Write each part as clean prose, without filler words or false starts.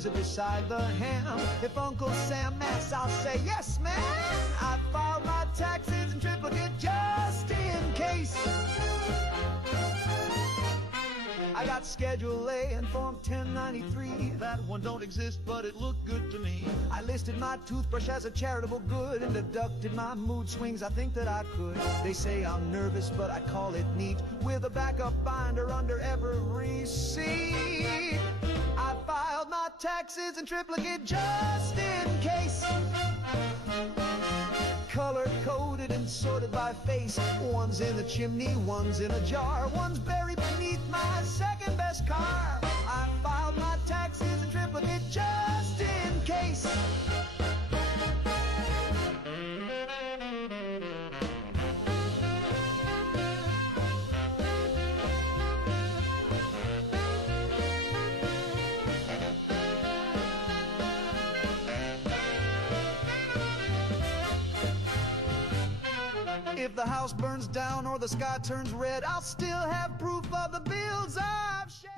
Caesar beside the ham. If Uncle Sam asks, I'll say, yes, ma'am. I filed my taxes in triplicate just in case. I got Schedule A and Form 1093. That one don't exist, but it looked good to me. I listed my toothbrush as a charitable good and deducted my mood swings. I think that I could. They say I'm nervous, but I call it neat, with a backup binder under every seat. I filed my taxes in triplicate just in case. Color-coded and sorted by face. One's in the chimney, one's in a jar, one's buried beneath my second-best car. I filed my taxes in triplicate just in case. If the house burns down or the sky turns red, I'll still have proof of the bills I've shed.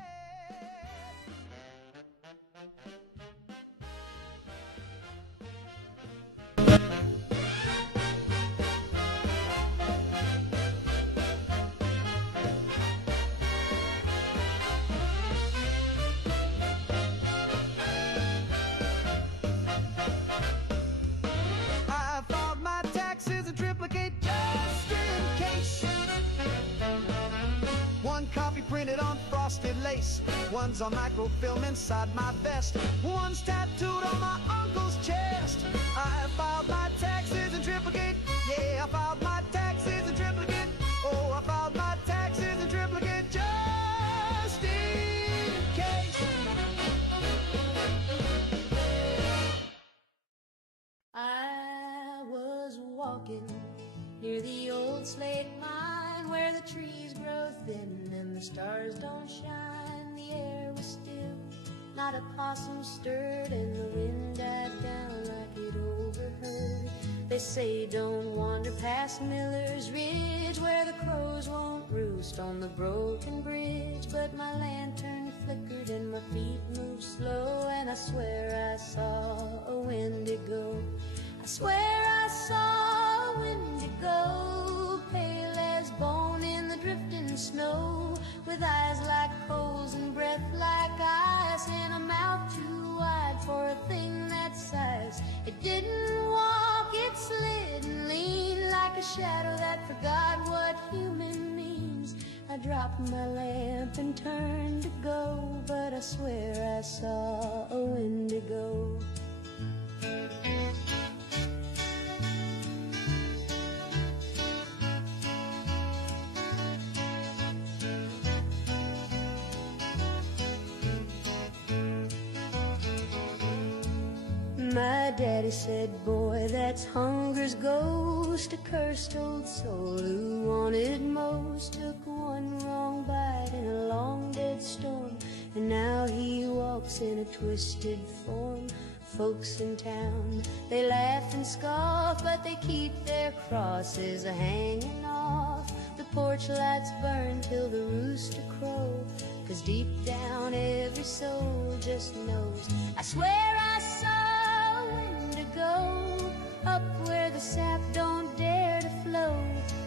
I filed my taxes in triplicate just in case. One copy printed on frosted lace, one's on microfilm inside my vest, one's tattooed on my uncle's chest. I filed my taxes in triplicate. Yeah, I filed my taxes in triplicate. Oh, I filed my taxes in triplicate just in case. I was walking near the old slate mine, where the trees grow thin and the stars don't shine. The air was still, not a possum stirred, and the wind died down like it overheard. They say don't wander past Miller's Ridge, where the crows won't roost on the broken bridge. But my lantern flickered and my feet moved slow, and I swear I saw a Wendigo. I swear I saw a Wendigo, pale as bone in the drifting snow, with eyes like coals and breath like ice, and a mouth too wide for a thing that size. It didn't walk, it slid and leaned like a shadow that forgot what human means. I dropped my lamp and turned to go, but I swear I saw a Wendigo. My daddy said, boy, that's hunger's ghost, a cursed old soul who wanted most. Took one wrong bite in a long dead storm, and now he walks in a twisted form. Folks in town, they laugh and scoff, but they keep their crosses a-hanging off. The porch lights burn till the rooster crow, 'cause deep down every soul just knows. I swear I saw a Wendigo up where the sap don't dare to flow,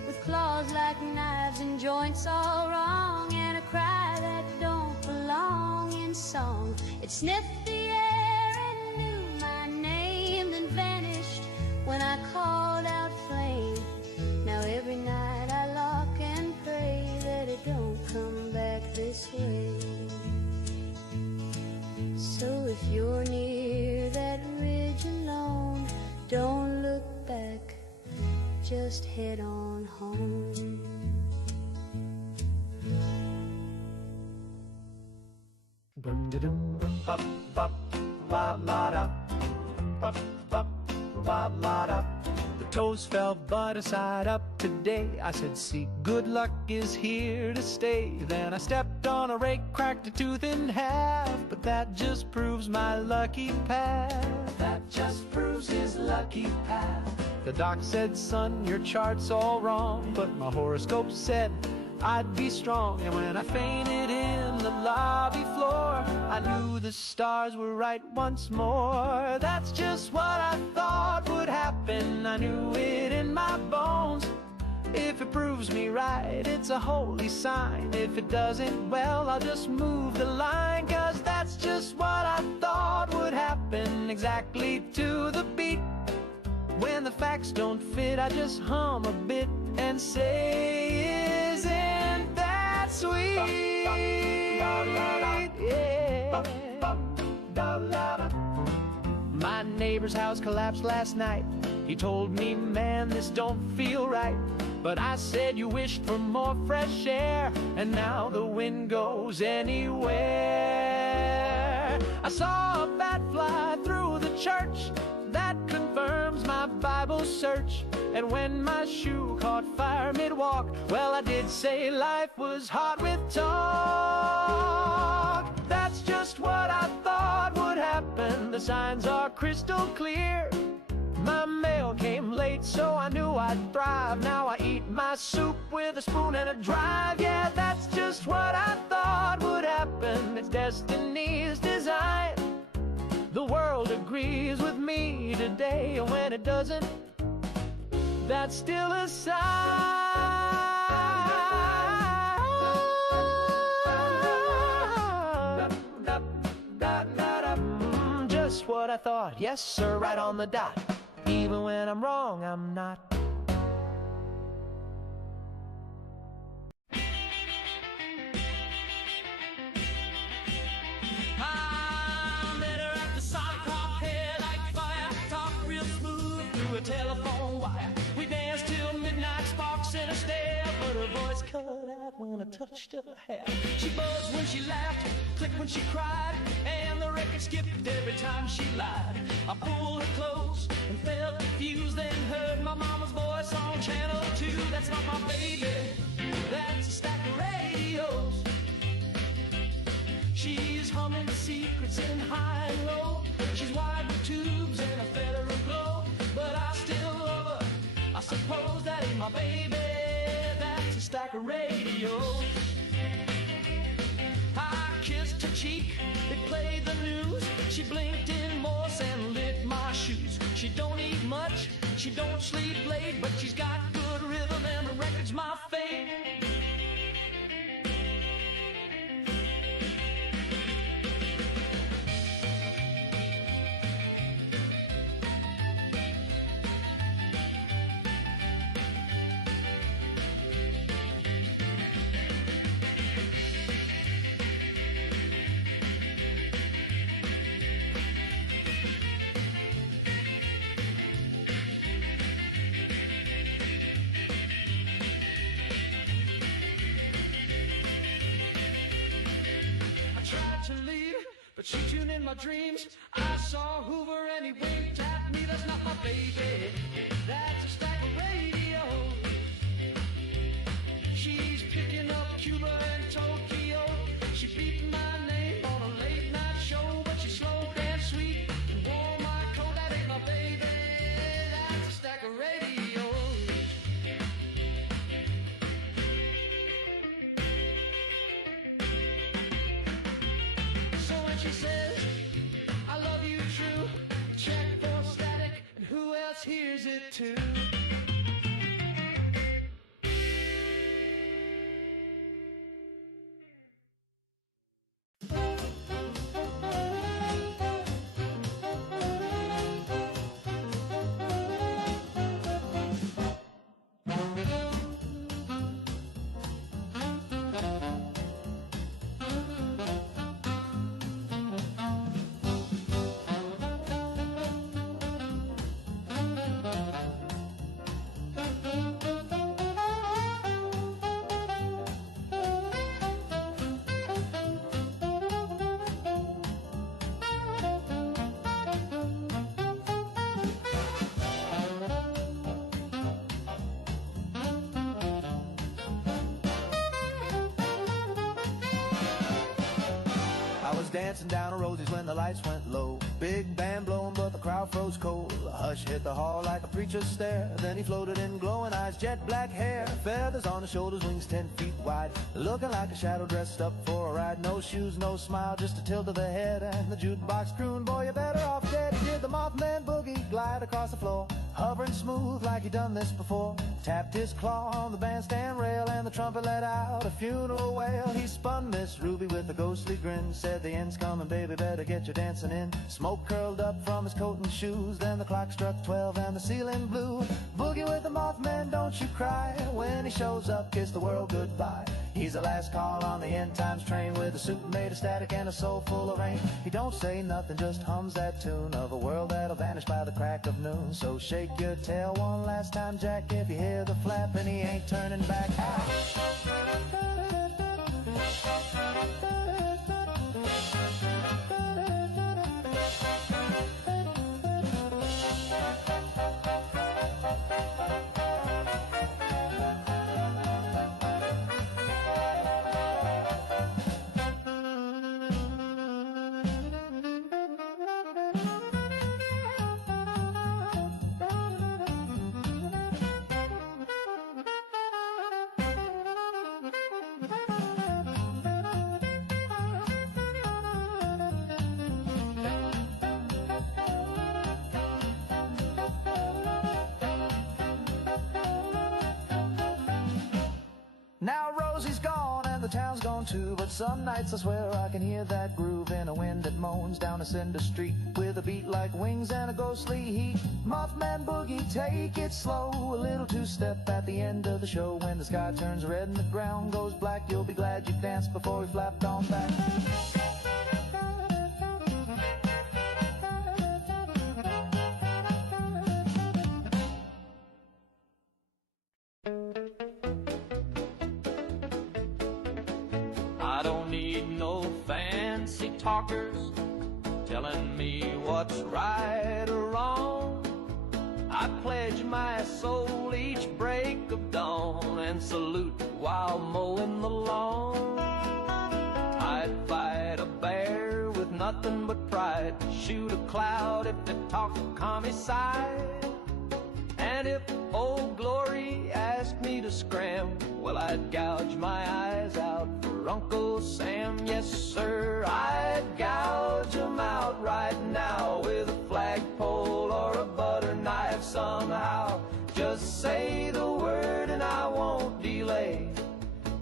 with claws like knives and joints all wrong, and a cry that don't belong in song. It sniffed the air and knew my name, then vanished when I called out flame. Now every night I lock and pray that it don't come back this way. So if you're near that ridge alone, don't look back, just head on home. The toes fell, but I side up today. I said, see, good luck is here to stay. Then I stepped on a rake, cracked a tooth in half, but that just proves my lucky path. That just proves his lucky path. The doc said, son, your chart's all wrong, but my horoscope said I'd be strong. And when I fainted in the lobby floor. I knew the stars were right once more. That's just what I thought would happen. I knew it in my bones. If it proves me right, it's a holy sign. If it doesn't, well, I'll just move the line. 'Cause that's just what I thought would happen, exactly to the beat. When the facts don't fit, I just hum a bit and say, isn't that sweet? Yeah. My neighbor's house collapsed last night. He told me, man, this don't feel right. But I said, you wished for more fresh air, and now the wind goes anywhere. I saw a bat fly through the church. That confirms my Bible search. And when my shoe caught fire mid-walk, well, I did say life was hard with talk. That's just what I thought would happen. The signs are crystal clear. My mail came late, so I knew I'd thrive. Now I eat my soup with a spoon and a drive. Yeah, that's just what I thought would happen. It's destiny's design. The world agrees with me today. And when it doesn't, that's still a sign. Just what I thought, yes sir, right on the dot. Even when I'm wrong, I'm not. I met her at the sidewalk, hair like fire, talk real smooth through a telephone wire. We danced till midnight, sparks in her stare, but her voice cut out when I touched her hair. She buzzed when she laughed, clicked when she cried, and the record skipped every time she lied. I pulled her close and felt confused, then heard my mama's voice on channel 2. That's not my baby, that's a stack of radios. She's humming secrets in high and low. She's wired with tubes and a federal glow, but I still love her. I suppose that ain't my baby, that's a stack of radios. I kissed her cheek, it played the news. She blinked in Morse and lit my shoes. She don't eat much, she don't sleep late, but she's got good rhythm and the record's my fate. But she tuned in my dreams. I saw Hoover and he winked at me. That's not my baby, that's a stack of radios. She's picking up Cuba and Tokyo. She beat my name on a late night show, but she's slow and sweet and wore my coat. That ain't my baby, that's a stack of radios. She says, I love you true. Check for static, and who else hears it too? dancing down a Rosie's when the lights went low. Big band blowing, but the crowd froze cold. A hush hit the hall like a preacher's stare. Then he floated in, glowing eyes, jet black hair, feathers on his shoulders, wings 10 feet wide, looking like a shadow dressed up for a ride. No shoes, no smile, just a tilt of the head, and the jukebox crooned, boy, you're better off dead. He did the Mothman boogie, glide across the floor, hovering smooth like he'd done this before. Tapped his claw on the bandstand rail, and the trumpet let out a funeral wail. He spun Miss Ruby with a ghostly grin, said the end's coming, baby, better get your dancing in. Smoke curled up from his coat and shoes, then the clock struck 12 and the ceiling blew. Boogie with the Mothman, don't you cry. When he shows up, kiss the world goodbye. He's the last call on the end times train, with a suit made of static and a soul full of rain. He don't say nothing, just hums that tune of a world that'll vanish by the crack of noon. So shake your tail one last time, Jack, if you hear the flap and he ain't turning back. Now Rosie's gone and the town's gone too, but some nights I swear I can hear that groove in a wind that moans down a cinder street, with a beat like wings and a ghostly heat. Mothman boogie, take it slow, a little two-step at the end of the show. When the sky turns red and the ground goes black, you'll be glad you danced before we flapped on back. I don't need no fancy talkers telling me what's right or wrong. I pledge my soul each break of dawn and salute while mowing the lawn. I'd fight a bear with nothing but pride, shoot a cloud if they talk commie side. And if Old Glory asked me to scram, well, I'd gouge my eyes out for Uncle Sam. Yes, sir, I'd gouge 'em out right now with a flagpole or a butter knife somehow. Just say the word and I won't delay.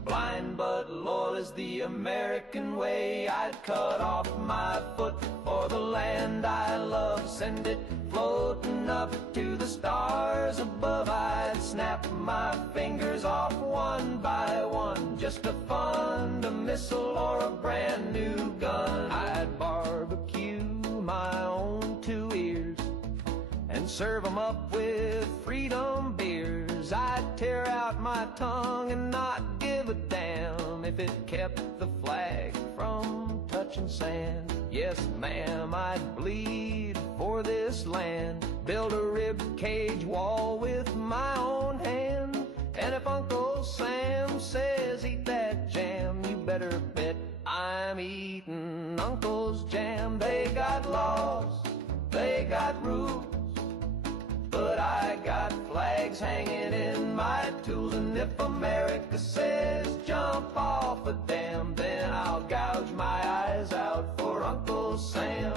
Blind but loyal is the American way. I'd cut off my foot for the land I love, send it floating up to the stars above. I'd snap my fingers off one by one just to fund a missile or a brand new gun. I'd barbecue my own two ears and serve 'em up with freedom beers. I'd tear out my tongue and not give a damn if it kept the flag from touching sand. Yes, ma'am, I'd bleed for this land, build a rib cage wall with my own hand. And if Uncle Sam says eat that jam, you better bet I'm eating Uncle's jam. They got laws, they got rules, but I got flags hanging in my tools. And if America says jump off a dam, then I'll gouge my eyes out for Uncle Sam.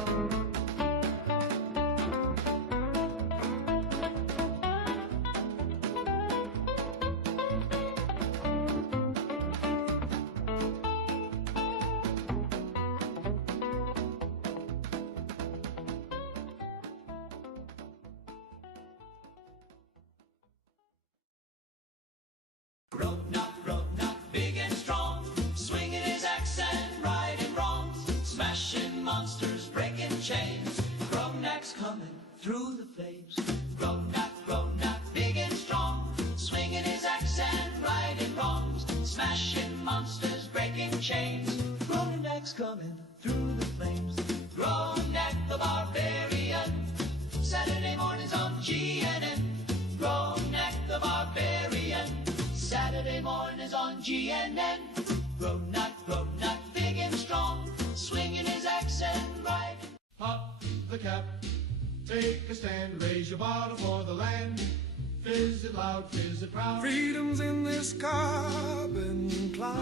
Road-knock, big and strong, swinging his axe and righting wrongs, smashing monsters, breaking chains. Grognak's coming through the flames. Road-knock, big and strong, swinging his axe and righting wrongs, smashing monsters, breaking chains. Grognak's coming through the flames. Grognak the Barbarian, Saturday mornings on GNN. Grognak the Barbarian, Saturday mornings on GNN. Grognak, big and strong, swinging his the cap. Take a stand, raise your bottle for the land. Fizz it loud, fizz it proud. Freedom's in this carbon cloud.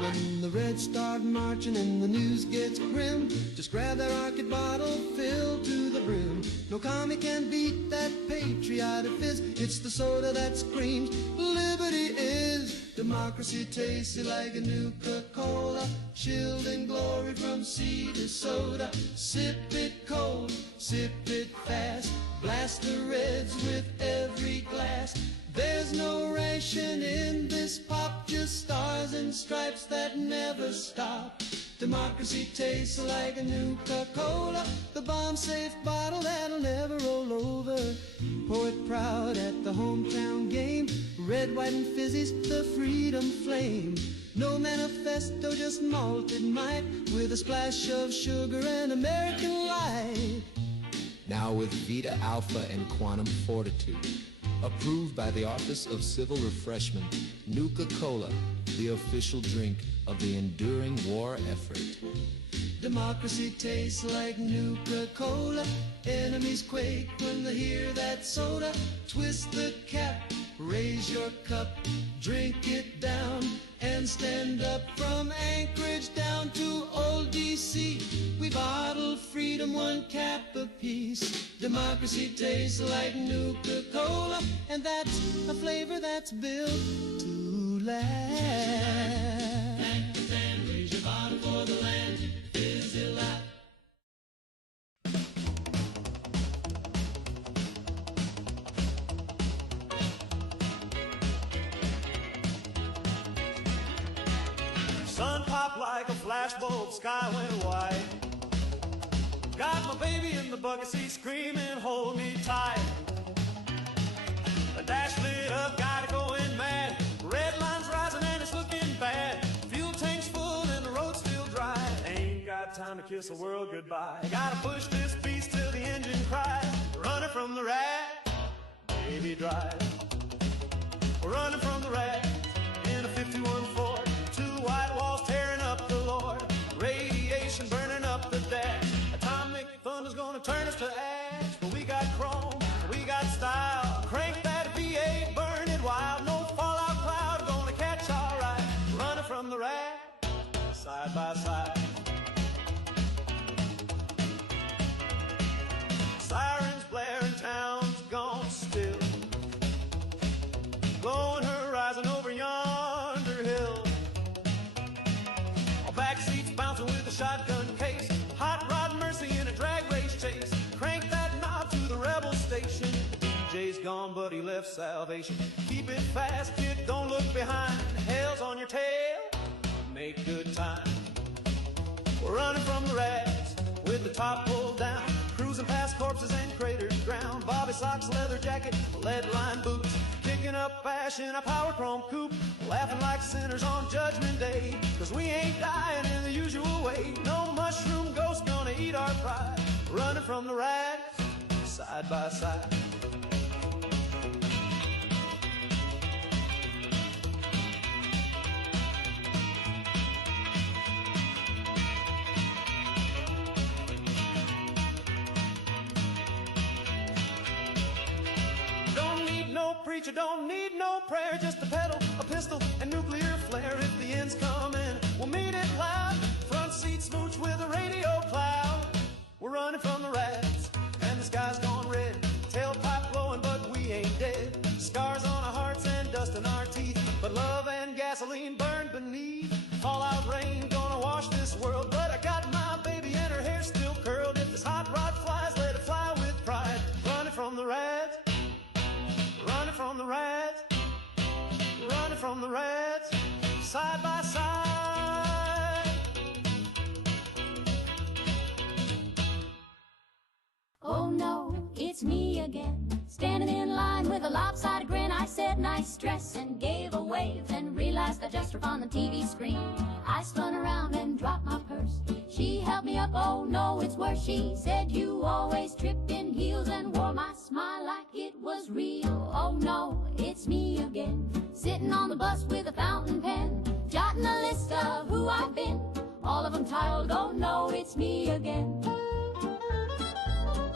When the Reds start marching and the news gets grim, just grab that rocket bottle filled to the brim. No commie can beat that patriotic fizz. It's the soda that screams liberty is. Democracy tastes like a Nuka-Cola, chilled in glory from sea to soda. Sip it cold, sip it fast, blast the Reds with every glass. There's no ration in this pop, just stars and stripes that never stop. Democracy tastes like a Nuka-Cola, the bomb-safe bottle that'll never roll over. Pour it proud at the hometown game. Red, white, and fizzy's the freedom flame. No manifesto, just malted might, with a splash of sugar and American light. Now with Vita Alpha and Quantum Fortitude. Approved by the Office of Civil Refreshment, Nuka-Cola, the official drink of the enduring war effort. Democracy tastes like Nuka-Cola. Enemies quake when they hear that soda. Twist the cap, raise your cup, drink it down, and stand up. From Anchorage down to old D.C., we bottled freedom one cap apiece. Democracy tastes like Nuka-Cola, and that's a flavor that's built to last. And raise your bottle for the land. Fizz it loud. Sun popped like a flashbulb, sky went white. Got my baby in the bucket seat screaming, hold me tight. The dash lit up, got it going mad. Red line's rising and it's looking bad. Fuel tank's full and the road's still dry. Ain't got time to kiss the world goodbye. Gotta push this beast till the engine cries. Running from the rat, baby drive. We're running from the rat in a 51 Ford. Two white walls tearing up the Lord. Radiation burning up the dash. Atomic thunder's gonna turn us to ash. But we got chrome, we got style. Crank that V8, burn it wild. No fallout cloud gonna catch our eye. Running from the rat, side by side. Sirens blaring, town's gone still. Glowing horizon over yonder hill. Our back seats bouncing with a shotgun case. Hot rod mercy in a drag race chase. Crank that knob to the rebel station. The DJ's gone, but he left salvation. Keep it fast, kid, don't look behind. Hell's on your tail, make good time. We're running from the rats with the top pulled down. Cruising past corpses and cratered ground. Bobby socks, leather jacket, lead line boots. Kicking up ash in a power chrome coupe. Laughing like sinners on Judgment Day. Cause we ain't dying in the usual way. No mushroom ghost gonna eat our pride. Running from the rats, side by side. Preacher don't need no prayer, just a pedal, a pistol, and nuclear flare. If the end's coming, we'll meet it loud. Front seat smooch with a radio cloud. We're running from the rats, and the sky's gone red. Tailpipe blowing, but we ain't dead. Scars on our hearts and dust in our teeth, but love and gasoline burn beneath. Fallout rain gonna wash this world, but I got my baby and her hair still curled. If this hot rod flies, let it fly with pride. Running from the rats. Running from the rats, running from the rats, side by side. Oh no, it's me again, standing in line with a lopsided grin. I said nice dress and gave a wave, then realized I just on the TV screen. I spun around and dropped my purse. She held me up, oh no, it's worse. She said you always tripped in heels and wore my smile like it was real. Oh no, it's me again, sitting on the bus with a fountain pen, jotting a list of who I've been. all of them tiled, oh no, it's me again.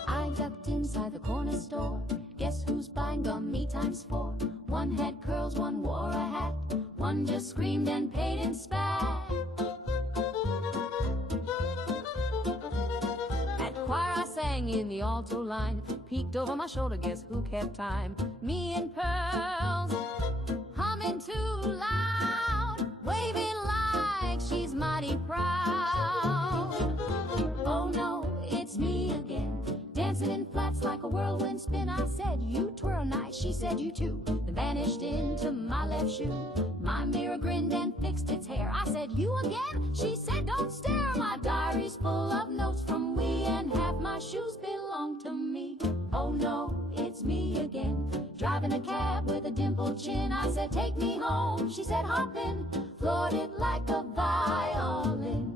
I ducked inside the corner store. Guess who's buying gum? Me times 4. One had curls, one wore a hat, one just screamed and paid and spat. At choir I sang in the alto line, peeked over my shoulder, guess who kept time? Me and Pearls, humming too loud, waving like she's mighty proud. Oh no, it's me again, dancing in flats like a whirlwind spin. I said, you twirl nice, she said, you too. Then vanished into my left shoe. My mirror grinned and fixed its hair. I said, you again? She said, don't stare. My diary's full of notes from we, and half my shoes belong to me. Oh no, it's me again, driving a cab with a dimpled chin. I said, take me home. She said, hop in, floored it like a violin.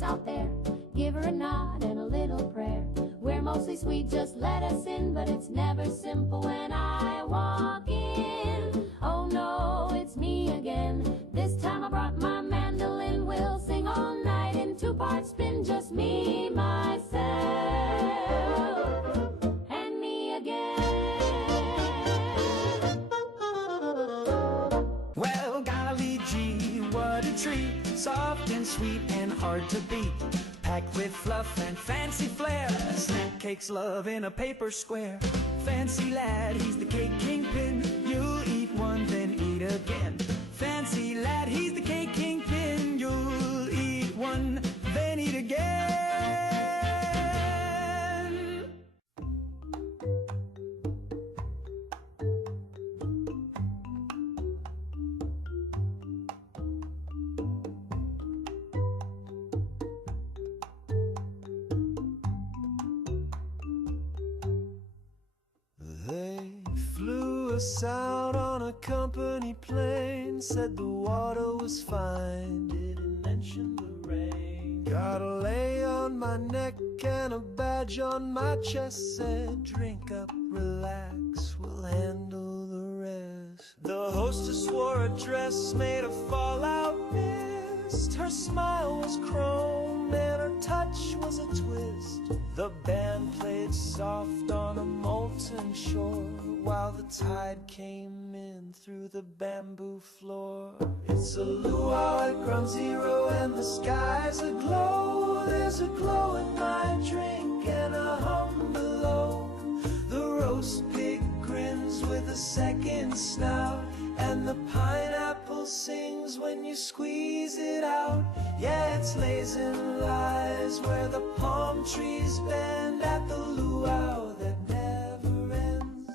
Out there, give her a nod and a little prayer. We're mostly sweet, just let us in, but it's never simple when I walk in. Oh no, it's me again. This time I brought my mandolin. We'll sing all night in 2-part spin, just me, myself, and me again. Well, golly gee, what a treat, soft and sweet and hard to beat, packed with fluff and fancy flair. Snack cakes love in a paper square. Fancy lad, he's the cake kingpin. You'll eat one, then eat again. Fancy lad, he's the cake kingpin. You'll eat one, then eat again. Out on a company plane, said the water was fine, didn't mention the rain. Got a lei on my neck and a badge on my chest, said drink up, relax, we'll handle the rest. The hostess wore a dress made of fallout mist. Her smile was chrome and her touch was a twist. The band played soft on a molten shore, while the tide came in through the bamboo floor. It's a luau at ground zero and the sky's aglow. There's a glow in my drink and a hum below. The roast pig grins with a second snout, and the pineapple sings when you squeeze it out. Yeah, it's lays and lies where the palm trees bend at the luau that never ends.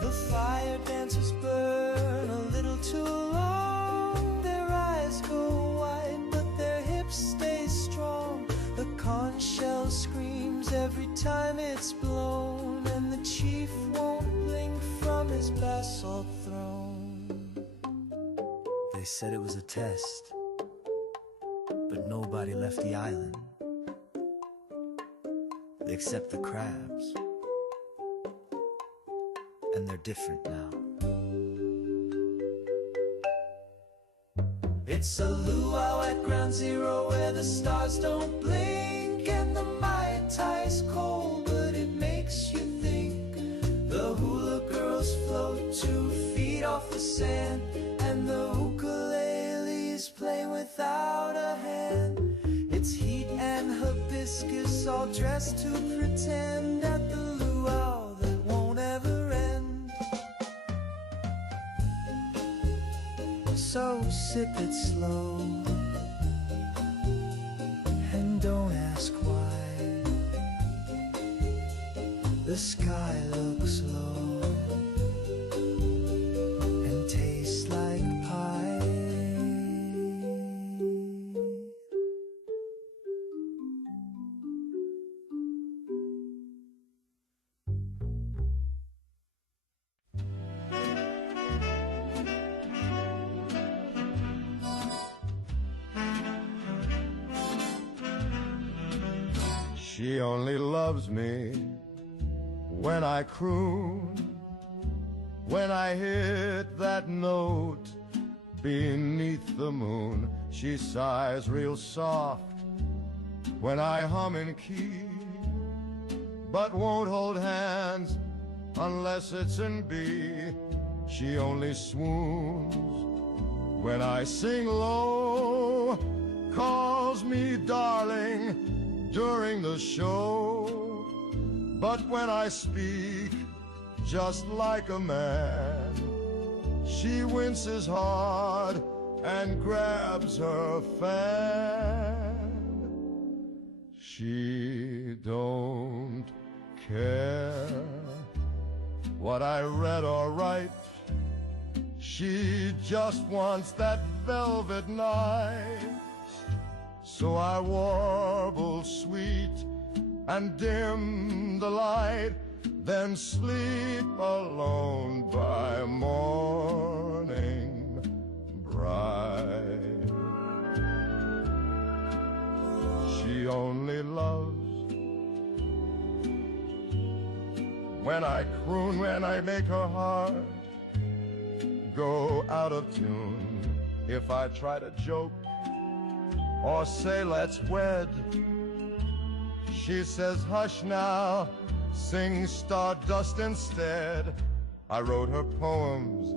The fire dancers burn a little too long. Their eyes go wide, but their hips stay strong. The conch shell screams every time it's blown, and the chief won't blink from his basalt throne. They said it was a test, but nobody left the island, except the crabs. And they're different now. It's a luau at ground zero where the stars don't blink, and the Mai Tai's cold, but it makes you think. The hula girls float 2 feet off the sand, and the ukuleles play without a hand. It's heat and hibiscus all dressed to pretend at the luau that won't ever end. So sip it slow and don't ask why. The sky looks low and tastes like pie. She only loves me when I croon, when I hit that note beneath the moon. She sighs real soft when I hum in key, but won't hold hands unless it's in B. She only swoons when I sing low, calls me darling during the show, but when I speak just like a man, she winces hard and grabs her fan. She don't care what I read or write. She just wants that velvet night. So I warble sweet and dim the light, then sleep alone by morning bright. She only loves when I croon, when I make her heart go out of tune. If I try to joke or say let's wed, she says hush now, sing Stardust instead. I wrote her poems,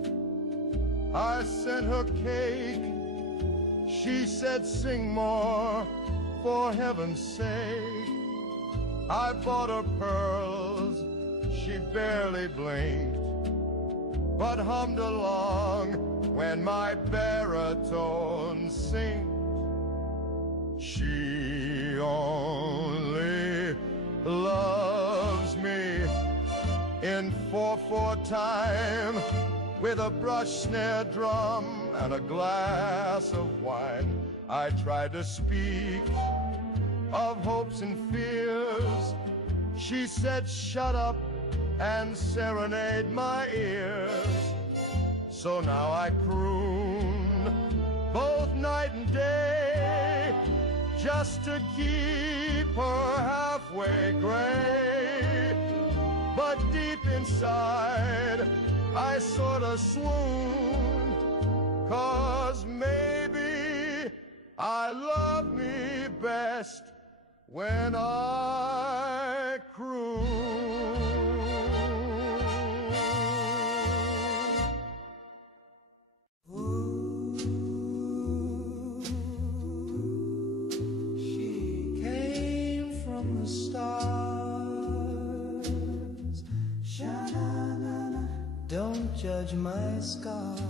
I sent her cake. She said sing more, for heaven's sake. I bought her pearls, she barely blinked, but hummed along when my baritone synced. She only loves me in 4/4 time, with a brush, snare, drum, and a glass of wine. I tried to speak of hopes and fears. She said shut up and serenade my ears. So now I croon both night and day, just to keep her halfway gray. But deep inside I sort of swoon, 'cause maybe I love me best when I croon. Don't judge my scars.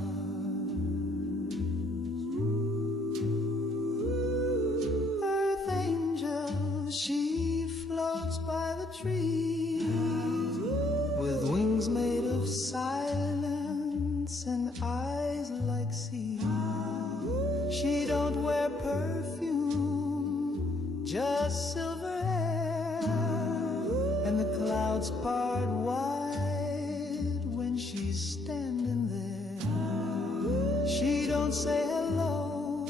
Earth angel, she floats by the trees with wings made of silence and eyes like sea. She don't wear perfume, just silver hair, and the clouds part wide. She's standing there. She don't say hello,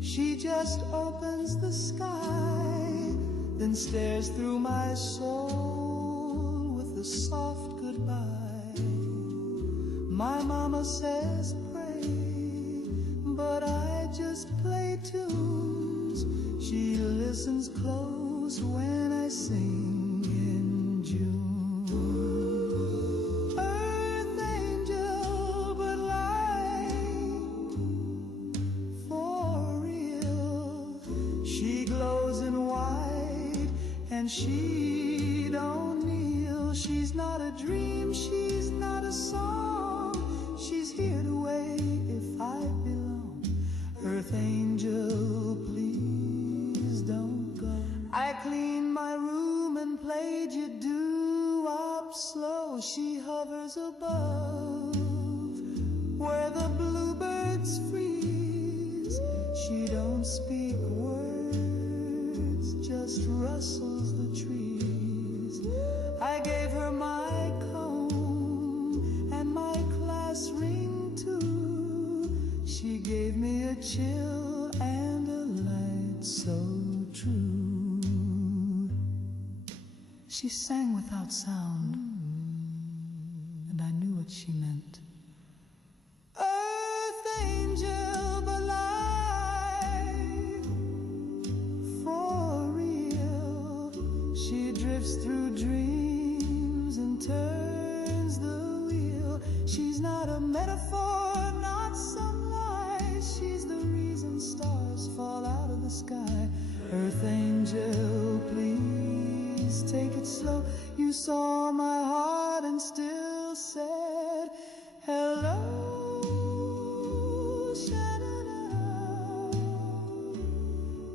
she just opens the sky, then stares through my soul with a soft goodbye. My mama says pray, but I just play tunes. She listens close when I sing in June. And she don't kneel. She's not a dream, she's not a song. She's here to wait if I chill and a light so true. She sang without sound, and I knew what she meant. Earth angel, but life for real. She drifts through dreams and turns the wheel. She's not a metaphor, not some lie. She's the reason stars fall out of the sky. Earth angel, please take it slow. You saw my heart and still said hello.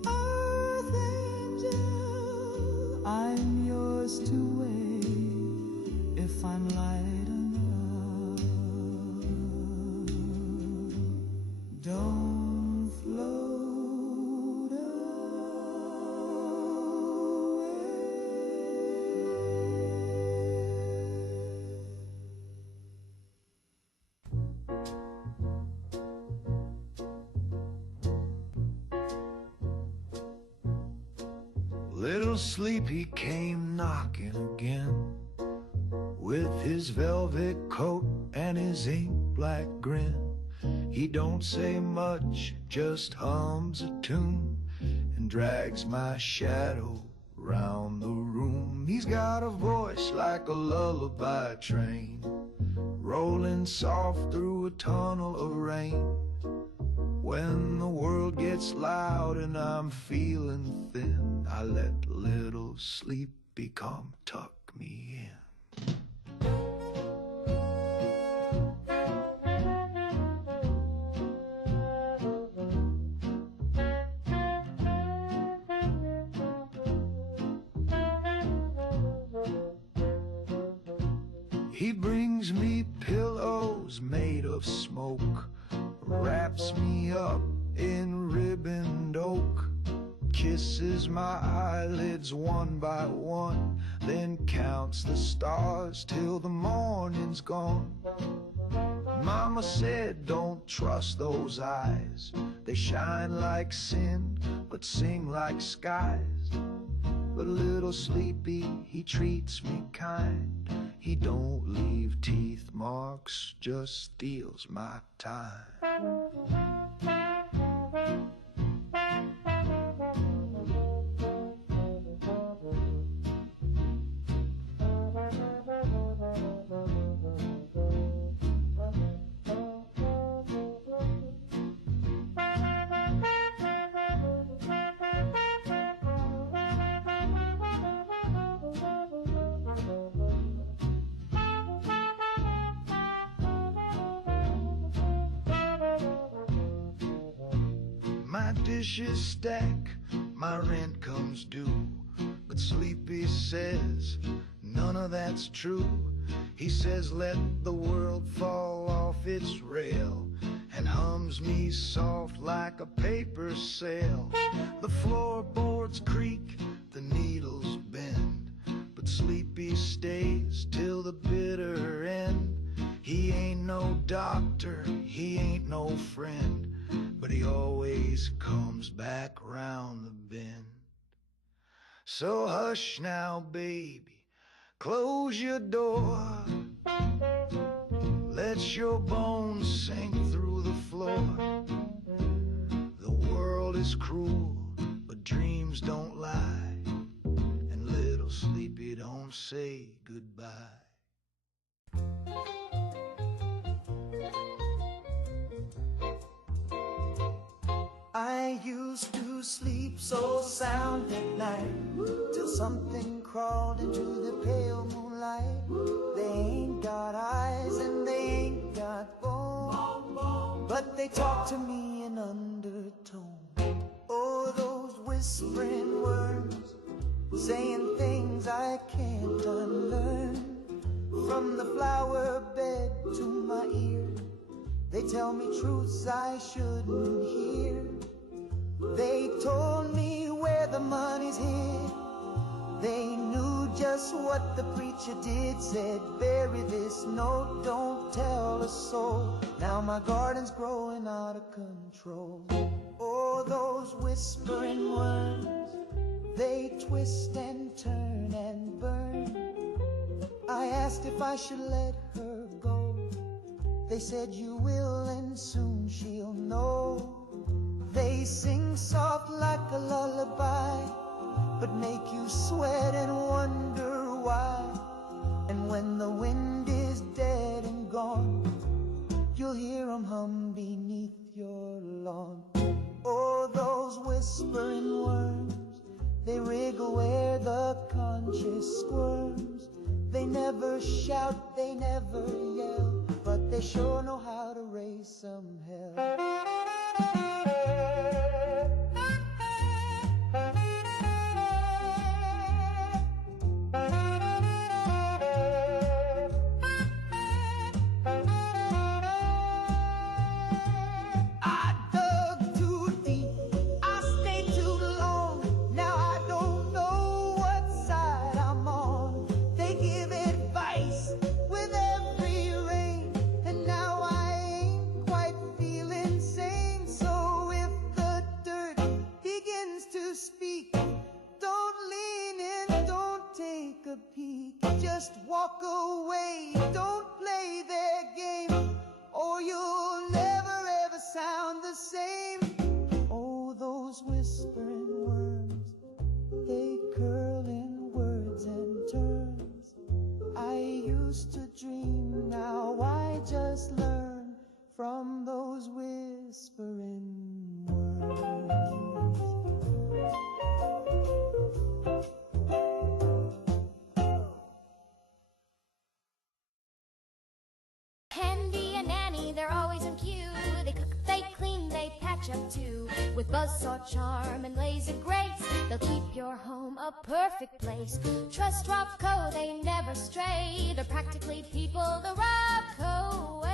Earth angel, I'm yours to wait if I'm light enough. Don't float Little Sleepy came knocking again, with his velvet coat and his ink black grin. He don't say much, just hums a tune and drags my shadow round the room. He's got a voice like a lullaby train, rolling soft through a tunnel of rain. When the world gets loud and I'm feeling thin, I let Little Sleepy come tuck me in. He brings me pillows made of smoke, wraps me up in ribboned oak, kisses my eyelids one by one, then counts the stars till the morning's gone. Mama said don't trust those eyes, they shine like sin but sing like skies. But Little Sleepy, he treats me kind. He don't leave teeth marks, just steals my time. My dishes stack, my rent comes due, but Sleepy says none of that's true. He says let the world fall off its rail, and hums me soft like a paper sail. The floorboards creak, the needles bend, but Sleepy stays till the bitter end. He ain't no doctor, he ain't no friend, but he always comes back round the bend. So hush now, baby, close your door. Let your bones sink through the floor. The world is cruel, but dreams don't lie, and Little Sleepy don't say goodbye. I used to sleep so sound at night, till something crawled into the pale moonlight. They ain't got eyes and they ain't got bones, but they talk to me in undertone. Oh, those whispering words, saying things I can't unlearn. From the flower bed to my ear, they tell me truths I shouldn't hear. They told me where the money's hid. They knew just just what the preacher did. Said, bury this note, don't tell a soul. Now my garden's growing out of control. Oh, those whispering worms, they twist and turn and burn. I asked if I should let her go. They said you will and soon she'll know. They sing soft like a lullaby, but make you sweat and wonder why. And when the wind is dead and gone, you'll hear them hum beneath your lawn. Oh, those whispering worms, they wriggle where the conscience squirms. They never shout, they never yell, but they sure know how to raise some hell. Just walk away, don't play their game, or you'll never ever sound the same. Oh, those whispering worms, they curl in words and terms. I used to dream, now I just learn from those whispering worms. Handy and Annie, they're always in queue. They cook, they clean, they patch up too. With buzzsaw charm and lazy grace, they'll keep your home a perfect place. Trust Rocco, they never stray. They're practically people the Rocco way.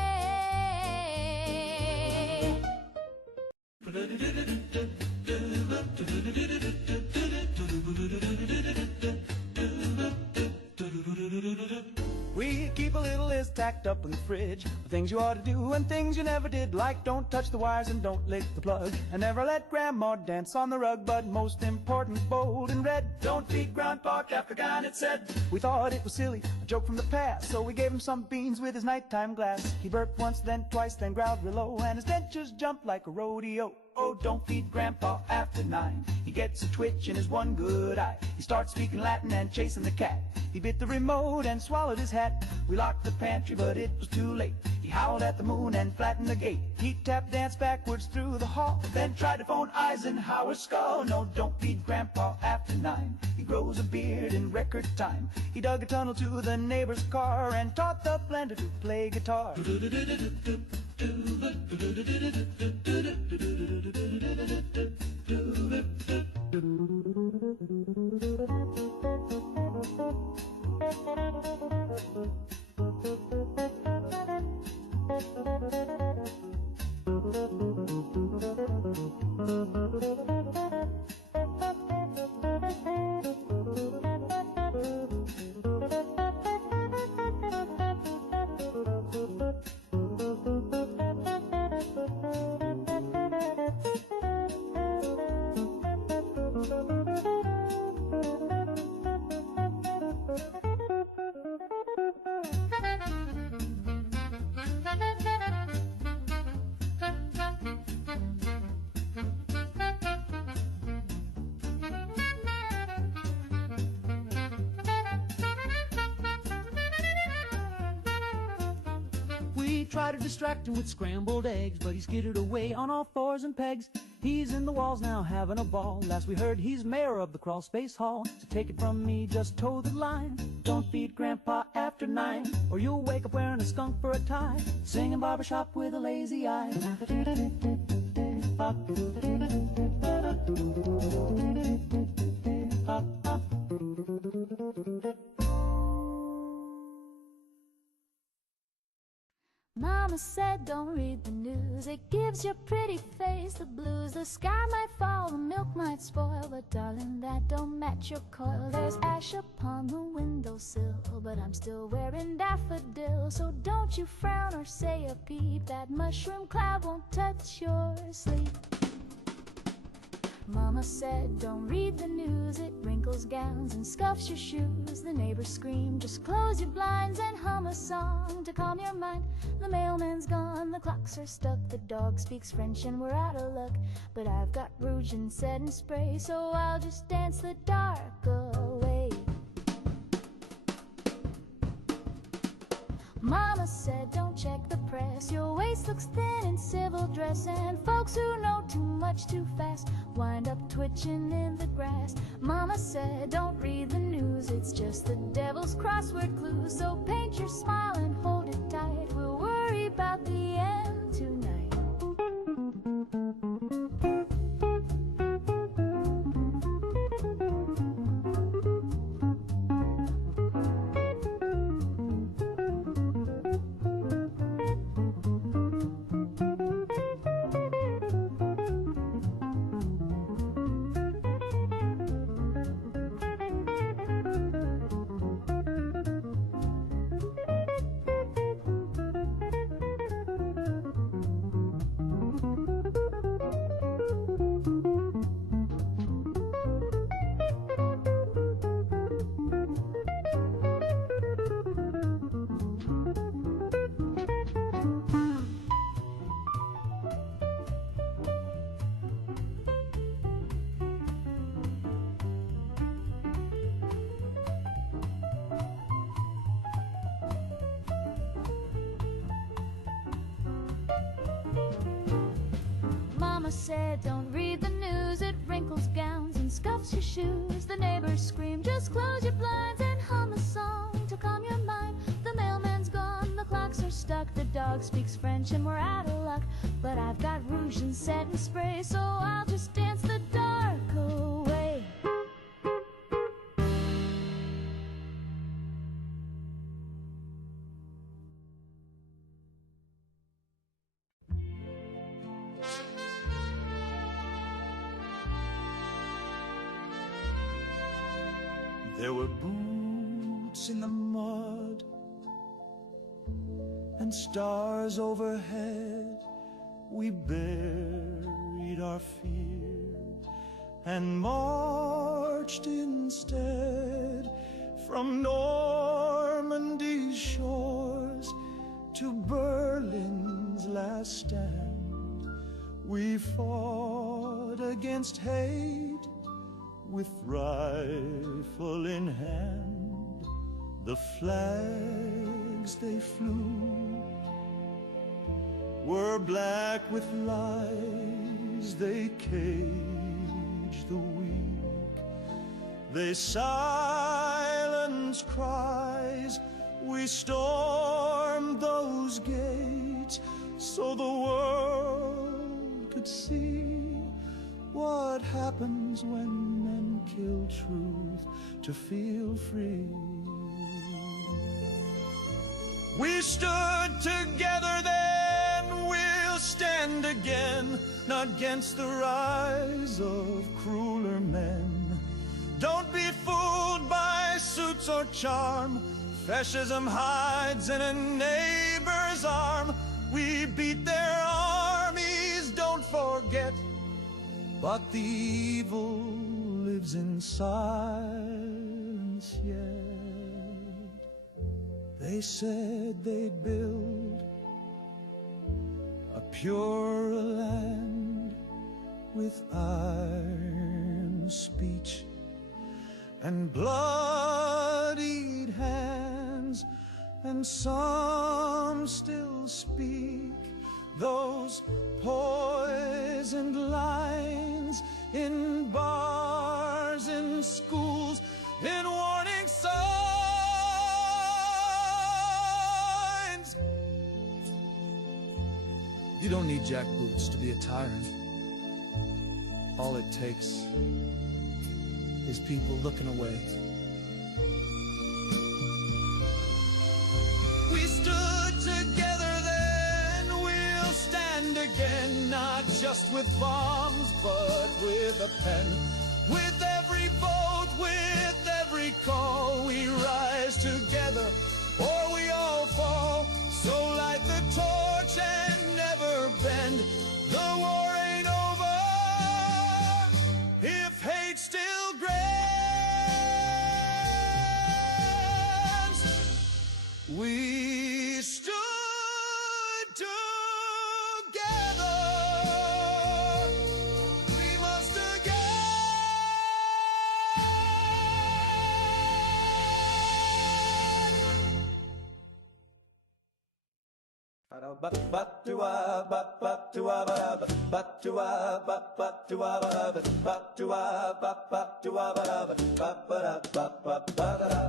We keep a little list tacked up in the fridge of things you ought to do and things you never did, like don't touch the wires and don't lick the plug, and never let Grandma dance on the rug. But most important, bold and red, don't feed Grandpa Capricorn, it said. We thought it was silly, a joke from the past, so we gave him some beans with his nighttime glass. He burped once, then twice, then growled real low, and his dentures jumped like a rodeo. Oh, don't feed Grandpa after 9. He gets a twitch in his one good eye. He starts speaking Latin and chasing the cat. He bit the remote and swallowed his hat. We locked the pantry, but it was too late. He howled at the moon and flattened the gate. He tap danced backwards through the hall, then tried to phone Eisenhower's skull. No, don't feed Grandpa after 9. He grows a beard in record time. He dug a tunnel to the neighbor's car and taught the blender to play guitar. Try to distract him with scrambled eggs, but he's skittered away on all fours and pegs. He's in the walls now having a ball. Last we heard he's mayor of the crawl space hall. So take it from me, just toe the line. Don't feed Grandpa after 9, or you'll wake up wearing a skunk for a tie, singing barbershop with a lazy eye. Mom, Mama said don't read the news, it gives your pretty face the blues. The sky might fall, the milk might spoil, but darling, that don't match your coil. There's ash upon the windowsill, but I'm still wearing daffodils. So don't you frown or say a peep, that mushroom cloud won't touch your sleep. Mama said don't read the news, it wrinkles gowns and scuffs your shoes. The neighbors scream, just close your blinds and hum a song to calm your mind. The mailman's gone, the clocks are stuck, the dog speaks French and we're out of luck. But I've got rouge and setting spray, so I'll just dance the dark away. Mama said don't check the press, your waist looks thin in civil dress, and folks who know too much too fast wind up twitching in the grass. Mama said don't read the news, it's just the devil's crossword clues. So paint your smile and hold it tight, we'll worry about the end tonight. Mama said don't read the news, it wrinkles gowns and scuffs your shoes. The neighbors scream, just close your blinds and hum a song to calm your mind. The mailman's gone, the clocks are stuck, the dog speaks French and we're out of luck. But I've got rouge and setting spray, so I'll just dance the dark away. There were boots in the mud and stars overhead. We buried our fear and marched instead from Normandy's shores to Berlin's last stand. We fought against hate with rifle in hand. The flags they flew were black with lies. They caged the weak, they silenced cries. We stormed those gates so the world could see what happens when men kill truth to feel free. We stood together then, we'll stand again, not against the rise of crueler men. Don't be fooled by suits or charm. Fascism hides in a neighbor's arm. We beat their armies, don't forget. But the evil lives in silence yet. They said they'd build a purer land with iron speech and bloodied hands, and some still speak those poisoned lines in bars, in schools, in warning signs. You don't need jackboots to be a tyrant. All it takes is people looking away. We stood together then, again, not just with bombs, but with a pen. With every boat, with every call, we rise together, or we all fall. So light the torch and never bend. The war ain't over if hate still grants. We stood together. We must again.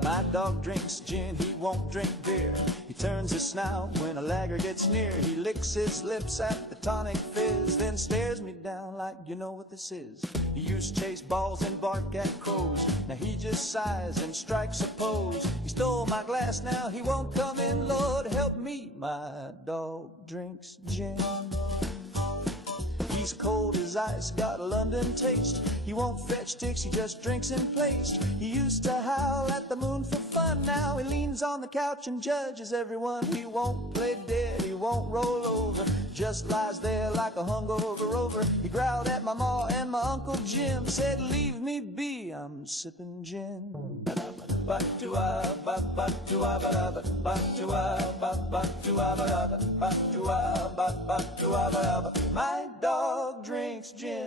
My dog drinks gin, he won't drink beer. He turns his snout when a lagger gets near. He licks his lips at the tonic fizz, then stares me down like, you know what this is. He used to chase balls and bark at crows. Now he just sighs and strikes a pose. He stole my glass, now he won't come in. Lord help me, my dog drinks gin. He's cold as ice, got a London taste. He won't fetch ticks, he just drinks in place. He used to howl at the moon for fun. Now he leans on the couch and judges everyone. He won't play dead, he won't roll over, just lies there like a hungover rover. He growled at my ma and my Uncle Jim, said leave me be, I'm sipping gin. My dog drinks gin.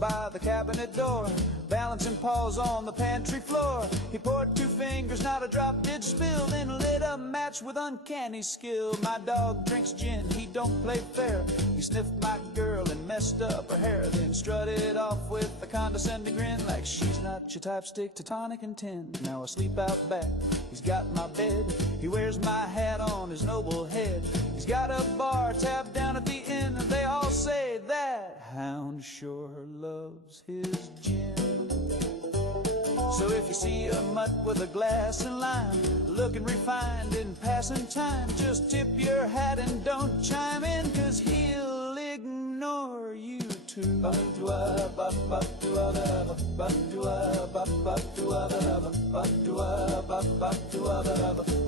By the cabinet door, balancing paws on the pantry floor. He poured 2 fingers, not a drop did spill, then lit a match with uncanny skill. My dog drinks gin, he don't play fair. He sniffed my girl and messed up her hair, then strutted off with a condescending grin like she's not your type, stick to tonic and tin. Now asleep out back, he's got my bed. He wears my hat on his noble head. He's got a bar tab down at the inn, and they all say that hound sure loves his gin. So if you see a mutt with a glass of lime, looking refined in passing time, just tip your hat and don't chime in, 'cause he'll ignore you too.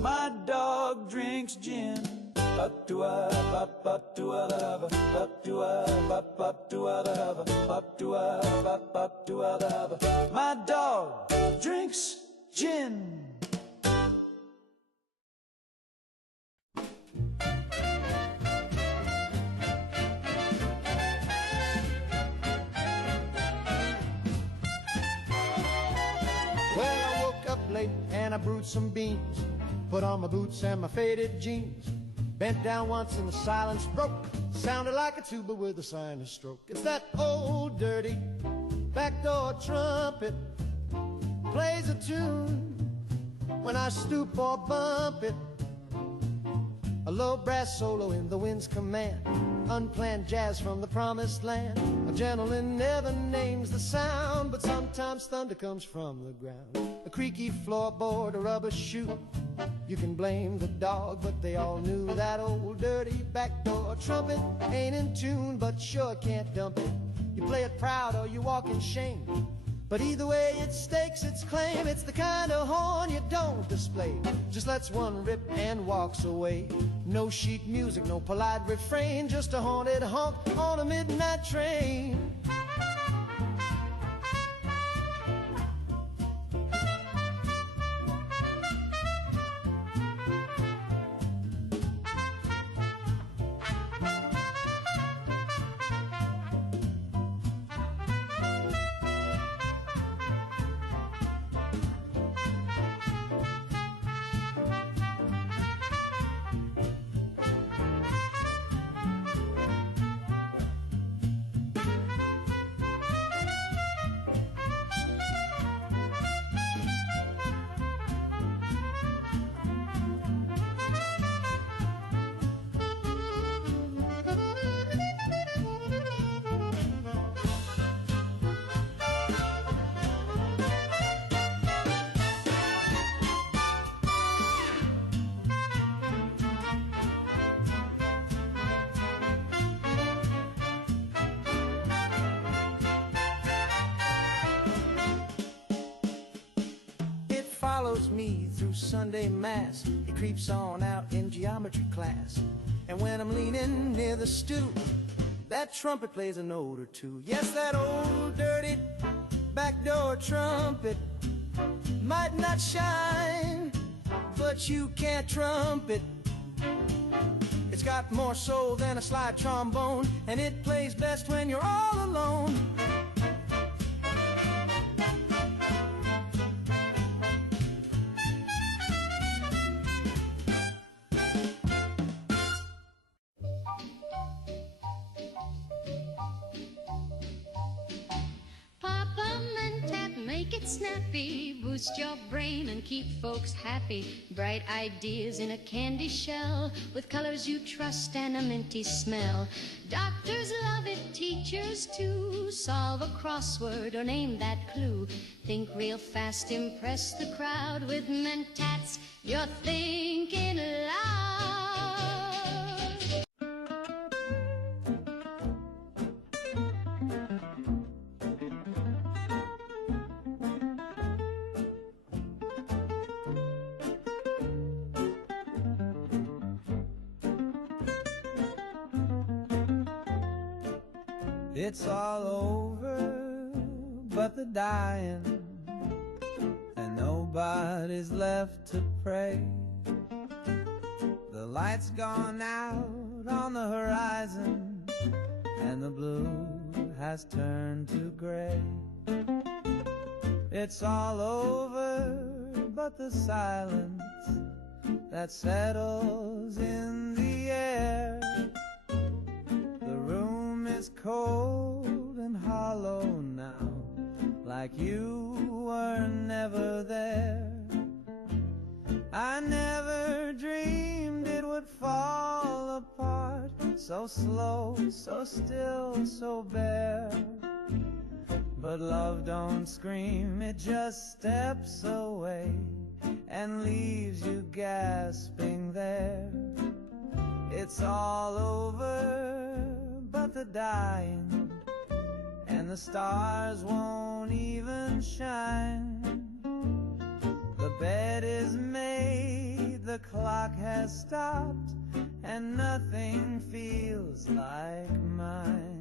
My dog drinks gin. My dog drinks gin. Well, I woke up late and I brewed some beans, put on my boots and my faded jeans, bent down once and the silence broke. Sounded like a tuba with a sinus stroke. It's that old dirty backdoor trumpet, plays a tune when I stoop or bump it. A low brass solo in the wind's command, unplanned jazz from the promised land. A gentleman never names the sound, but sometimes thunder comes from the ground. A creaky floorboard, a rubber shoe. You can blame the dog, but they all knew that old dirty backdoor trumpet ain't in tune, but sure can't dump it. You play it proud or you walk in shame, but either way it stakes its claim. It's the kind of horn you don't display, just lets one rip and walks away. No sheet music, no polite refrain, just a haunted honk on a midnight train. follows me through Sunday Mass. He creeps on out in geometry class. And when I'm leaning near the stoop, that trumpet plays a note or two. Yes, that old dirty backdoor trumpet might not shine, but you can't trump it. It's got more soul than a slide trombone, and it plays best when you're all alone. Make it snappy, boost your brain and keep folks happy. Bright ideas in a candy shell with colors you trust and a minty smell. Doctors love it, teachers too. Solve a crossword or name that clue. Think real fast, impress the crowd with mentats. You're thinking loud. It's all over but the dying, and nobody's left to pray. The light's gone out on the horizon, and the blue has turned to gray. It's all over but the silence that settles in the air. The room is cold and hollow now, like you were never there. I never dreamed it would fall apart, so slow, so still, so bare. But love don't scream, it just steps away and leaves you gasping there. It's all over but the dying, and the stars won't even shine. The bed is made, the clock has stopped, and nothing feels like mine.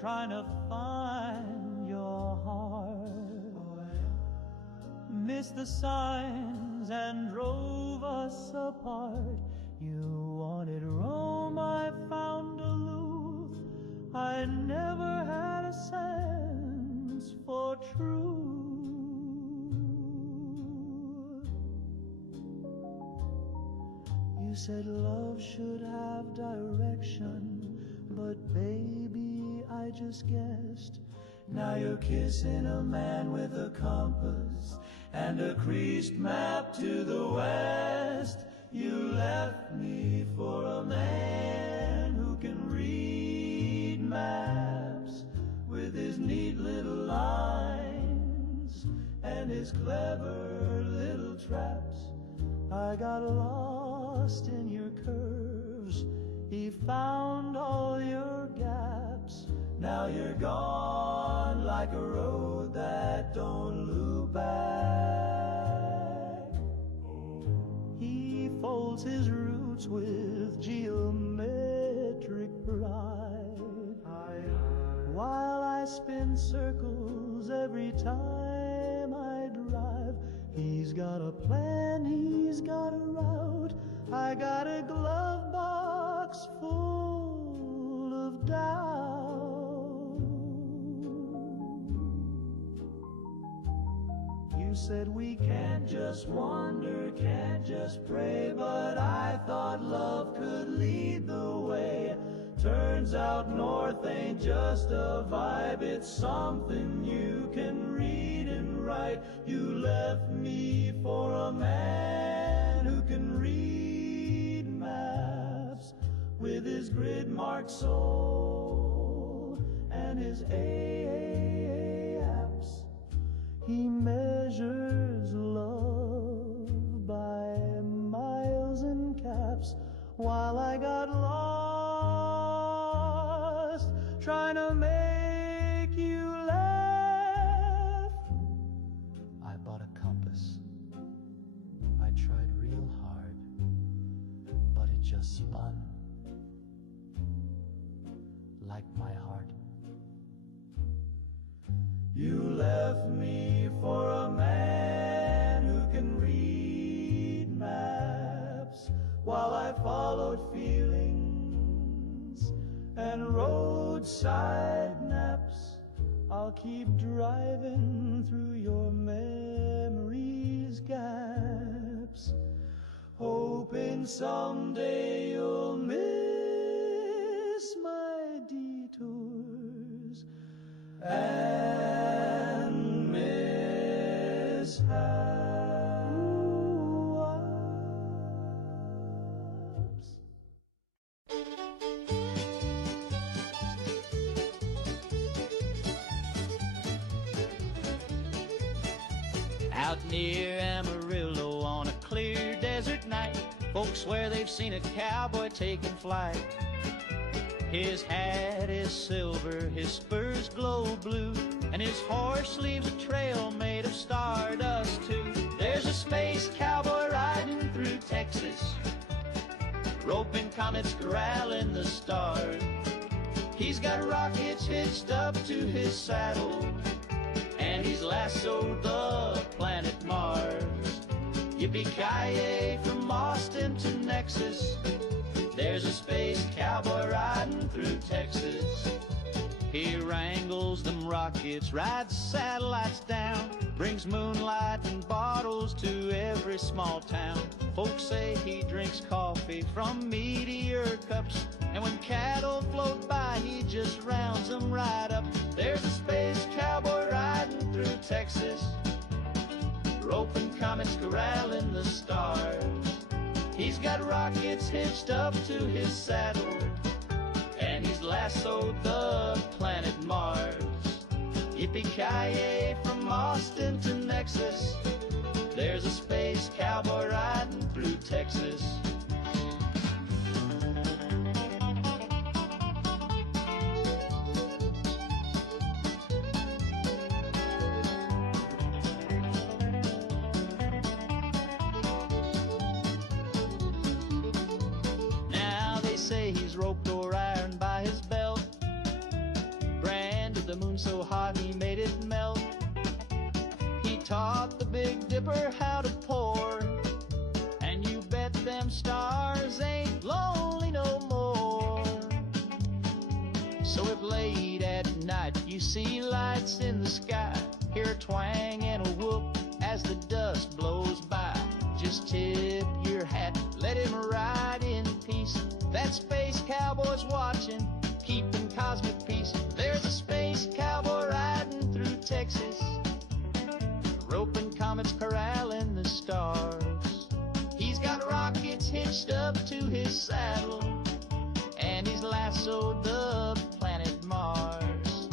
Trying to find your heart, missed the signs and drove us apart. You said love should have direction, but baby, I just guessed. Now you're kissing a man with a compass and a creased map to the west. You left me for a man who can read maps with his neat little lines and his clever little traps. I got lost in your curves. He found all your gaps. Now you're gone like a road that don't loop back. He folds his roots with geometric pride, while I spin circles every time I drive. He's got a plan, he's got a route. I got a glove box full of doubt. You said we can't just wander, can't just pray, but I thought love could lead the way. Turns out north ain't just a vibe, it's something you can read and write. You left me for a man who can read maps with his grid-marked soul and his apps. He measures love by miles and caps, while I got lost trying to make you laugh. I bought a compass. I tried real hard, but it just spun like my heart. You left me for a man who can read maps, while I followed feelings and roadside naps. I'll keep driving through your memories' gaps, hoping someday you'll miss my detours and mishaps. Out near Amarillo on a clear desert night, folks swear they've seen a cowboy taking flight. His hat is silver, his spurs glow blue, and his horse leaves a trail made of stardust too. There's a space cowboy riding through Texas, roping comets, corralling the stars. He's got rockets hitched up to his saddle, and he's lassoed the planet Mars. Yippee-ki-yay from Austin to Nexus, there's a space cowboy riding through Texas. He wrangles them rockets, rides satellites down, brings moonlight and bottles to every small town. Folks say he drinks coffee from meteor cups, and when cattle float by, he just rounds them right up. There's a space cowboy riding through Texas, roping comets, corralling the stars. He's got rockets hitched up to his saddle, and he's lassoed the planet Mars. Yippee-ki-yay from Austin to Nexus, there's a space cowboy riding through Texas. He's roped or iron by his belt, branded the moon so hot he made it melt. He taught the Big Dipper how to pour, and you bet them stars ain't lonely no more. So if late at night you see lights in the sky, hear a twang and a whoop as the dust blows by, just tip your hat, let him ride that space cowboy's watching, keeping cosmic peace. There's a space cowboy riding through Texas, roping comets, corralling the stars. He's got rockets hitched up to his saddle, and he's lassoed the planet Mars.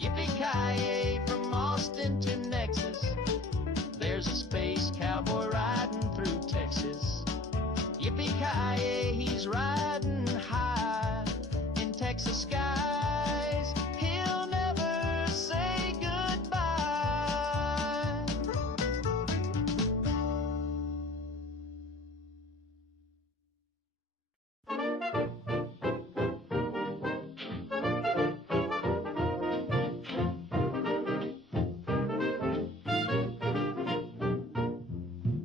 Yippee-ki-yay from Austin to Nexus, there's a space cowboy riding through Texas. Yippee-ki-yay, he's riding high in Texas skies. He'll never say goodbye.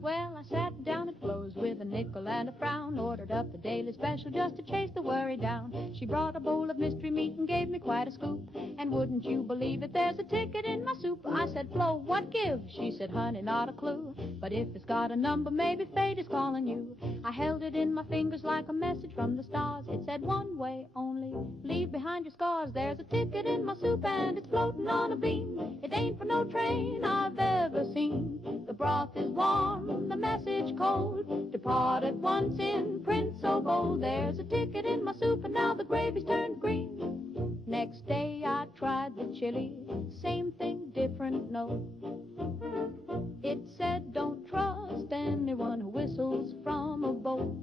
Well, I sat down at Flo's with a nickel and a frown, ordered up the daily special just to chase the worry down. She brought a bowl of mystery meat and gave me quite a scoop, and wouldn't you believe it, there's a ticket in my soup. I said, Flo, what give? She said, honey, not a clue, but if it's got a number, maybe fate is calling you. I held it in my fingers like a message from the stars. It said, one way only, leave behind your scars. There's a ticket in my soup and it's floating on a beam. It ain't for no train I've ever seen. The broth is warm, the message cold. Depart at once in print so bold. There's a ticket in my soup and now the gravy's turned green. Next day I tried the chili, same thing, different note. It said, don't trust anyone who whistles from a boat.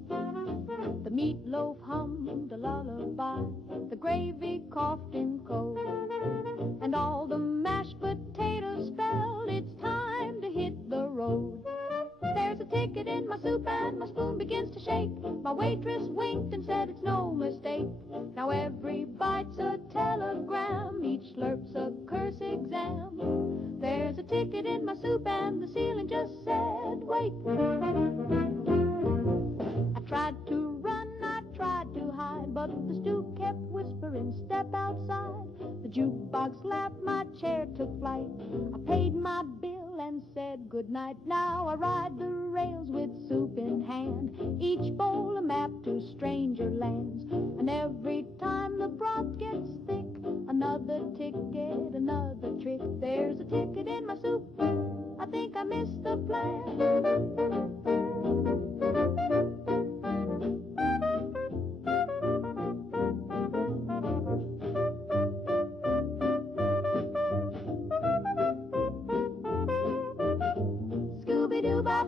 The meatloaf hummed a lullaby, the gravy coughed in cold, and all the mashed potatoes spelled it's time to hit the road. There's a ticket in my soup and my spoon begins to shake. My waitress winked and said it's no mistake. Now every bite's a telegram, each slurp's a curse exam. There's a ticket in my soup and the ceiling just said, wait. I tried to run, I tried to hide, but the stew kept whispering, step outside. The jukebox laughed, my chair took flight. I paid my bill and said goodnight. Now I ride the rails with soup in hand, each bowl a map to stranger lands. And every time the broth gets thick, another ticket, another trick. There's a ticket in my soup, I think I missed the plan.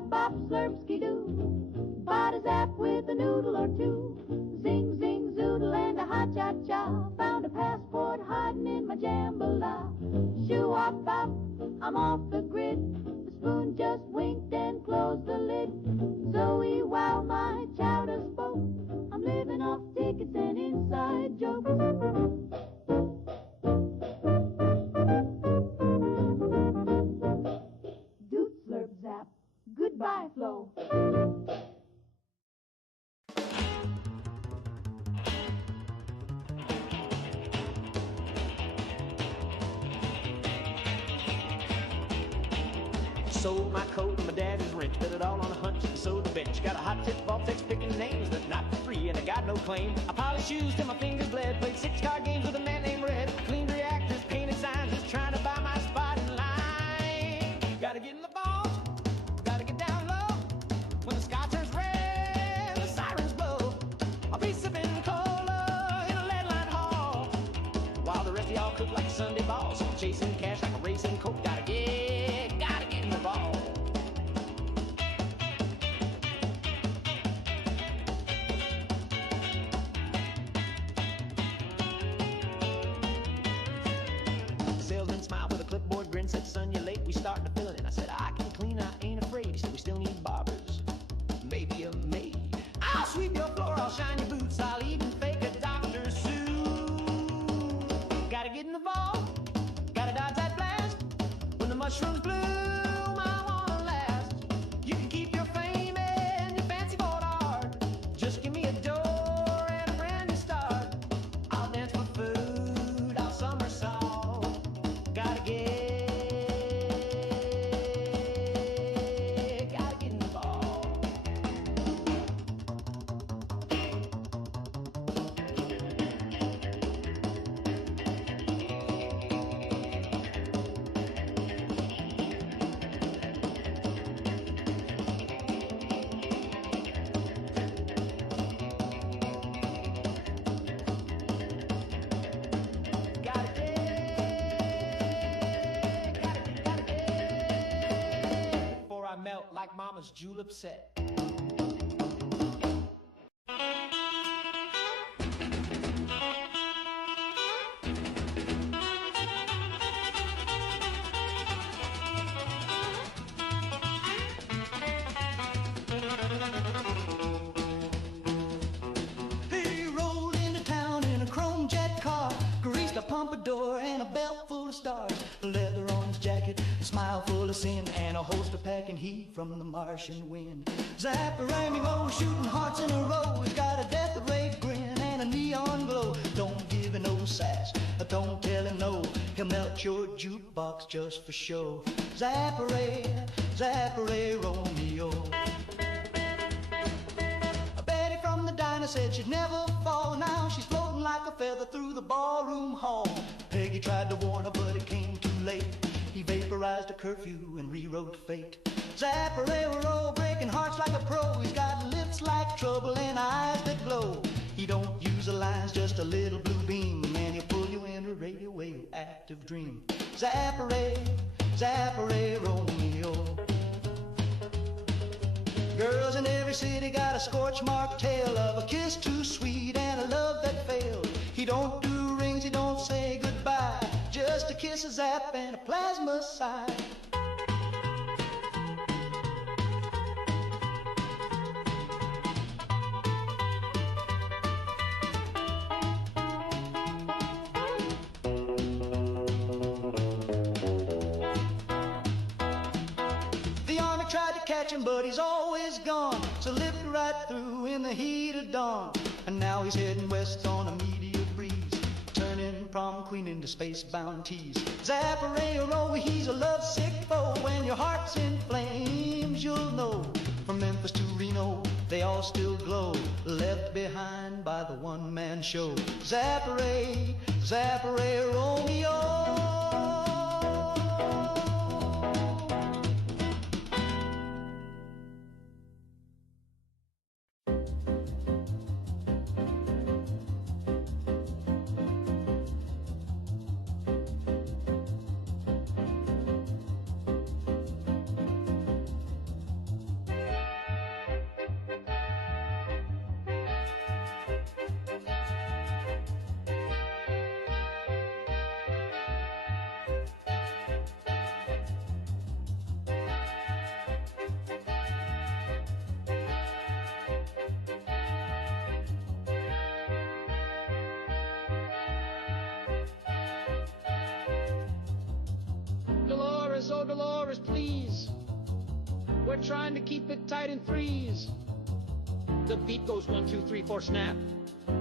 Bop, slurpski-doo, bada-zap with a noodle or two. Zing, zing, zoodle and a ha-cha-cha. Found a passport hiding in my jambalaya. Shoo-wop-bop, I'm off the grid. The spoon just winked and closed the lid. Zoe, wow, my chowder spoke. I'm living off tickets and inside jokes. Doot, slurp, zap. Goodbye, Flo. Sold my coat and my daddy's wrench, bet it all on a hunch and sold the bench. Got a hot tip off text picking names that not for free, and I got no claim. I polished shoes till my fingers bled, played 6 card games with a man named Red, cleaned reactors, painted signs, just trying to buy my spot in line. Gotta get in the ball, gotta get down low. When the sky turns red, the sirens blow. I'll be sipping cola in a lead-lined hall, while the rest of y'all cook like a Sunday ball. So I'm chasing cash like a racing coke. Gotta get in the ball. Salesman smiled with a clipboard grin, said, son, you're late, we starting to fill it in. I said, I can clean, I ain't afraid. He said, we still need barbers, maybe a maid. I'll sweep your floor, I'll shine your boots, I'll even fake a doctor's suit. Gotta get in the ball, gotta dodge that blast. When the mushrooms bloom, I wanna last. You can keep your fame and your fancy board art. Just give me a door and a brand new start. I'll dance for food, I'll somersault. Gotta get in the ball. mama's julep set. He rolled into town in a chrome jet car, greased a pompadour and a belt full of stars, leather on his jacket, a smile full of sin, and a holster packing heat from the Martian wind. Zapparami-mo, shooting hearts in a row. He's got a death ray grin and a neon glow. Don't give him no sass, don't tell him no. He'll melt your jukebox just for show. Zapparay, Zapparay Romeo. Betty from the diner said she'd never fall. Now she's floating like a feather through the ballroom hall. Peggy tried to warn her, but it came too late. He vaporized a curfew and rewrote fate. Zapparero, breaking hearts like a pro. He's got lips like trouble and eyes that glow. He don't use the lines, just a little blue beam, and he'll pull you in a radioactive dream. Zapparay, Zapparay Romeo. Girls in every city got a scorch mark tale of a kiss too sweet and a love that failed. He don't do rings, he don't say goodbye, just a kiss, a zap, and a plasma sigh. Catch him, but he's always gone, so lived right through in the heat of dawn. And now he's heading west on a meteor breeze, turning prom queen into space-bound tease. Zapparero, he's a lovesick foe. When your heart's in flames, you'll know. From Memphis to Reno, they all still glow, left behind by the one-man show. Zapparay, Zapparay Romeo. Oh, Dolores, please. We're trying to keep it tight in threes. The beat goes 1, 2, 3, 4, snap.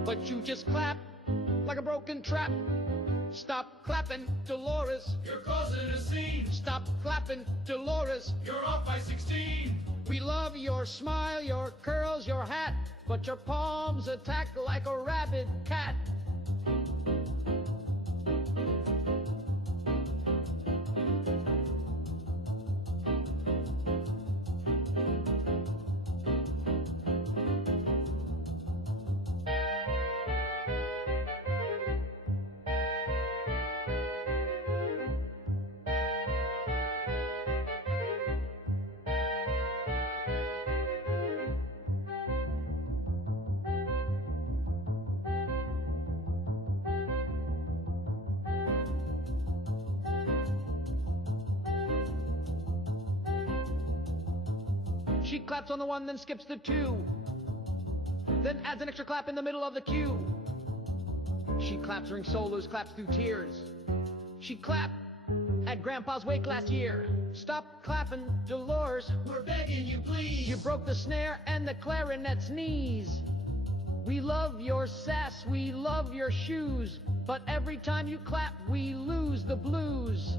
But you just clap like a broken trap. Stop clapping, Dolores. You're causing a scene. Stop clapping, Dolores. You're off by 16. We love your smile, your curls, your hat, but your palms attack like a rabid cat. She claps on the 1, then skips the 2, then adds an extra clap in the middle of the cue. She claps during solos, claps through tears. She clapped at Grandpa's wake last year. Stop clapping, Dolores. We're begging you, please. You broke the snare and the clarinet's knees. We love your sass, we love your shoes, but every time you clap, we lose the blues.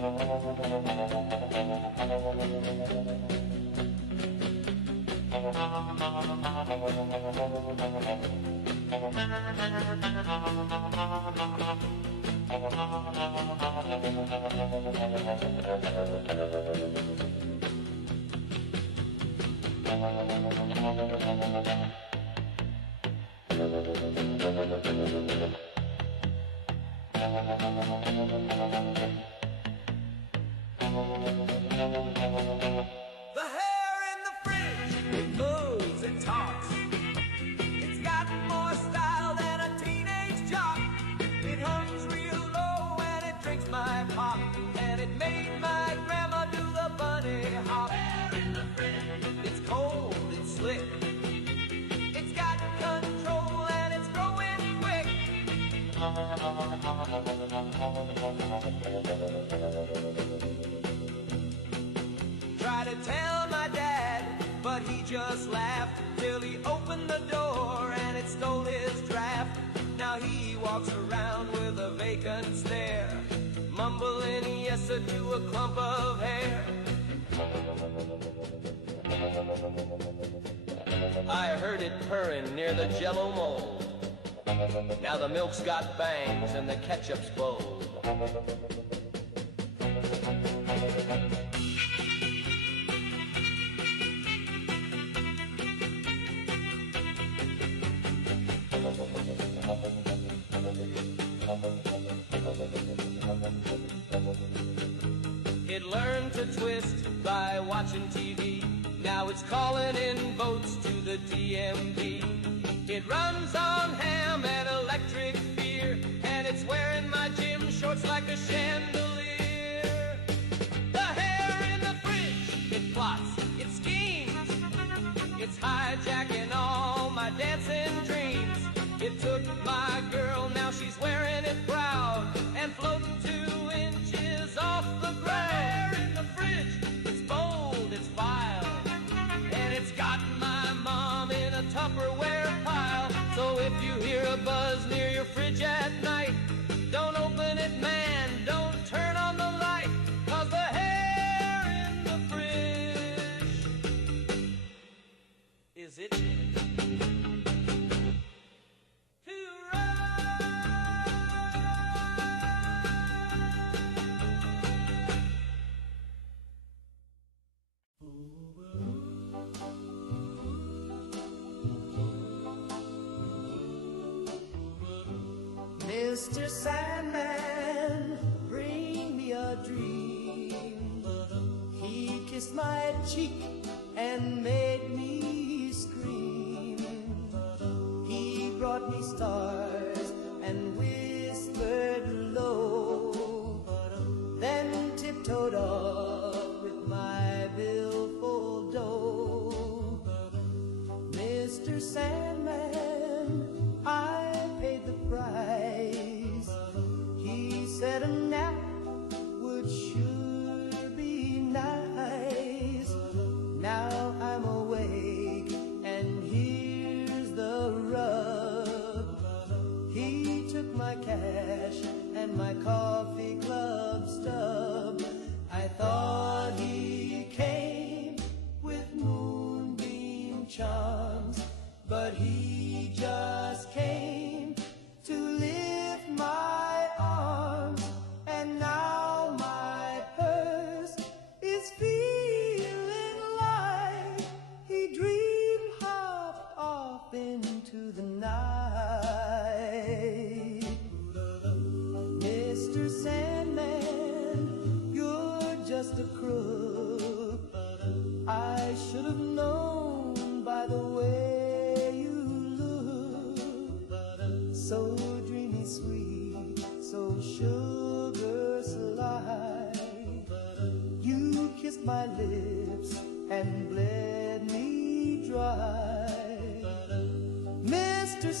The hair in the fridge, it moves, it talks. It's got more style than a teenage jock. It hums real low and it drinks my pop. And it made my grandma do the bunny hop. Hair in the fridge. It's cold, it's slick. It's got control and it's growing quick. Try to tell my dad, but he just laughed till he opened the door and it stole his draft. Now he walks around with a vacant stare, mumbling yes to a clump of hair. I heard it purring near the Jell-O mold. Now the milk's got bangs and the ketchup's bold. It learned to twist by watching TV. Now it's calling in votes to the DMV. It runs on ham and electric fear, and it's wearing my gym shorts like a chandelier. The hair in the fridge, it plots, it schemes. It's hijacking all my dancing dreams. It took my girl, now she's wearing it proud and floating 2 inches off the ground. The hair in the fridge, it's bold, it's vile, and it's got my mom in a Tupperware pile. So if you hear a buzz near your fridge at night, don't open it, man, don't turn on the light, 'cause the hair in the fridge is itching to Mr. Sandman, bring me a dream. He kissed my cheek and made me scream. He brought me stars and whispered low, then tiptoed off with my billfold dough. Mr. Sandman, I paid the price. He said a nap would sure be nice. Now I'm awake and here's the rub. He took my cash and my coffee club stub. I thought he came with moonbeam charms, but he just came to lift my arms. And now my purse is feeling light. He dream hopped off into the night. Mr. Sandman, you're just a crook. I should have known by the way you look. So dreamy sweet, so sugar sly. You kissed my lips and bled me dry. Mr.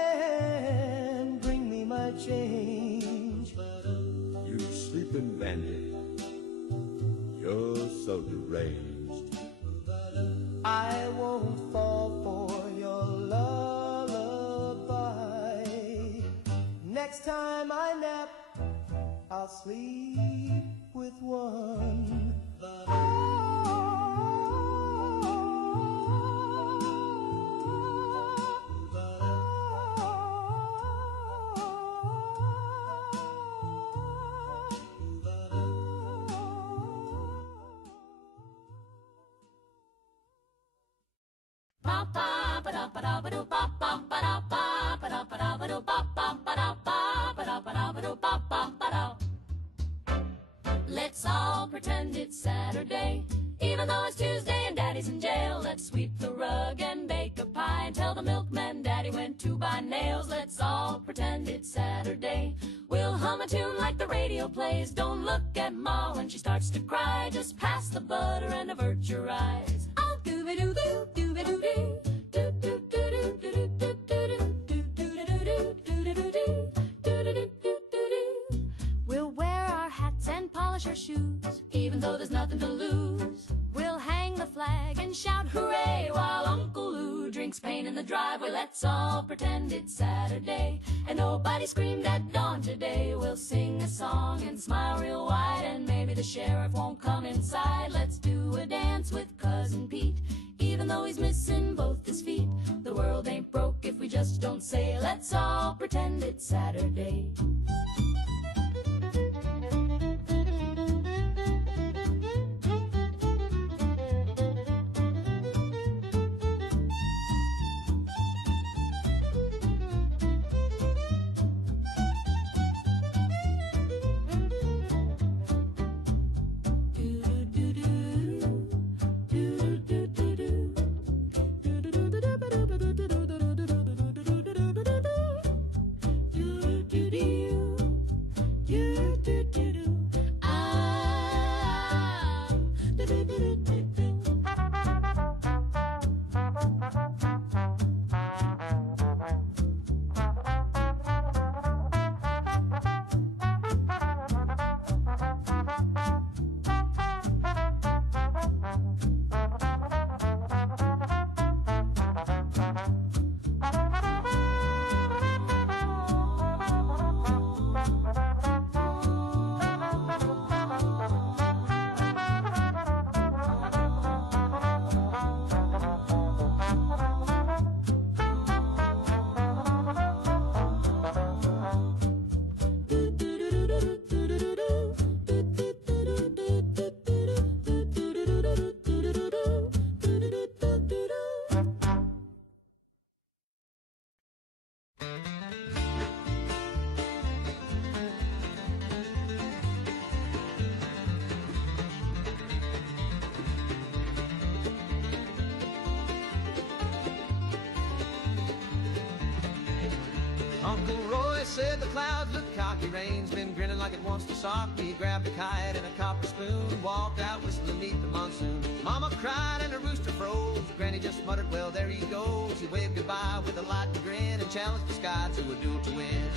Sandman, bring me my change. You sleeping bandit, you're so deranged. I won't fall for your lullaby. Next time I nap, I'll I'll sleep with one. Let's all pretend it's Saturday, even though it's Tuesday and Daddy's in jail. Let's sweep the rug and bake a pie and tell the milkman Daddy went to buy nails. Let's all pretend it's Saturday. We'll hum a tune like the radio plays. Don't look at Ma when she starts to cry. Just pass the butter and avert your eyes. Oh, doo-ba-doo-doo, doo-ba-doo-doo, doo-doo-doo-doo-doo-doo-doo-doo-doo. We'll wear our hats and polish our shoes, even though there's nothing to lose. We'll hang the flag and shout hooray while Uncle Lou drinks pain in the driveway. Let's all pretend it's Saturday and nobody screamed at dawn today. We'll sing a song and smile real wide, and maybe the sheriff won't come inside. Let's do a dance with Cousin Pete, even though he's missing both his feet. The world ain't broke if we just don't say, let's all pretend it's Saturday. Uncle Roy said the clouds look cocky, rain's been grinning like it wants to sock me. He grabbed a kite and a copper spoon, walked out whistling neath the monsoon. Mama cried and the rooster froze. Granny just muttered, well, there he goes. He waved goodbye with a light grin and challenged the sky to a duel to win.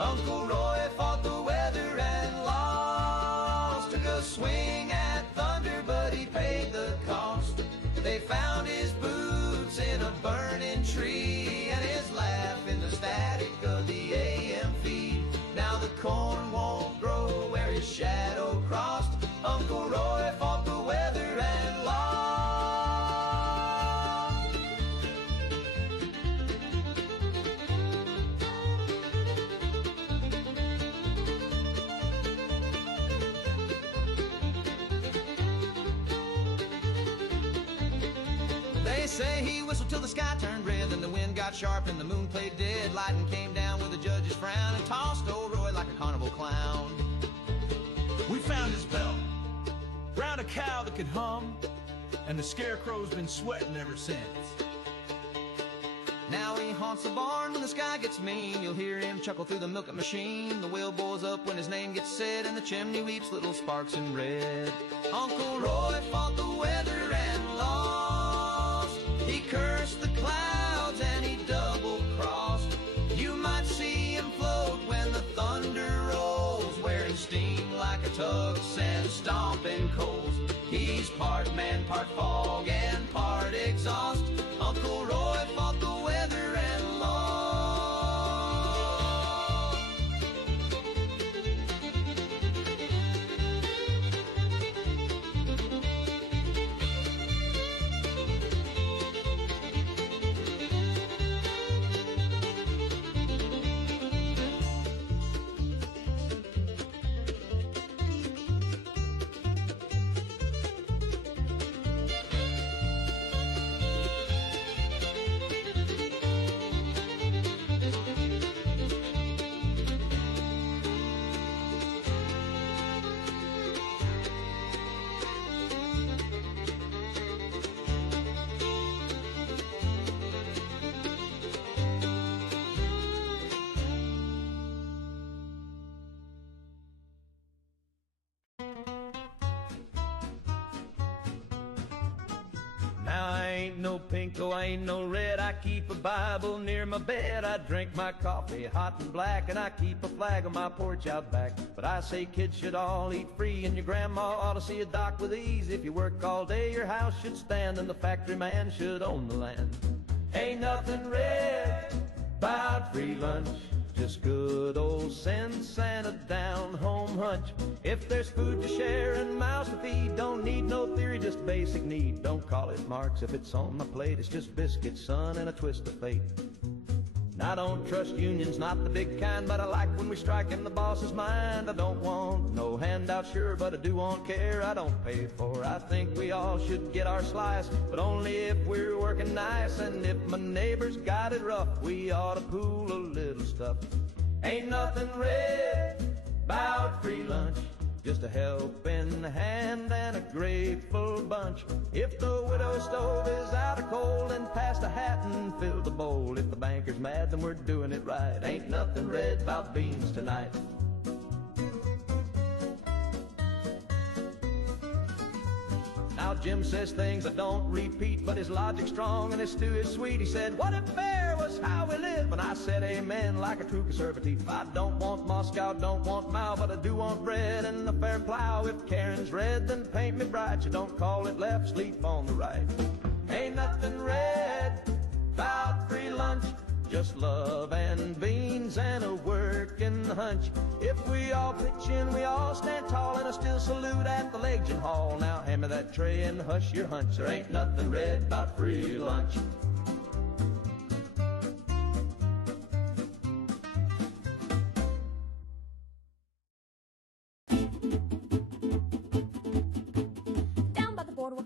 Uncle Roy fought the weather and lost. Took a swing at thunder, but he paid the cost. They found his boots in a burning tree and his laugh in the static of the AM feed. Now the corn won't grow where his shadow crossed. Uncle Roy fought the weather and lost. They say he whistled till the sky turned red, then the wind got sharp and the moon played dead. Lightning came down with a judge's frown and tossed old Roy like a carnival clown. We found his belt, round a cow that could hum, and the scarecrow's been sweating ever since. Now he haunts the barn when the sky gets mean. You'll hear him chuckle through the milking machine. The wheel boils up when his name gets said, and the chimney weeps little sparks in red. Uncle Roy fought the weather and lost. He cursed the clouds and he double-crossed. You might see him float when the thunder rolls, wearing steam like a tux and stomping coals. He's part man, part fog, and part exhaust. Uncle Roy fought the weather and lost. ain't no pinko, I ain't no red. I keep a Bible near my bed. I drink my coffee hot and black, and I keep a flag on my porch out back. But I say kids should all eat free, and your grandma ought to see a doc with ease. If you work all day, your house should stand, and the factory man should own the land. Ain't nothing red about free lunch, just good old sense and a down-home hunch. If there's food to share and mouths to feed, don't need no theory, just basic need. Don't call it Marx if it's on my plate. It's just biscuits, son, and a twist of fate. Now I don't trust unions, not the big kind, but I like when we strike in the boss's mind. I don't want no handout, sure, but I do want care I don't pay for. I think we all should get our slice, but only if we're working nice. And if my neighbor's got it rough, we ought to pool a little stuff. Ain't nothing red about free lunch, just a helping hand and a grateful bunch. If the widow's stove is out of coal, then pass the hat and fill the bowl. If the banker's mad, then we're doing it right. Ain't nothing red about beans tonight. Now Jim says things that don't repeat, but his logic's strong and his stew is sweet. He said, what if fair was how we live? And I said, amen, like a true conservative. I don't want Moscow, don't want Mao, but I do want bread and a fair plow. If Karen's red, then paint me bright. You don't call it left, sleep on the right. Ain't nothing red about free lunch, just love and beans and a working hunch. If we all pitch in, we all stand tall, and I still salute at the Legion Hall. Now hand me that tray and hush your hunch. There ain't nothing red about free lunch.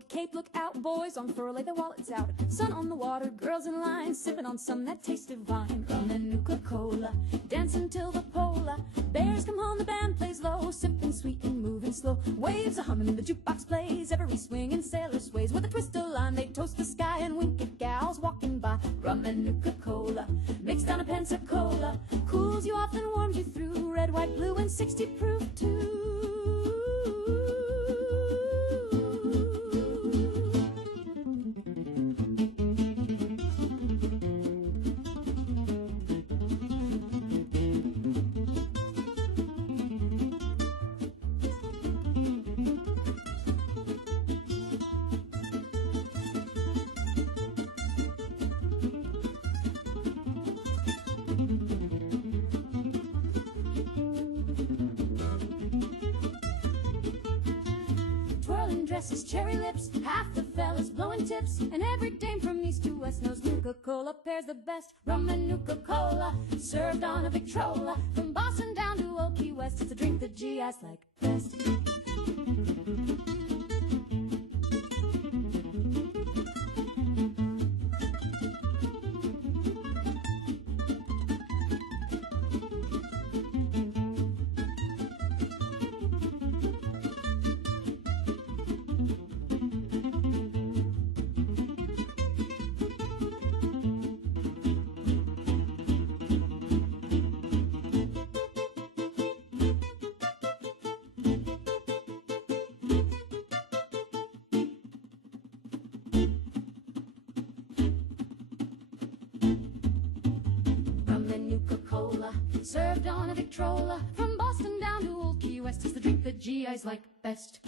Cape, look out, boys, on furl, lay their wallets out. Sun on the water, girls in line, sipping on some that taste divine. Rum and Nuka-Cola, dancing till the pola. Bears come home, the band plays low, sipping sweet and moving slow. Waves are humming, the jukebox plays, every swinging sailor sways. With a twist of line, they toast the sky and wink at gals walking by. Rum and Nuka-Cola, mixed down a Pensacola, cools you off and warms you through. Red, white, blue, and 60 proof too. Dresses, cherry lips, half the fellas blowing tips, and every dame from east to west knows Nuka-Cola pairs the best. Rum and Nuka-Cola, served on a Victrola, from Boston down to Old Key West. It's a drink the GIs like best. Served on a Victrola, from Boston down to Old Key West. It's the drink that GIs like best.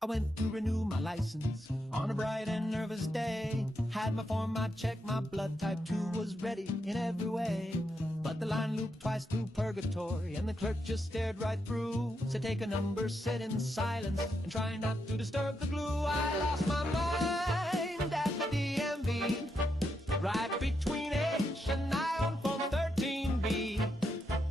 I went to renew my license on a bright and nervous day. Had my form, my check, my blood type 2 was ready in every way. But the line looped twice through purgatory, and the clerk just stared right through. Said take a number, sit in silence, and try not to disturb the glue. I lost my mind at the DMV, right between H and I on phone 13B.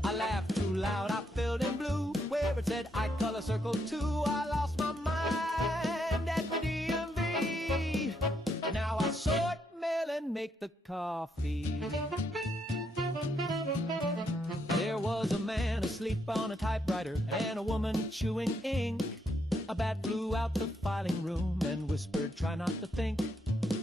I laughed too loud, I filled in blue, where it said I color circle 2. I lost my mind at the DMV. Now I sort, mail, and make the coffee. There was a man asleep on a typewriter and a woman chewing ink. A bat flew out the filing room and whispered, try not to think.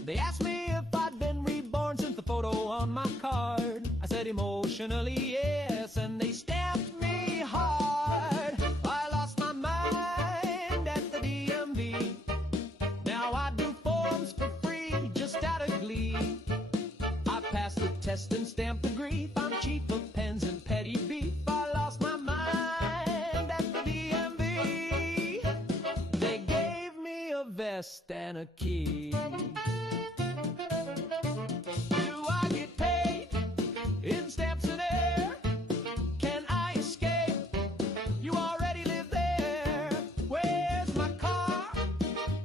They asked me if I'd been reborn since the photo on my card. I said emotionally yes, and they stamped me hard. I lost my mind at the DMV. Now I test and stamp the grief. I'm chief of pens and petty beef. I lost my mind at the DMV. They gave me a vest and a key. Do I get paid in stamps and air? Can I escape? You already live there. Where's my car?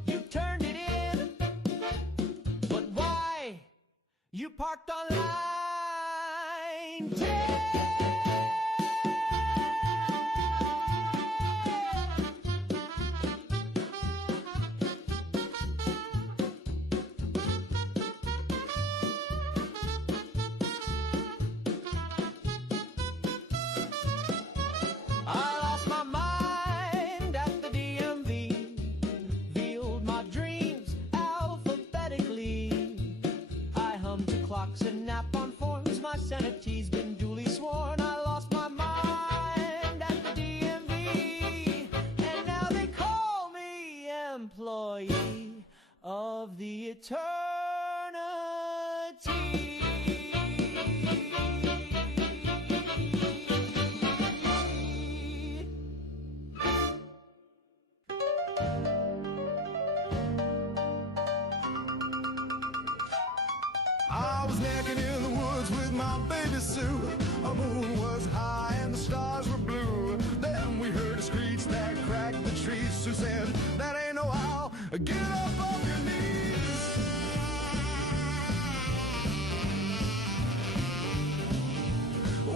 You turned it in. But why? You parked on line 10. I lost my mind at the DMV, veiled my dreams alphabetically. I hum to clocks and nap on forms, my sanity's been duly sworn. I lost my mind at the DMV, and now they call me employee of the eternity. I was naked in the woods with my baby Sue. A moon was high and the stars were blue. Then we heard a screech that cracked the trees. Sue said, that ain't no owl, get up off your knees.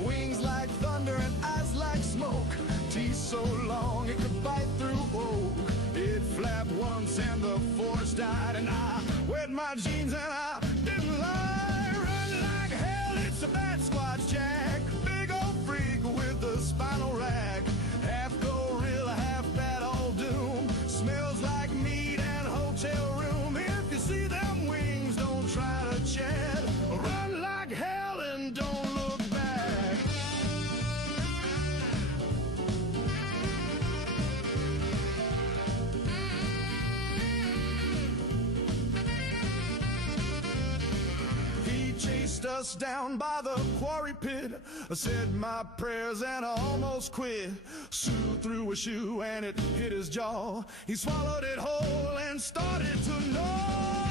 Wings like thunder and eyes like smoke. Teeth so long it could bite through oak. It flapped once and the force died, and I wet my jeans and I didn't lie. Run like hell, it's a bat squatch jack. Big old freak with the spinal rack. Half gorilla, half bat, all doom. Smells like meat and hotel room. If you see them wings, don't try to chat. Run like hell and don't look back. He chased us down by the quarry pit. I said my prayers and I almost quit. Sue threw a shoe and it hit his jaw. He swallowed it whole and started to gnaw.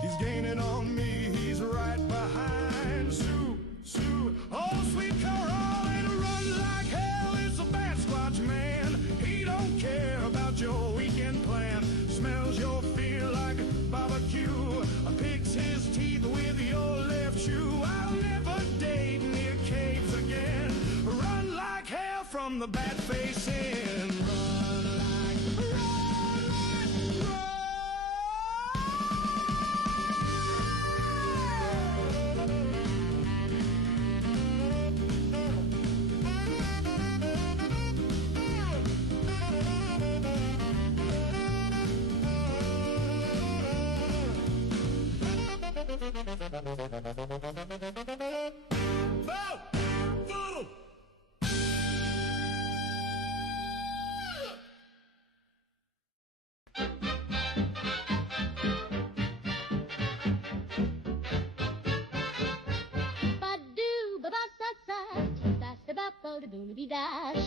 He's gaining on me, he's right behind. Sue, Sue, oh sweet Caroline, run like hell, it's a bat squatch man. He don't care about your weekend plan. Smells your fear like barbecue. Picks his teeth with your left shoe. I'll never date near caves again. Run like hell from the bat face in. Run like, run.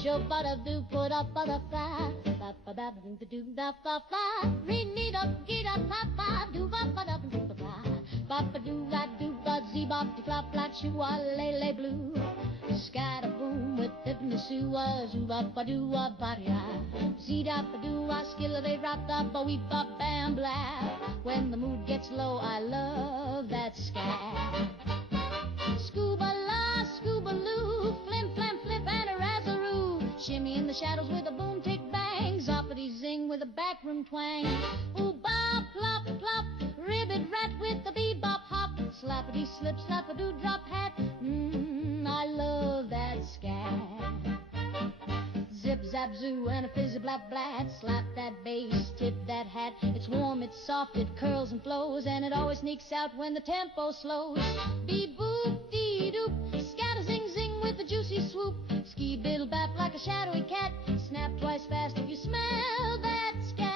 Show but a do put up but a fly. Ba ba ba ba do da fa fa. Read me up get up pa pa do ba ba da do ba ba. Ba ba do la do ba zee bop de flop flop shoo a lay lay blue. Scat a boom with Tiffany Sue a zoo ba ba do a ba ya. Zee da ba do a skill they rap da ba wee ba bam blah. When the mood gets low I love that scat. Scuba la scuba loo flim flam flip and a razzaroo. Shimmy in the shadows with a boom tick bang. Zoppity backroom twang. Ooh, bop, plop, plop, ribbit rat with the bebop hop. Slappity slip, slap-a-doo drop hat. I love that scat. Zip, zap, zoo, and a fizzy blap blat. Slap that bass, tip that hat. It's warm, it's soft, it curls and flows, and it always sneaks out when the tempo slows. Be boop, dee doop, scatter zing zing with a juicy swoop. Ski biddle bap like a shadowy cat. Snap twice fast if you smell that scat.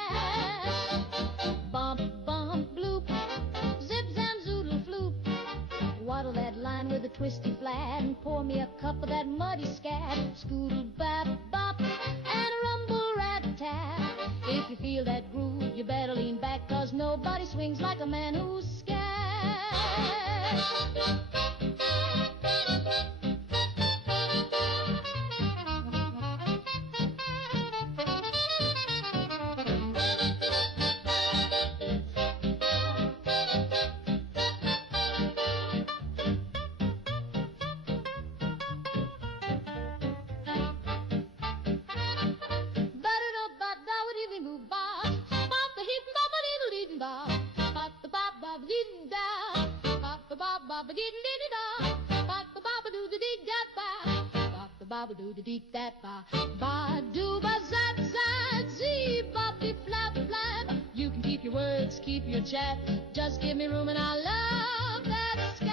Bump, bump, bloop, zip, zam, zoodle, floop. Waddle that line with a twisty flat and pour me a cup of that muddy scat. Scoodle, bap, bop, and a rumble, rat-tat. If you feel that groove, you better lean back, 'cause nobody swings like a man who's scat. You can keep your words, keep your chat. Just give me room and I love that scat.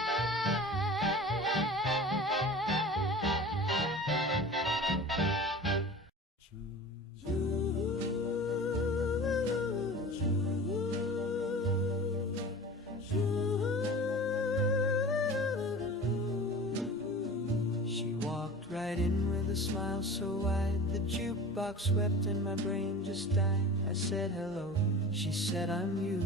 She walked right in with a smile so wide, the jukebox swept and my brain just died. I said hello, she said I'm you,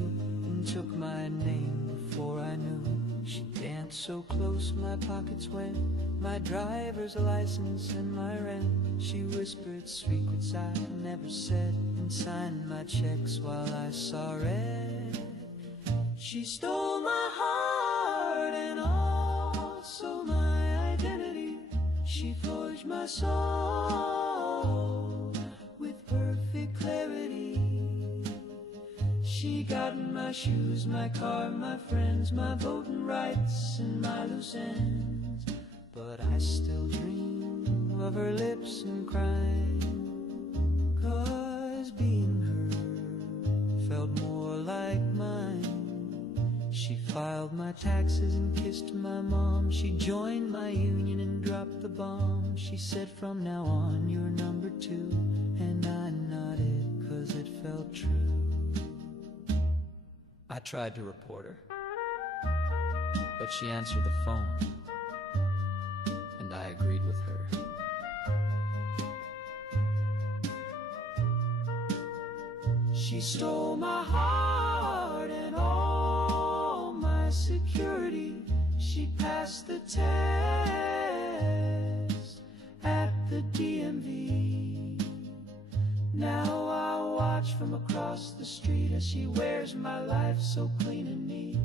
and took my name before I knew. She danced so close my pockets went, my driver's license and my rent. She whispered secrets I never said, and signed my checks while I saw red. She stole my heart and also my identity. She forged my soul with perfect clarity. She got in my shoes, my car, my friends, my voting rights, and my loose ends. But I still dream of her lips and crying, 'cause being her felt more like mine. She filed my taxes and kissed my mom. She joined my union and dropped the bomb. She said from now on you're number 2, and I nodded 'cause it felt true. I tried to report her, but she answered the phone, and I agreed with her. She stole my heart and all my security. She passed the test at the DMV. Now I watch from across the street as she wears my life so clean and neat.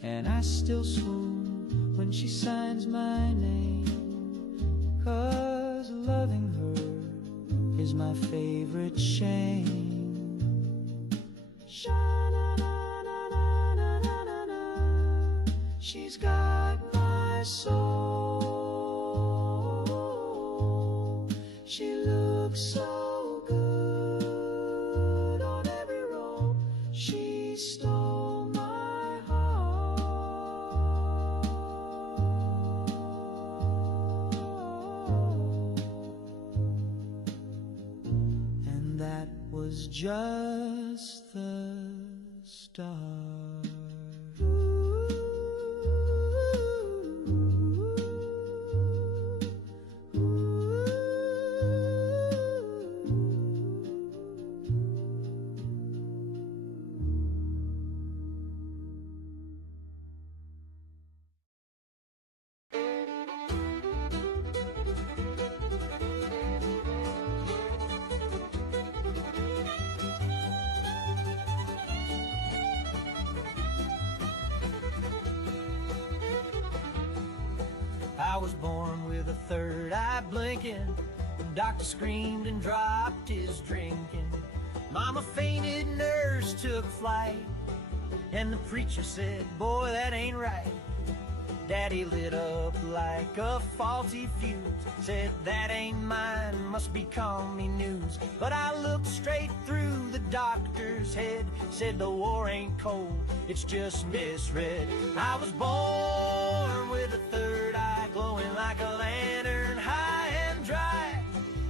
And I still swoon when she signs my name, 'cause loving her is my favorite shame. Sha-na-na-na-na-na-na. She's got my soul. She looks so good on every roll. She stole my heart, and that was just the start. I was born with a third eye blinking. The doctor screamed and dropped his drinking. Mama fainted, nurse took flight, and the preacher said, boy, that ain't right. Daddy lit up like a faulty fuse, said that ain't mine, must be commie news. But I looked straight through the doctor's head, said the war ain't cold, it's just misread. I was born with a third eye glowing like a lantern, high and dry.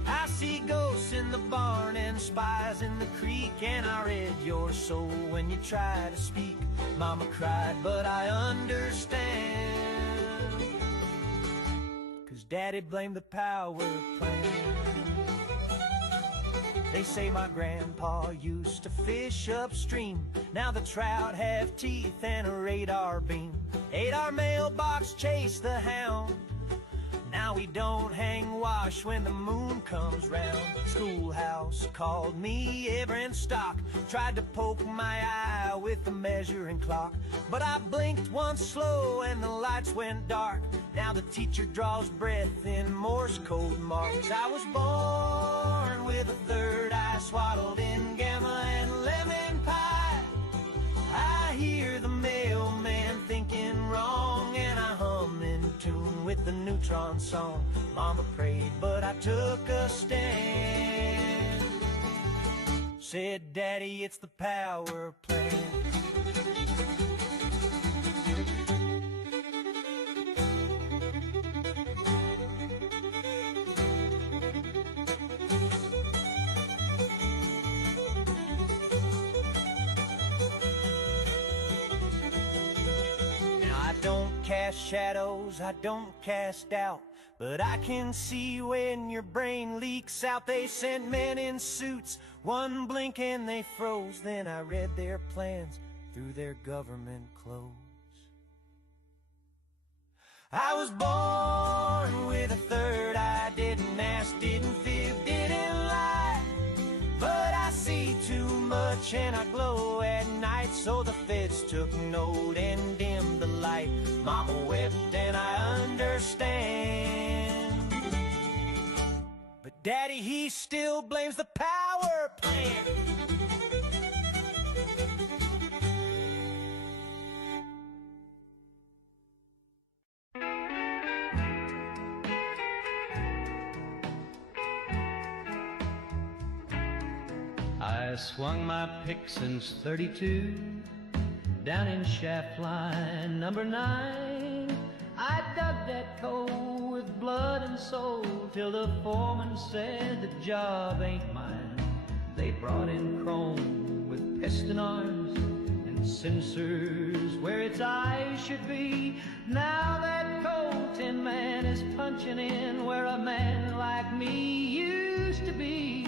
I see ghosts in the barn and spies in the creek, and I read your soul when you try to speak. Mama cried, but I understand, 'cause Daddy blamed the power plant. They say my grandpa used to fish upstream. Now the trout have teeth and a radar beam. Ate our mailbox, chased the hound. Now we don't hang wash when the moon comes round. Schoolhouse called me Abram Stock, tried to poke my eye with the measuring clock. But I blinked once slow and the lights went dark. Now the teacher draws breath in Morse code marks. I was born with a third eye, swaddled in gamma and lemon pie. I hear the mailman thinking wrong, and I hum in tune with the neutron song. Mama prayed, but I took a stand. Said, Daddy, it's the power plant. Cast shadows, I don't cast doubt, but I can see when your brain leaks out. They sent men in suits, one blink and they froze. Then I read their plans through their government clothes. I was born with a third eye, didn't ask, didn't fib, didn't lie. But I see too much and I glow at night, so the feds took note and dimmed the light. Mama wept and I understand, but Daddy, he still blames the power plant. I swung my pick since 32, down in shaft line number 9. I dug that coal with blood and soul till the foreman said the job ain't mine. They brought in chrome with piston arms and sensors where its eyes should be. Now that coal tin man is punching in where a man like me used to be.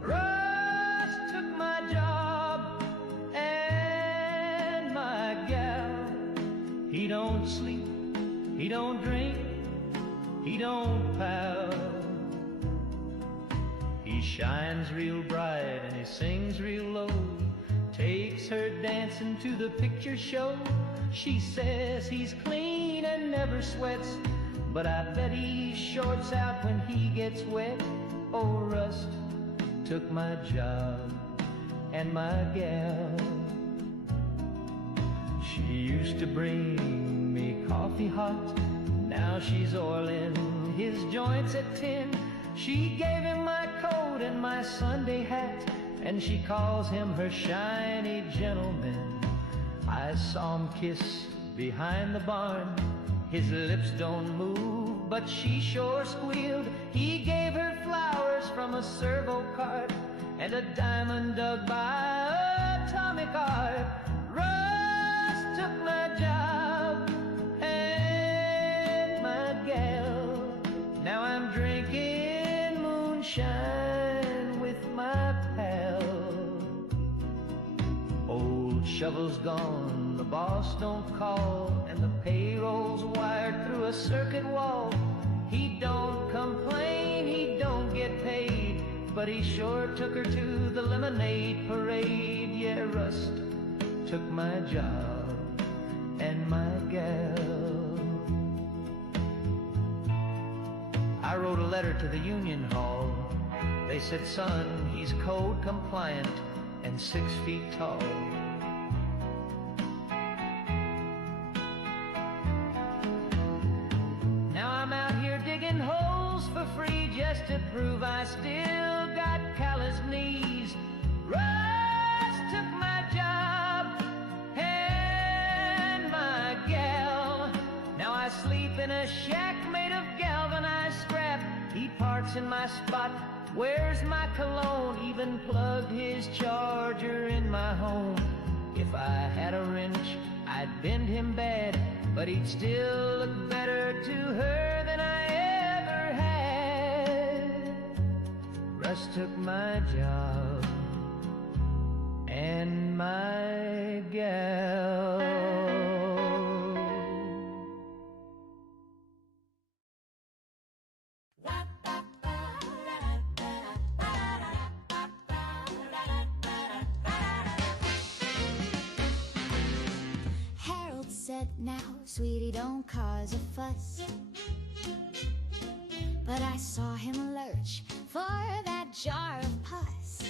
Rust took my job and my gal. He don't sleep, he don't drink, he don't pout. He shines real bright and he sings real low, takes her dancing to the picture show. She says he's clean and never sweats, but I bet he shorts out when he gets wet. Oh, Rust took my job and my gal. She used to bring me coffee hot, now she's oiling his joints at 10. She gave him my coat and my Sunday hat, and she calls him her shiny gentleman. I saw him kiss behind the barn, his lips don't move, but she sure squealed. He gave her flowers from a servo cart and a diamond dug by atomic art. Rust took my job and my gal. Now I'm drinking moonshine with my pal. Old shovel's gone, the boss don't call, and the payroll's wired through a circuit wall. He don't complain, he don't get paid, but he sure took her to the lemonade parade. Yeah, Rust took my job and my gal. I wrote a letter to the union hall They said, son, he's code compliant and 6 feet tall. Now I'm out here digging holes for free just to prove I still got calloused knees. Rust took my job and my gal. Now I sleep in a shack made of galvanized scrap. He parks in my spot, wears my cologne, even plugged his charger in my home. If I had a wrench, I'd bend him bad, but he'd still look better to her than I ever had. Russ took my job and my gal. Harold said, now, sweetie, don't cause a fuss. But I saw him lurch for that jar of pus.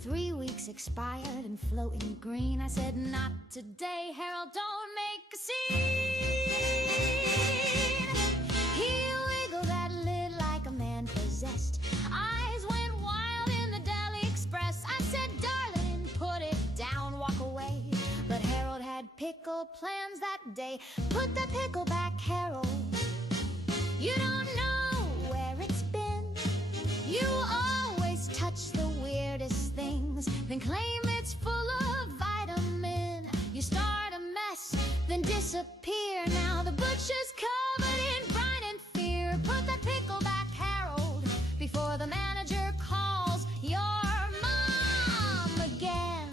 3 weeks expired and floating green. I said, not today, Harold, don't make a scene. He wiggled that lid like a man possessed. Eyes went wild in the Deli Express. I said, darling, put it down, walk away. But Harold had pickle plans that day. Put the pickle back, Harold. You don't know where it's been. You always touch the weirdest things, then claim it's full of vitamin. You start a mess, then disappear. Now the butcher's covered in brine and fear. Put the pickle back, Harold, before the manager calls your mom again.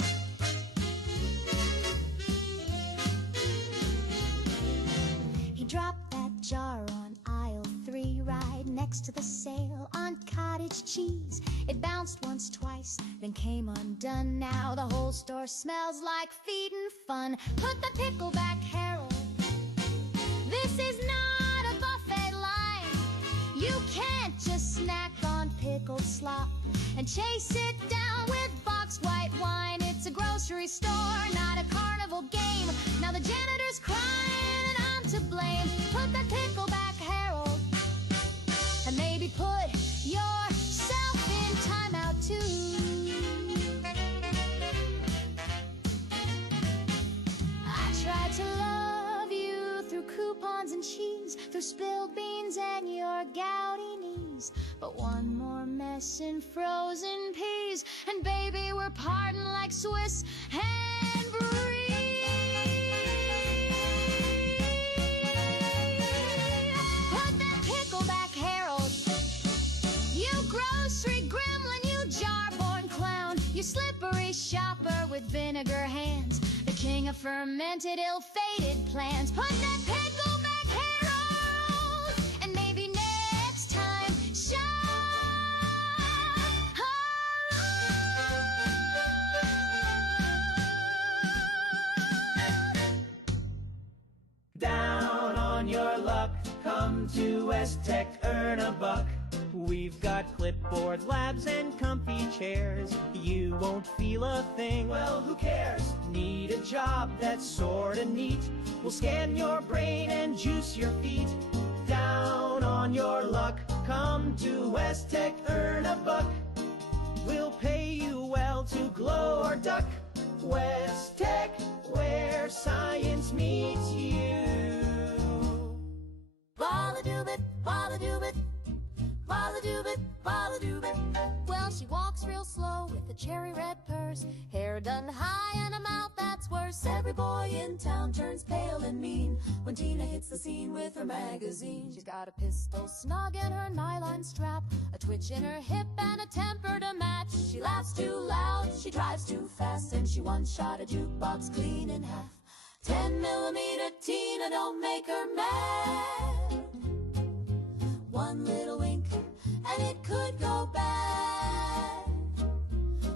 He dropped that jar on aisle 3, right next to the sale on cottage cheese. It bounced once, twice, then came undone. Now the whole store smells like feeding fun. Put the pickle back, Harold. This is not a buffet line. You can't just snack on pickled slop and chase it down with boxed white wine. It's a grocery store, not a carnival game. Now the janitor's crying and I'm to blame. Put the pickle back, Harold, and maybe put yourself in timeout too. I tried to love you through coupons and cheese, through spilled beans and your gouty knees. But one more mess in frozen peas, and baby, we're parting like Swiss and Brie. Put that pickle back, Harold. You grocery gremlin, you jar-born clown, you slippery shopper with vinegar hands, the king of fermented, ill-fated plans. Put that pickle back, Harold, and maybe next time, Down on your luck, come to S-Tech, earn a buck. We've got clipboard labs and comfy chairs. You won't feel a thing. Well, who cares? Need a job that's sorta neat. We'll scan your brain and juice your feet. Down on your luck, come to S-Tech, earn a buck. We'll pay you well to glow or duck. West Tech, where science meets you. Balla-doobit, balla-doobit, balla-doobit, balla-doobit. Well, she walks real slow with a cherry red purse, hair done high and a mouth that's worse. Every boy in town turns pale and mean when Tina hits the scene with her magazine. She's got a pistol snug in her nylon strap, a twitch in her hip and a temper to match. She laughs too loud, she drives too fast, and she once shot a jukebox clean in half. 10mm Tina, don't make her mad. One little wink and it could go bad.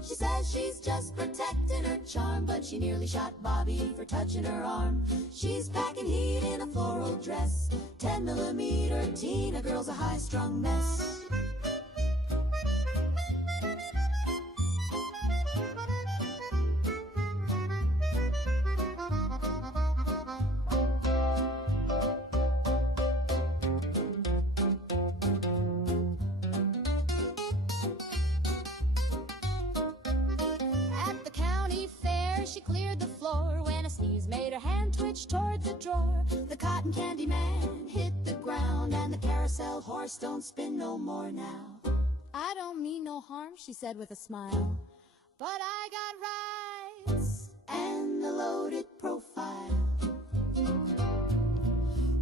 She says she's just protecting her charm, but she nearly shot Bobby for touching her arm. She's packing heat in a floral dress. 10mm Tina, girl's a high-strung mess. marched toward the drawer. The cotton candy man hit the ground, and the carousel horse don't spin no more now. I don't mean no harm, she said with a smile, but I got rights and the loaded profile.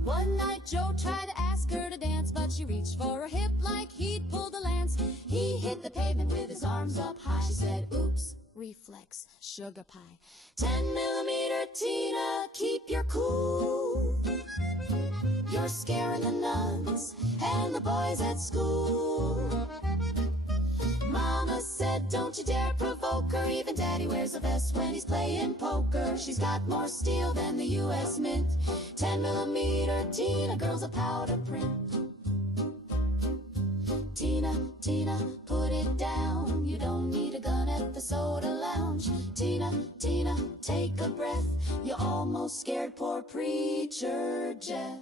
One night Joe tried to ask her to dance, but she reached for her hip like he'd pulled a lance. He hit the pavement with his arms up high. She said, oops, reflex, sugar pie. 10mm Tina, keep your cool. You're scaring the nuns and the boys at school. Mama said, don't you dare provoke her. Even Daddy wears a vest when he's playing poker. She's got more steel than the U.S. Mint. 10mm Tina, girl's a powder print. Tina, Tina, put it down. You don't need a gun at the soda lounge. Tina, Tina, take a breath. You almost scared poor preacher Jeff.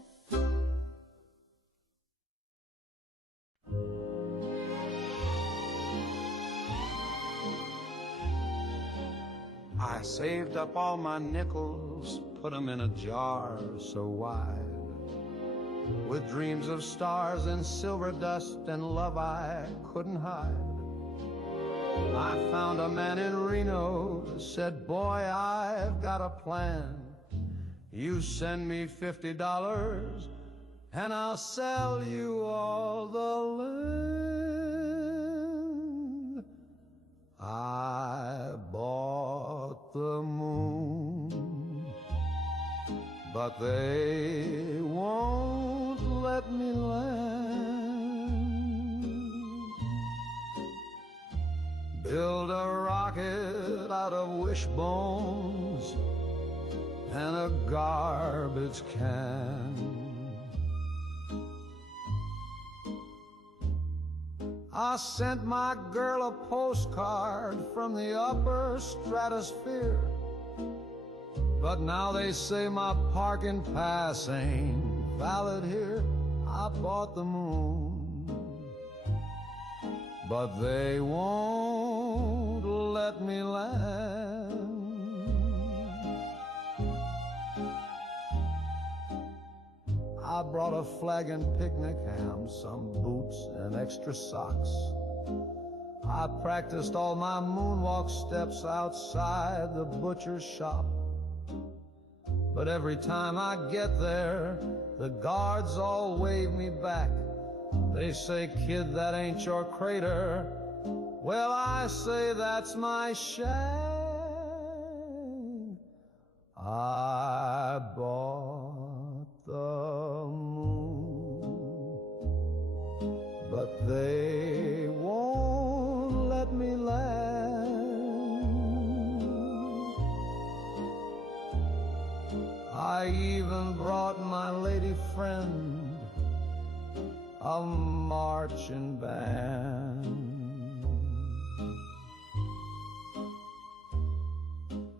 I saved up all my nickels, put them in a jar so wide, with dreams of stars and silver dust and love I couldn't hide. I found a man in Reno, said, boy, I've got a plan. You send me $50 and I'll sell you all the land. I bought the moon, but they won't let me land. Build a rocket out of wishbones and a garbage can. I sent my girl a postcard from the upper stratosphere, but now they say my parking pass ain't valid here. I bought the moon, but they won't let me land. I brought a flagon picnic ham, some boots and extra socks. I practiced all my moonwalk steps outside the butcher's shop. But every time I get there, the guards all wave me back. They say, kid, that ain't your crater. Well, I say that's my shack. I bought the moon, but they won't let me land. I even brought my lady friend a marching band.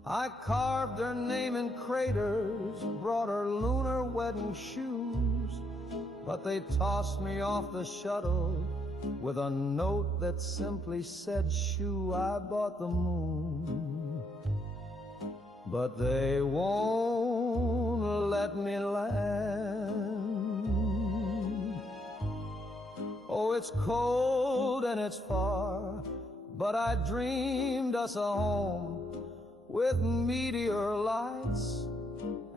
I carved her name in craters, brought her lunar wedding shoes, but they tossed me off the shuttle with a note that simply said, shoo, I bought the moon, but they won't let me land. Oh, it's cold and it's far, but I dreamed us a home with meteor lights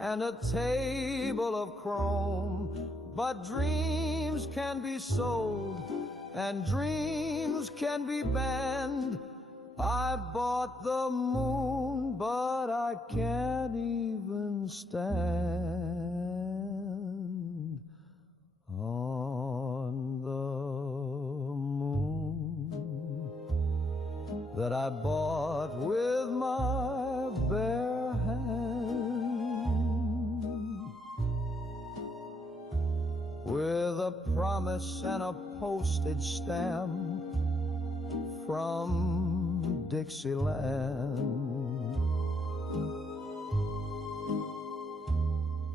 and a table of chrome. But dreams can be sold and dreams can be banned. I bought the moon, but I can't even stand on the moon that I bought with my bare hand, with a promise and a postage stamp from Dixieland.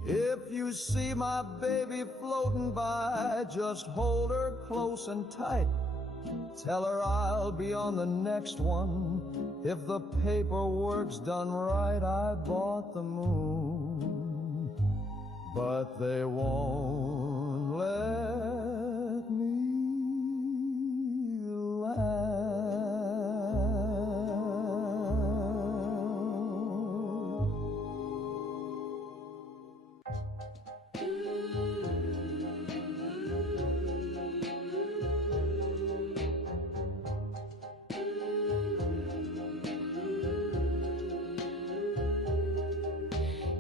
If you see my baby floating by, just hold her close and tight. Tell her I'll be on the next one. If the paperwork's done right, I bought the moon, but they won't let me land.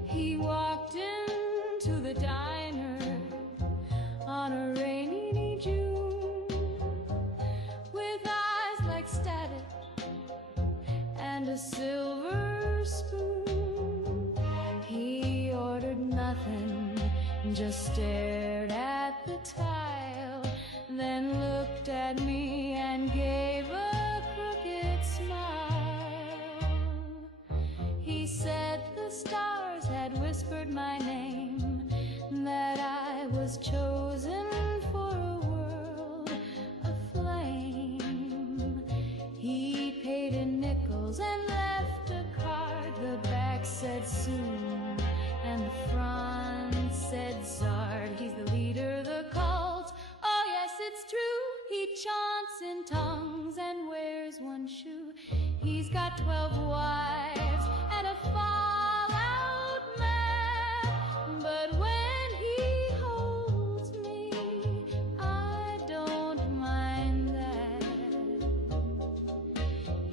He walked into the diner on a rainy June with eyes like static and a silver spoon. He ordered nothing, just stared at the tile, then looked at me and gave a crooked smile. He said the stars had whispered my name, that I was chosen for a world aflame. He paid in nickels and left a card. The back said soon and the front said Zard. He's the leader of the cult. Oh yes, it's true. He chants in tongues and wears one shoe. He's got 12 wives and a fallout man, but when he holds me, I don't mind that.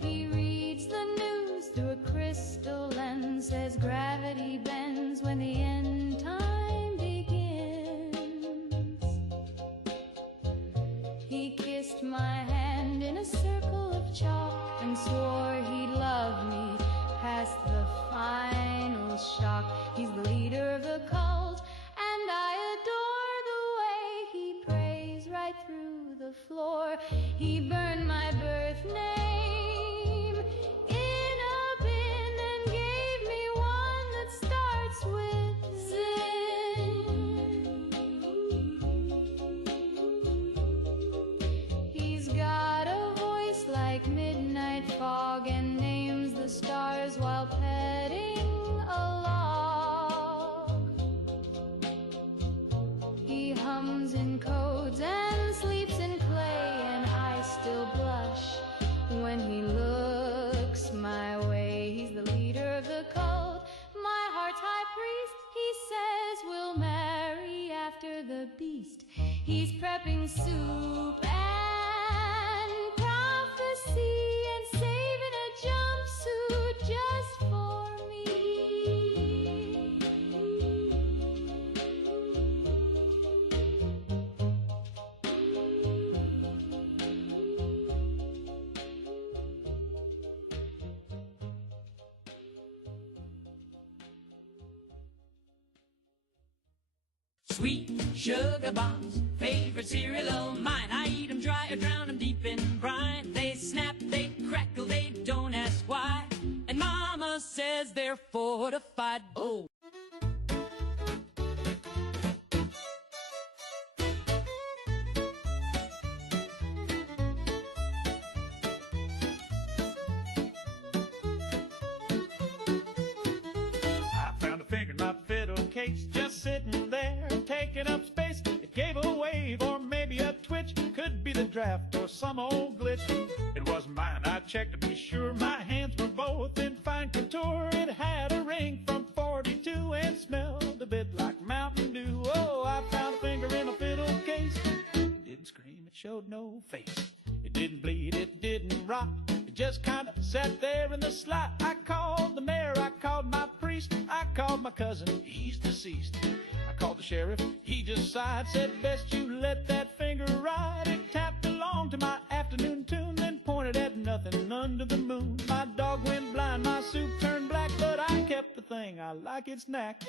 He reads the news through a crystal lens, says gravity bends when the end time begins. He kissed my hand in a circle of chalk and swore he'd love me past the final shock. He's the leader of the cult, and I adore the way he prays right through the floor. He burned my birth name in a bin and gave me one that starts with Zin. He's got a voice like midnight fog and names the stars while petting a log. He hums in codes and sleeps in clay, and I still blush when he looks my way. He's the leader of the cult, my heart's high priest. He says we'll marry after the beast. He's prepping soup and prophecy and saving a jumpsuit just for me. Sweet sugar bombs, favorite cereal of mine. I eat 'em dry or drown 'em deep in brine. They snap, they crackle, they don't ask why. And Mama says they're fortified. Oh. I found a finger in my fiddle case, just sitting there, taking up space. It gave a wave or maybe a twitch, could be the draft or some old glitch. It wasn't mine, I checked to be sure. My hands were both in fine couture. It had a ring from 42 and smelled a bit like Mountain Dew. Oh, I found a finger in a fiddle case. It didn't scream, it showed no face. It didn't bleed, it didn't rot. It just kind of sat there in the slot. I called the mayor, I called my priest, I called my cousin, he's deceased. I called the sheriff, he just sighed, said best you let that finger ride. It tapped along to my afternoon tune, then pointed at nothing under the moon. My dog went blind, my soup turned black, but I kept the thing, I like its knack.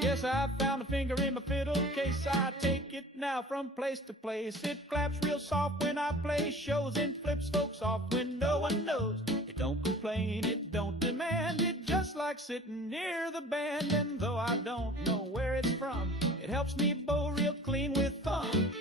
Yes, I found a finger in my fiddle case. I take it now from place to place. It claps real soft when I play shows and flips folks off when no one knows. It It don't complain, it don't demand, it just like sitting near the band. And though I don't know where it's from, it helps me bow real clean with thumb.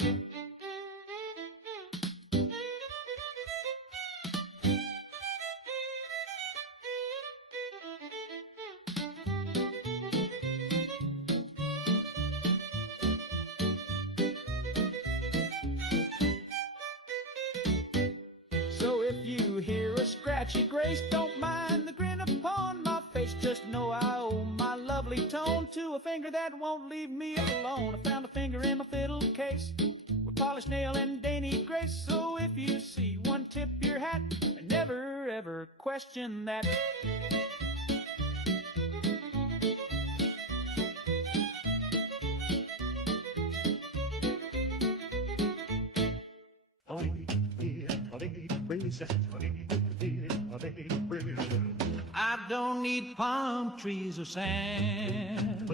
Grace, don't mind the grin upon my face. Just know I owe my lovely tone to a finger that won't leave me alone. I found a finger in my fiddle case with polished nail and dainty grace. So if you see one, tip your hat and never ever question that. I don't need palm trees or sand.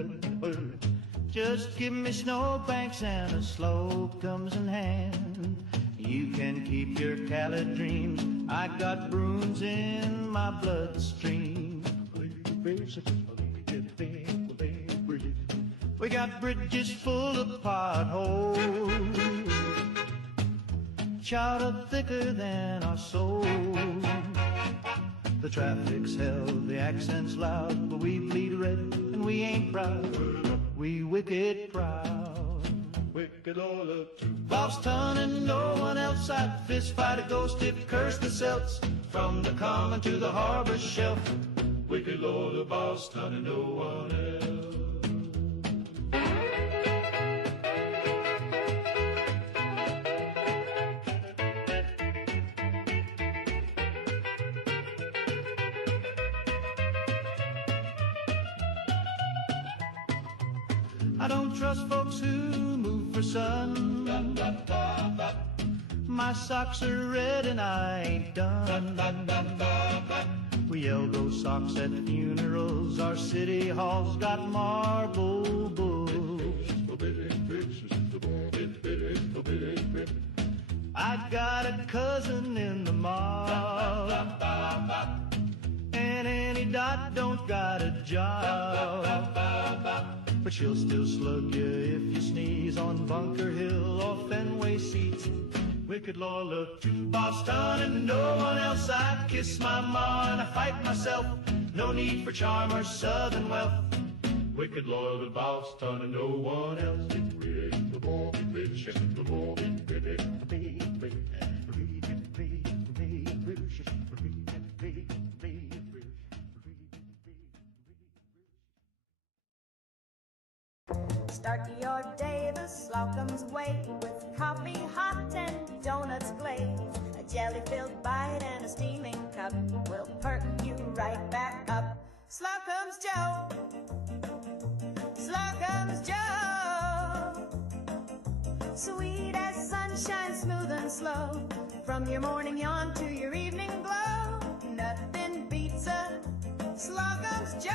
Just give me snowbanks and a slope comes in hand. You can keep your Cali dreams. I got bruins in my bloodstream. We got bridges full of potholes, chowder thicker than our souls. The traffic's hell, the accent's loud, but we bleed red and we ain't proud. We wicked proud. Wicked all up to Boston and no one else. I'd fist fight a ghost if curse the Celts from the common to the harbor shelf. Wicked Lord of Boston and no one else. I don't trust folks who move for sun. My socks are red and I ain't done. We yell those socks at funerals. Our city hall's got marble bulls. I got a cousin in the mob, and Annie Dot don't got a job, but she'll still slug you if you sneeze on Bunker Hill or Fenway seats. Wicked Lord, look to Boston and no one else. I kiss my ma and I fight myself. No need for charm or southern wealth. Wicked Lord of Boston and no one else. The boy, the boy, Start your day the Slocum's way with coffee hot and donuts glazed. A jelly-filled bite and a steaming cup will perk you right back up. Slocum's Joe, Slocum's Joe. Sweet as sunshine, smooth and slow. From your morning yawn to your evening glow, nothing beats a Slocum's Joe.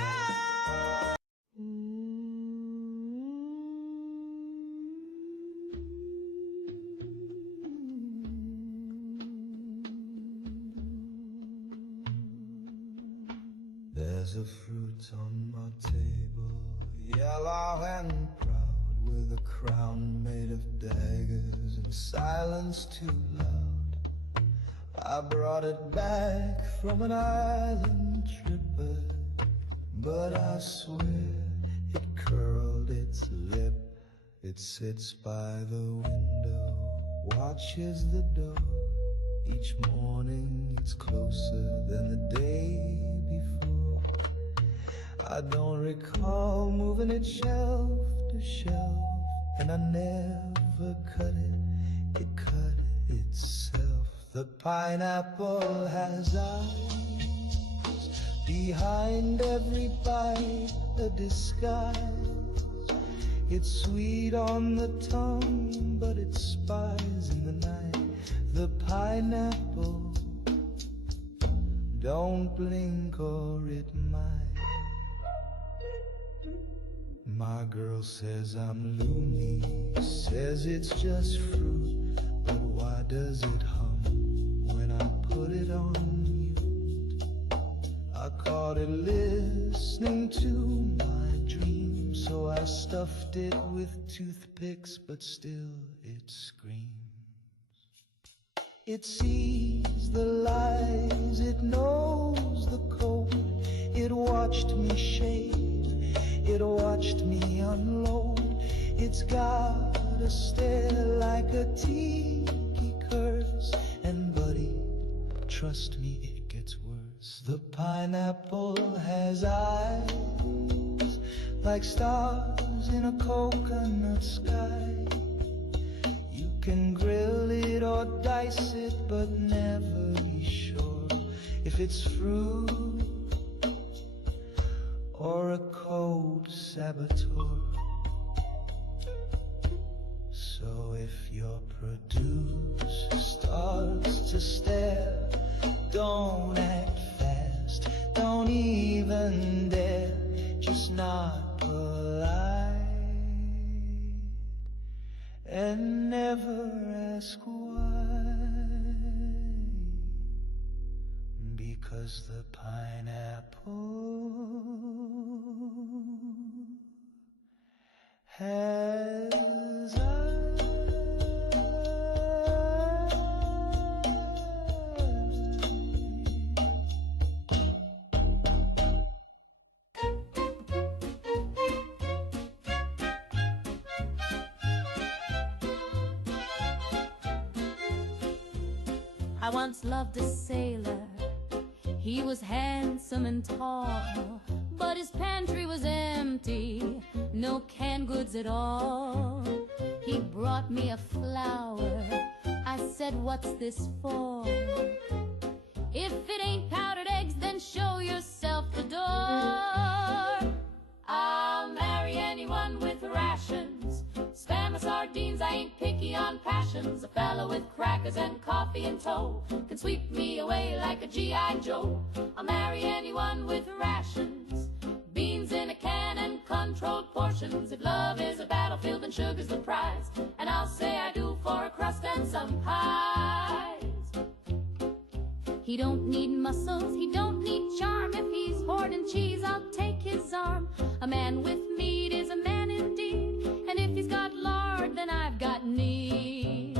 There's a fruit on my table, yellow and proud, with a crown made of daggers and silence too loud. I brought it back from an island tripper, but I swear it curled its lip. It sits by the window, watches the door. Each morning it's closer than the day before. I don't recall moving it shelf to shelf, and I never cut it, it cut itself. The pineapple has eyes, behind every bite a disguise. It's sweet on the tongue, but it spies in the night. The pineapple, don't blink or it might. My girl says I'm loony, says it's just fruit, but why does it hum when I put it on mute? caught it listening to my dream, so I stuffed it with toothpicks, but still it screams. It sees the lies, it knows the code. It watched me shave, it watched me unload. It's got a stare like a tiki curse, and buddy, trust me, it gets worse. The pineapple has eyes like stars in a coconut sky. You can grill it or dice it, but never be sure if it's fruit or a cold saboteur. So if your producer starts to stare, don't act fast, don't even dare, just not polite, and never ask why, because the pineapple has eyes. I once loved a sailor. He was handsome and tall, but his pantry was empty, no canned goods at all. He brought me a flower. I said, "What's this for?" "If it ain't powdered eggs, then show yourself the door." I'll marry anyone with rations, spam or sardines, I ain't picky on passions. A fella with crackers and coffee in tow can sweep me away like a G.I. Joe. I'll marry anyone with rations, beans in a can and controlled portions. If love is a battlefield, then sugar's the prize, and I'll say I do for a crust and some pies. He don't need muscles, he don't need charm. If he's hoarding cheese, I'll take his arm. A man with meat is a man indeed, and if he's got lard, then I've got need.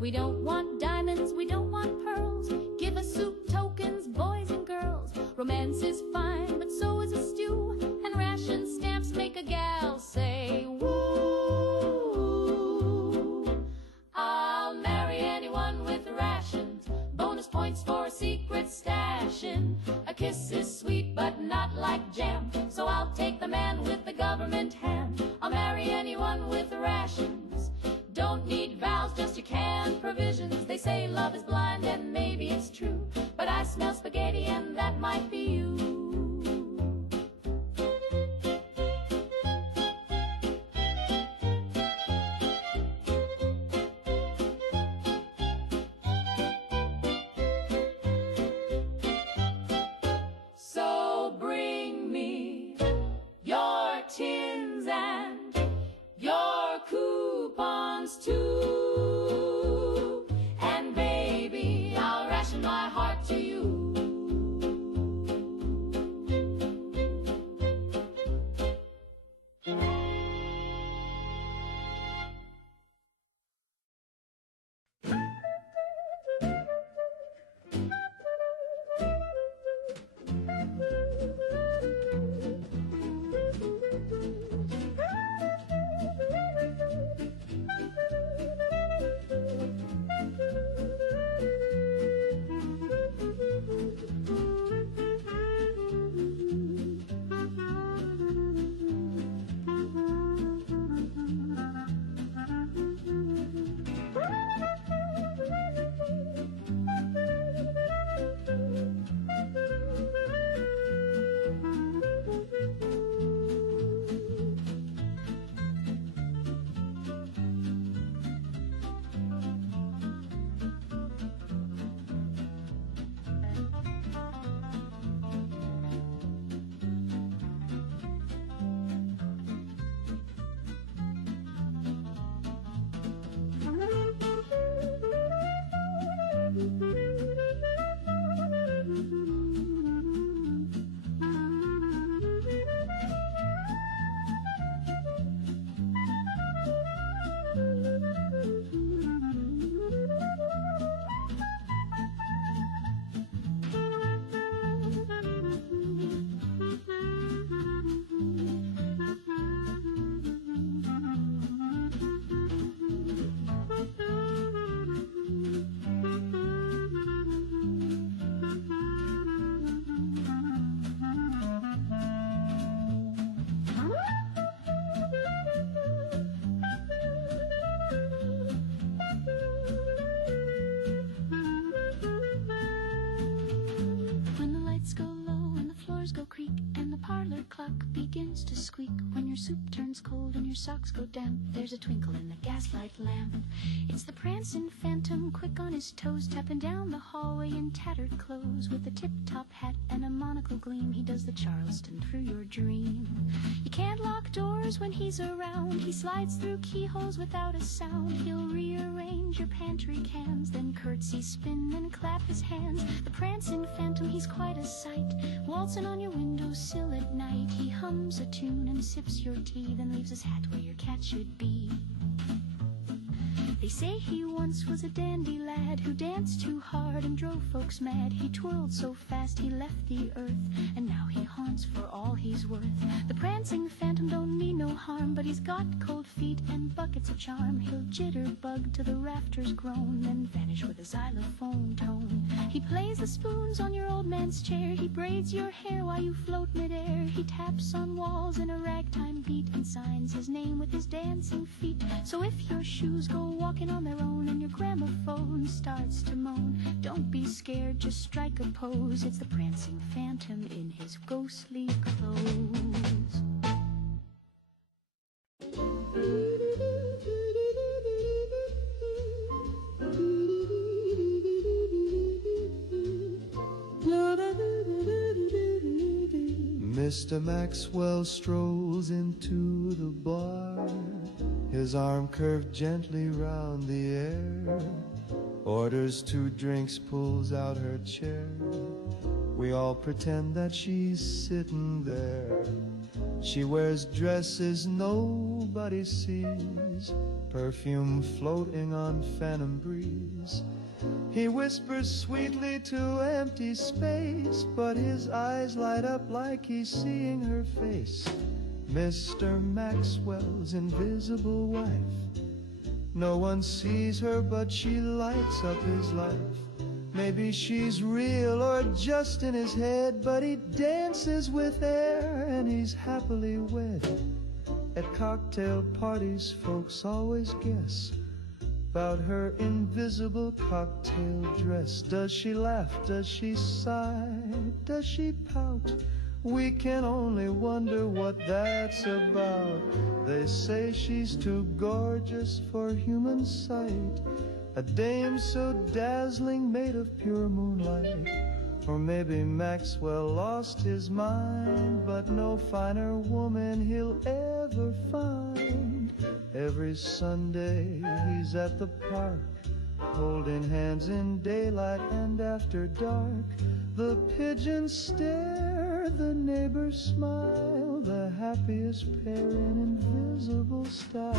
We don't want diamonds, we don't want pearls. Give us soup tokens, boys and girls. Romance is fine, but so is a stew, and ration stamps make a gal say woo. I'll marry anyone with rations, bonus points for a secret stashing. A kiss is sweet, but not like jam, so I'll take the man with the government hand. I'll marry anyone with rations, don't need vows, just your canned provisions. They say love is blind, and maybe it's true, but I smell spaghetti, and that might be you. So bring me your tins and your coupons too, and baby, I'll ration my heart to you. begins to squeak when your soup turns cold and your socks go damp. There's a twinkle in the gaslight lamp. It's the prancing phantom, quick on his toes, tapping down the hallway in tattered clothes. With a tip-top hat and a monocle gleam, he does the Charleston through your dream. You can't lock doors when he's around. He slides through keyholes without a sound. He'll rearrange your pantry cans, then curtsy, spin, and clap his hands. The prancing phantom, he's quite a sight, waltzing on your windowsill at night. He hums a tune and sips your tea, then leaves his hat where your cat should be. They say he once was a dandy lad who danced too hard and drove folks mad. He twirled so fast he left the earth, and now he haunts for all he's worth. The prancing phantom don't mean no harm, but he's got cold feet and buckets of charm. He'll jitterbug till the rafters groan, then vanish with a xylophone tone. He plays the spoons on your old man's chair. He braids your hair while you float midair. He taps on walls in a ragtime beat and signs his name with his dancing feet. So if your shoes go walking on their own and your gramophone starts to moan, don't be scared, just strike a pose. It's the prancing phantom in his ghostly clothes. Mr. Maxwell strolls into the bar, his arm curved gently round the air, orders 2 drinks, pulls out her chair. We all pretend that she's sitting there. She wears dresses nobody sees, perfume floating on phantom breeze. He whispers sweetly to empty space, but his eyes light up like he's seeing her face. Mr. Maxwell's invisible wife. No one sees her, but she lights up his life. Maybe she's real or just in his head, but he dances with air and he's happily wed. At cocktail parties, folks always guess about her invisible cocktail dress. Does she laugh? Does she sigh? Does she pout? We can only wonder what that's about. They say she's too gorgeous for human sight, a dame so dazzling made of pure moonlight. Or maybe Maxwell lost his mind, but no finer woman he'll ever find. Every Sunday he's at the park, holding hands in daylight and after dark. The pigeons stare, the neighbors smile, the happiest pair in invisible style.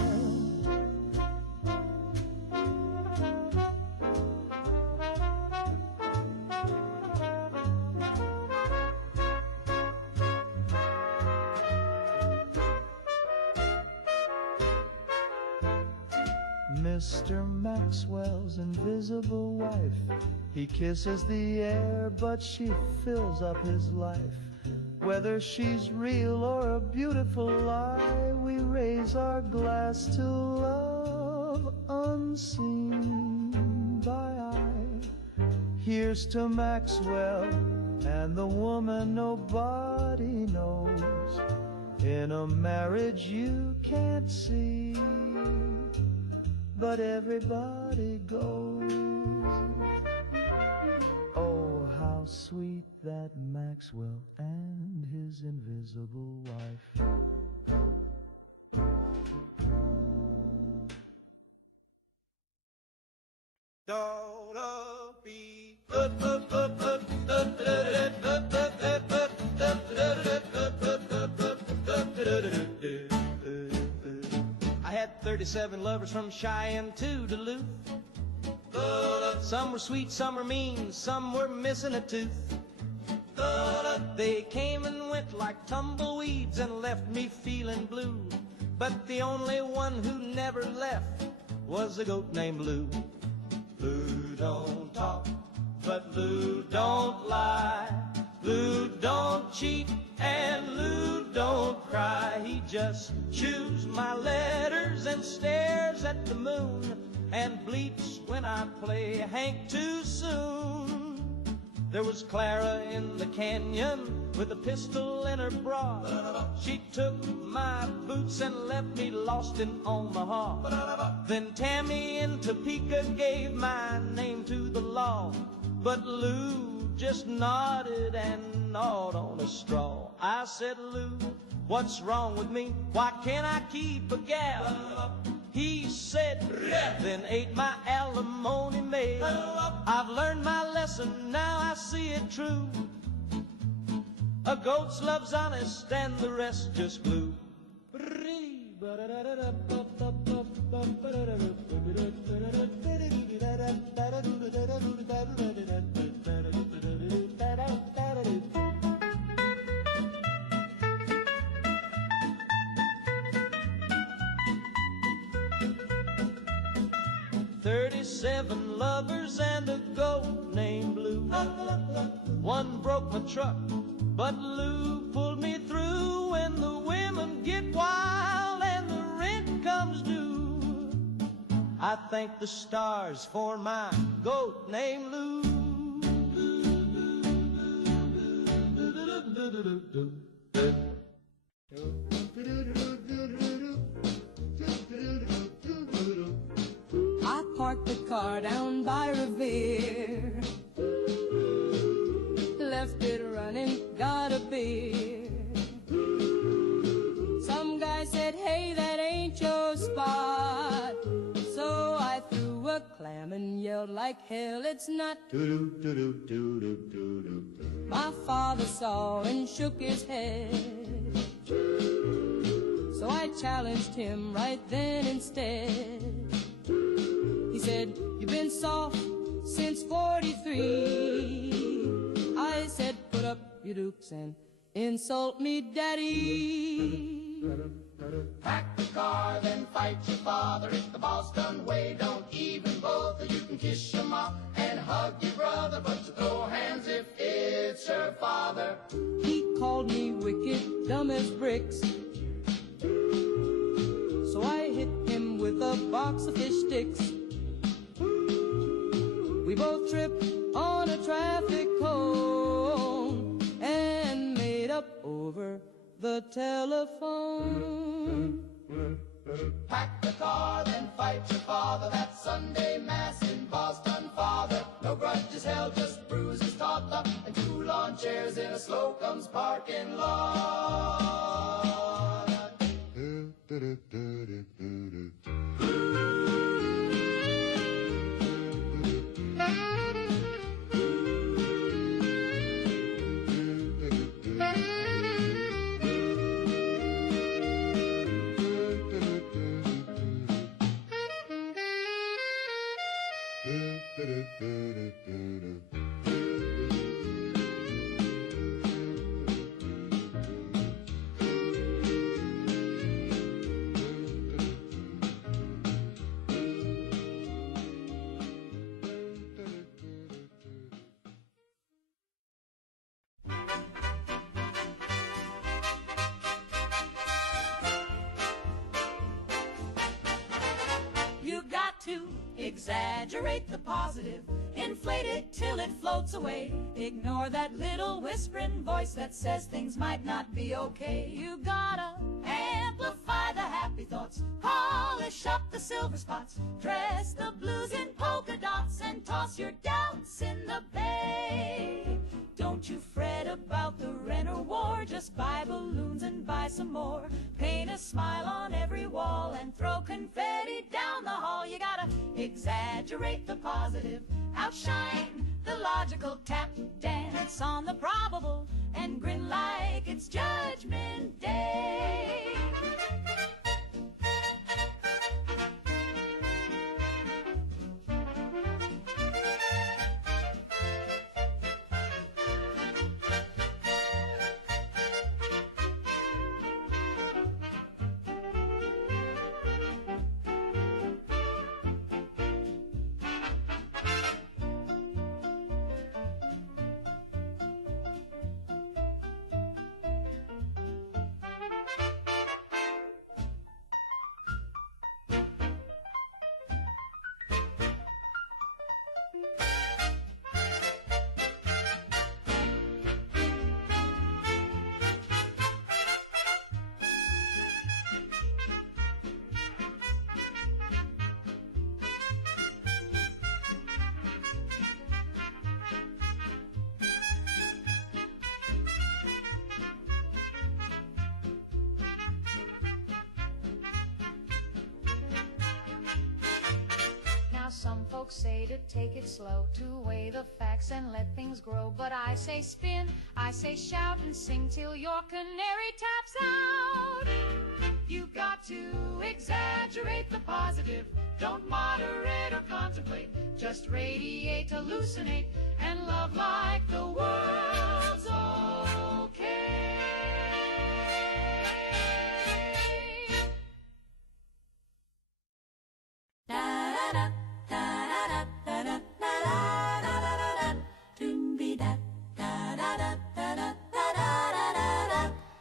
Mr. Maxwell's invisible wife, he kisses the air, but she fills up his life. Whether she's real or a beautiful lie, we raise our glass to love unseen by eye. Here's to Maxwell and the woman nobody knows, in a marriage you can't see, but everybody goes. Oh, how sweet that Maxwell and his invisible wife. I had 37 lovers from Cheyenne to Duluth. Some were sweet, some were mean, some were missing a tooth. They came and went like tumbleweeds and left me feeling blue. But the only one who never left was a goat named Lou. Lou don't talk, but Lou don't lie. Lou don't cheat, and Lou don't cry. He just chews my letters and stares at the moon and bleeps when I play Hank too soon. There was Clara in the canyon with a pistol in her bra. She took my boots and left me lost in Omaha. Then Tammy in Topeka gave my name to the law. But Lou just nodded and gnawed on a straw. I said, Lou, what's wrong with me? Why can't I keep a gal? He said, then ate my alimony mail. I've learned my lesson, now I see it true. A goat's love's honest and the rest just glue. Seven lovers and a goat named Blue. One broke my truck, but Lou pulled me through. When the women get wild and the rent comes due, I thank the stars for my goat named Lou. I parked the car down by Revere, left it running, got a beer. Some guy said, hey, that ain't your spot. So I threw a clam and yelled like hell, it's not. My father saw and shook his head, so I challenged him right then instead. He said, you've been soft since 43. I said, put up your dukes and insult me, Daddy. Pack the car, then fight your father. If the boss done way, don't even bother. You can kiss your mom and hug your brother, but you throw hands if it's her father. He called me wicked, dumb as bricks, so I hit him with a box of fish sticks. We both tripped on a traffic cone and made up over the telephone. Pack the car, then fight your father. That Sunday mass in Boston, father. No grudges held, just bruises tossed up, and 2 lawn chairs in a Slocum's parking lot. Exaggerate the positive, inflate it till it floats away. Ignore that little whispering voice that says things might not be okay. You gotta amplify the happy thoughts, polish up the silver spots, dress the blues in polka dots, and toss your doubts in the bay. Don't you fret about the rent or war, just buy balloons and buy some more. Paint a smile on every wall and throw confetti down the hall. You gotta exaggerate the positive, outshine the logical, tap dance on the probable, and grin like it's Judgment Day. folks say to take it slow, to weigh the facts and let things grow. But I say spin, I say shout and sing till your canary taps out. You've got to exaggerate the positive. Don't moderate or contemplate. Just radiate, hallucinate, and love like the world's okay.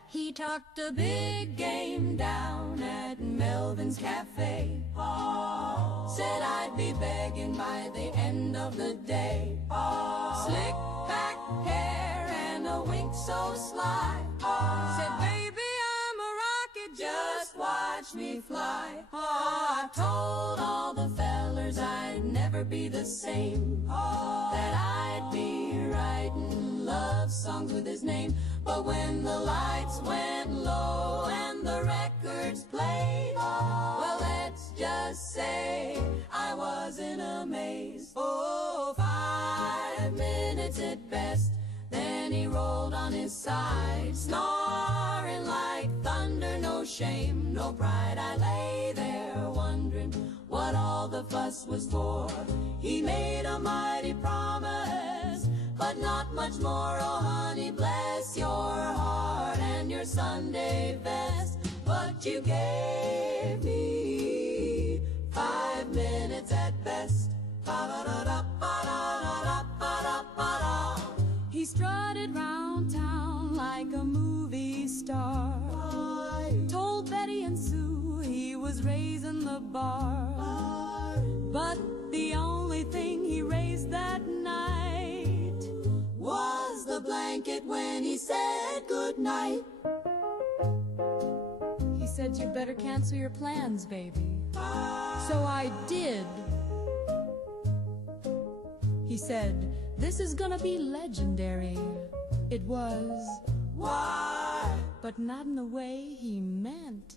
He talked a big game down at Melvin's Cafe. Said I'd be begging by the end of the day. Slick back hair and a wink so sly. Said, baby, I'm a rocket, just watch me fly. I told all the fellers I'd never be the same. That I'd be writing love songs with his name. But when the lights went low and the records played, well, let's just say I was in a maze. Oh, 5 minutes at best, then he rolled on his side, snoring like thunder, no shame, no pride. I lay there wondering what all the fuss was for. He made a mighty promise, but not much more. Oh, honey, bless your heart and your Sunday best. But you gave me 5 minutes at best. He strutted round town like a movie star. Told Betty and Sue he was raising the bar. But the only thing he raised that night was the blanket when he said goodnight. He said, you better cancel your plans, baby. So I did. He said, this is gonna be legendary. It was. Why? But not in the way he meant.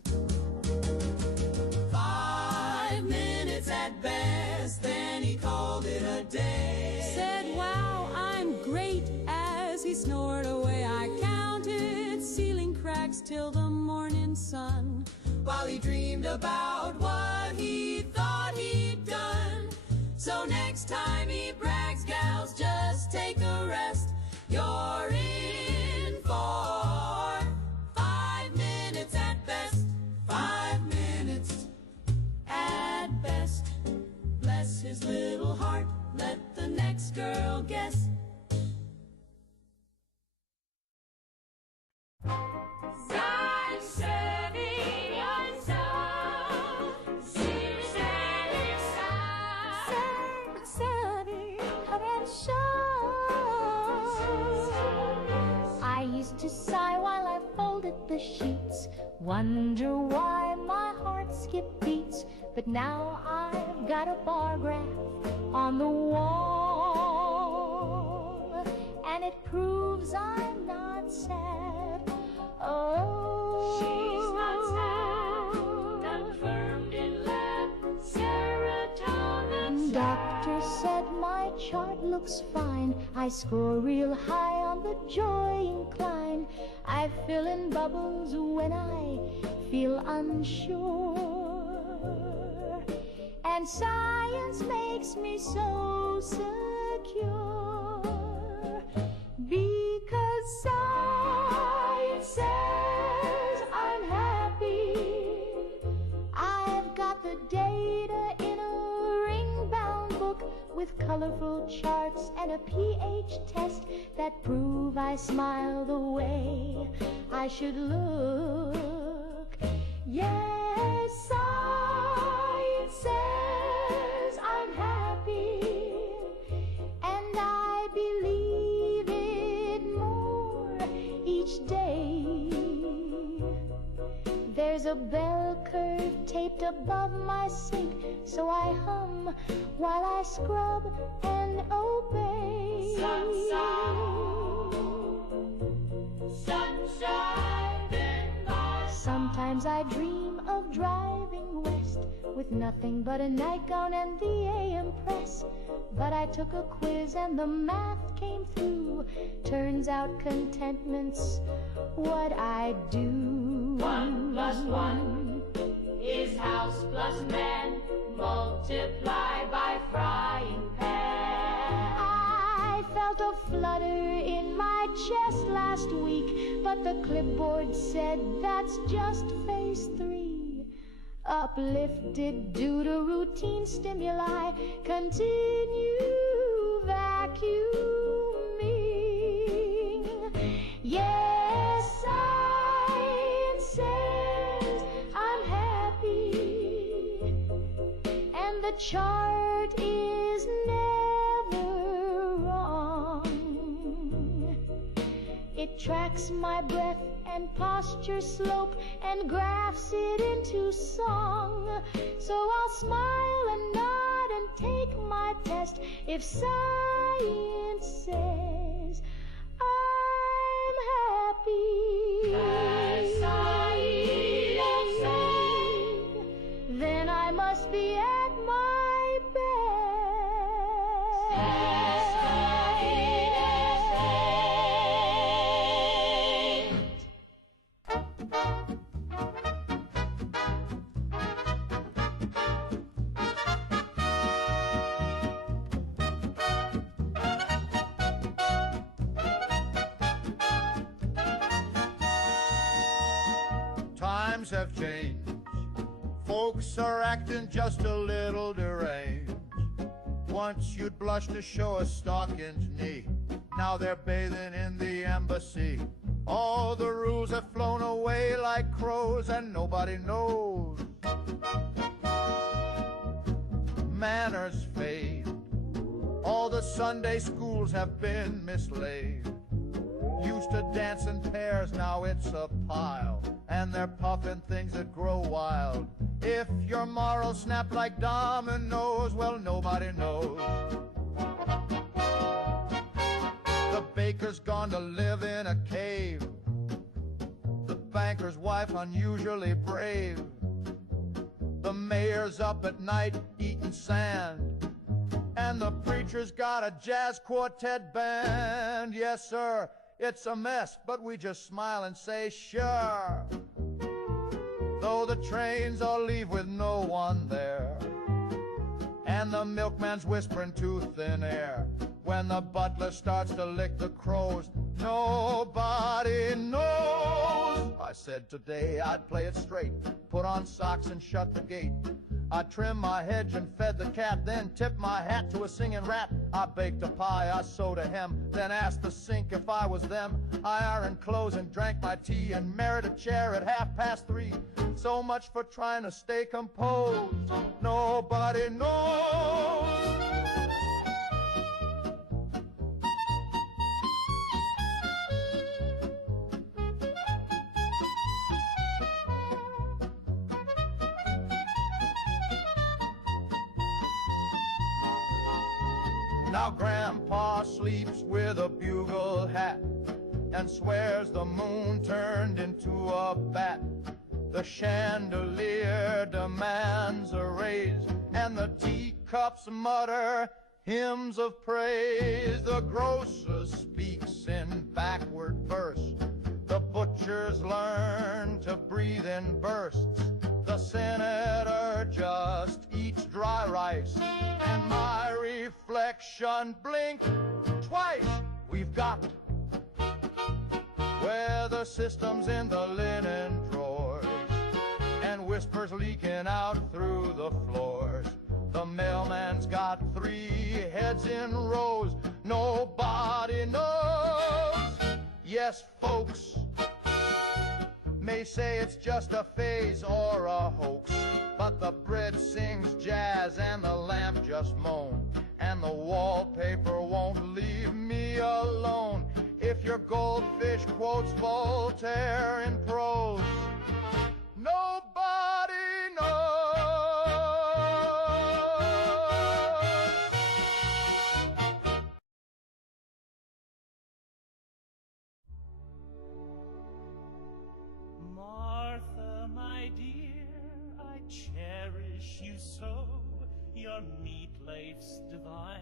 5 minutes at best, then he called it a day. Said, wow, I'm great. As he snored away, I counted ceiling cracks till the morning sun, while he dreamed about what he thought he'd done. So next time he brags, gals, just take a rest. You're in for 5 minutes at best. 5 minutes at best. Bless his little heart, let the next girl guess. I used to sigh while I folded the sheets, wonder why my heart skipped beats. But now I've got a bar graph on the wall, and it proves I'm not sad. Oh, she's not sad, confirmed in lab, serotonin. Doctor said my chart looks fine. I score real high on the joy incline. I fill in bubbles when I feel unsure, and science makes me so secure, because science says I'm happy. I've got the data in a ring-bound book with colorful charts and a pH test that prove I smile the way I should look. Yes, science says I'm happy, and I believe it more each day. There's a bell curve taped above my sink, so I hum while I scrub and obey. Sunshine, sunshine in my Sometimes I dream of driving west with nothing but a nightgown and the AM press. But I took a quiz and the math came through. Turns out contentment's what I do. 1 plus 1 is house plus man, multiplied by frying pan. I felt a flutter in my chest last week, but the clipboard said that's just phase 3. Uplifted due to routine stimuli, continue vacuuming. Yes, science says I'm happy, and the chart is never wrong. It tracks my breath and posture slope and graphs it into song. So I'll smile and nod and take my test if science says I'm happy. As science says, then I must be at my best. As science Times have changed. Folks are acting just a little deranged. Once you'd blush to show a stockinged knee. Now they're bathing in the embassy. All the rules have flown away like crows and nobody knows. Manners fade. All the Sunday schools have been mislaid. Used to dance in pairs, now it's a pile. And they're puffing things that grow wild. If your morals snap like dominoes, well, nobody knows. The baker's gone to live in a cave. The banker's wife unusually brave. The mayor's up at night eating sand. And the preacher's got a jazz quartet band. Yes, sir, it's a mess, but we just smile and say, sure. Though the trains all leave with no one there, and the milkman's whispering to thin air. When the butler starts to lick the crows, nobody knows. I said today I'd play it straight, put on socks and shut the gate. I trimmed my hedge and fed the cat, then tipped my hat to a singing rat. I baked a pie, I sewed a hem, then asked the sink if I was them. I ironed clothes and drank my tea and married a chair at 3:30. So much for trying to stay composed. Nobody knows. Now Grandpa sleeps with a bugle hat and swears the moon turned into a bat. The chandelier demands a raise, and the teacups mutter hymns of praise. The grocer speaks in backward verse. The butchers learn to breathe in bursts. The senator just eats dry rice, and my reflection blinked twice. We've got weather systems in the linen drawers, and whispers leaking out through the floors. The mailman's got 3 heads in rows. Nobody knows. Yes, folks may say it's just a phase or a hoax, but the bread sings jazz and the lamp just moans, and the wallpaper won't leave me alone. If your goldfish quotes Voltaire in prose, nobody knows. Martha, cherish you so. Your meat life's divine,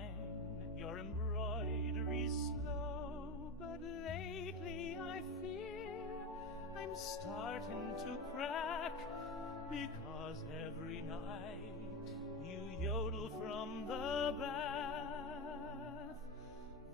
your embroidery's slow. But lately I fear I'm starting to crack, because every night you yodel from the bath.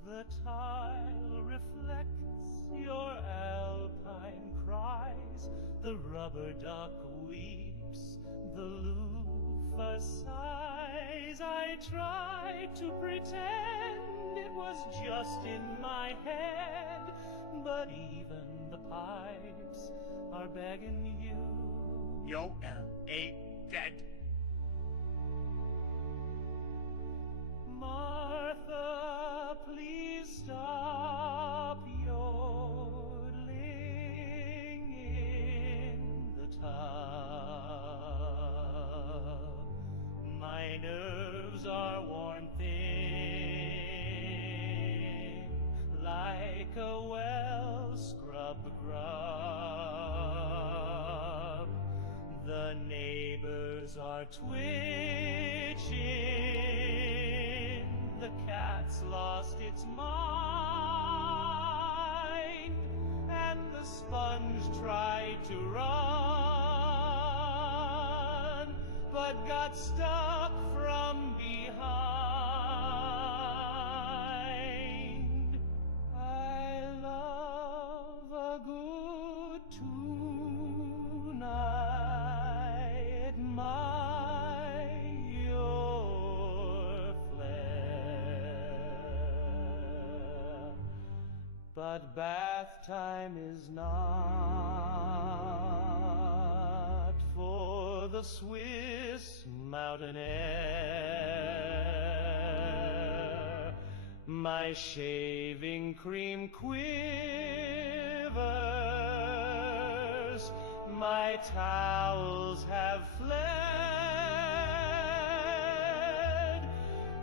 The tile reflects your alpine cries, the rubber duck weeps, the loofah sighs. I try to pretend it was just in my head, but even the pipes are begging you. Yo, ain't dead. Martha, please stop yodeling in the tub. My nerves are worn thin, like a well-scrubbed grub. The neighbors are twitching, the cat's lost its mind, and the sponge tried to run, but got stuck from behind. I love a good tonight, my your flare. But bath time is not for the Swiss mountain air. My shaving cream quivers, my towels have fled,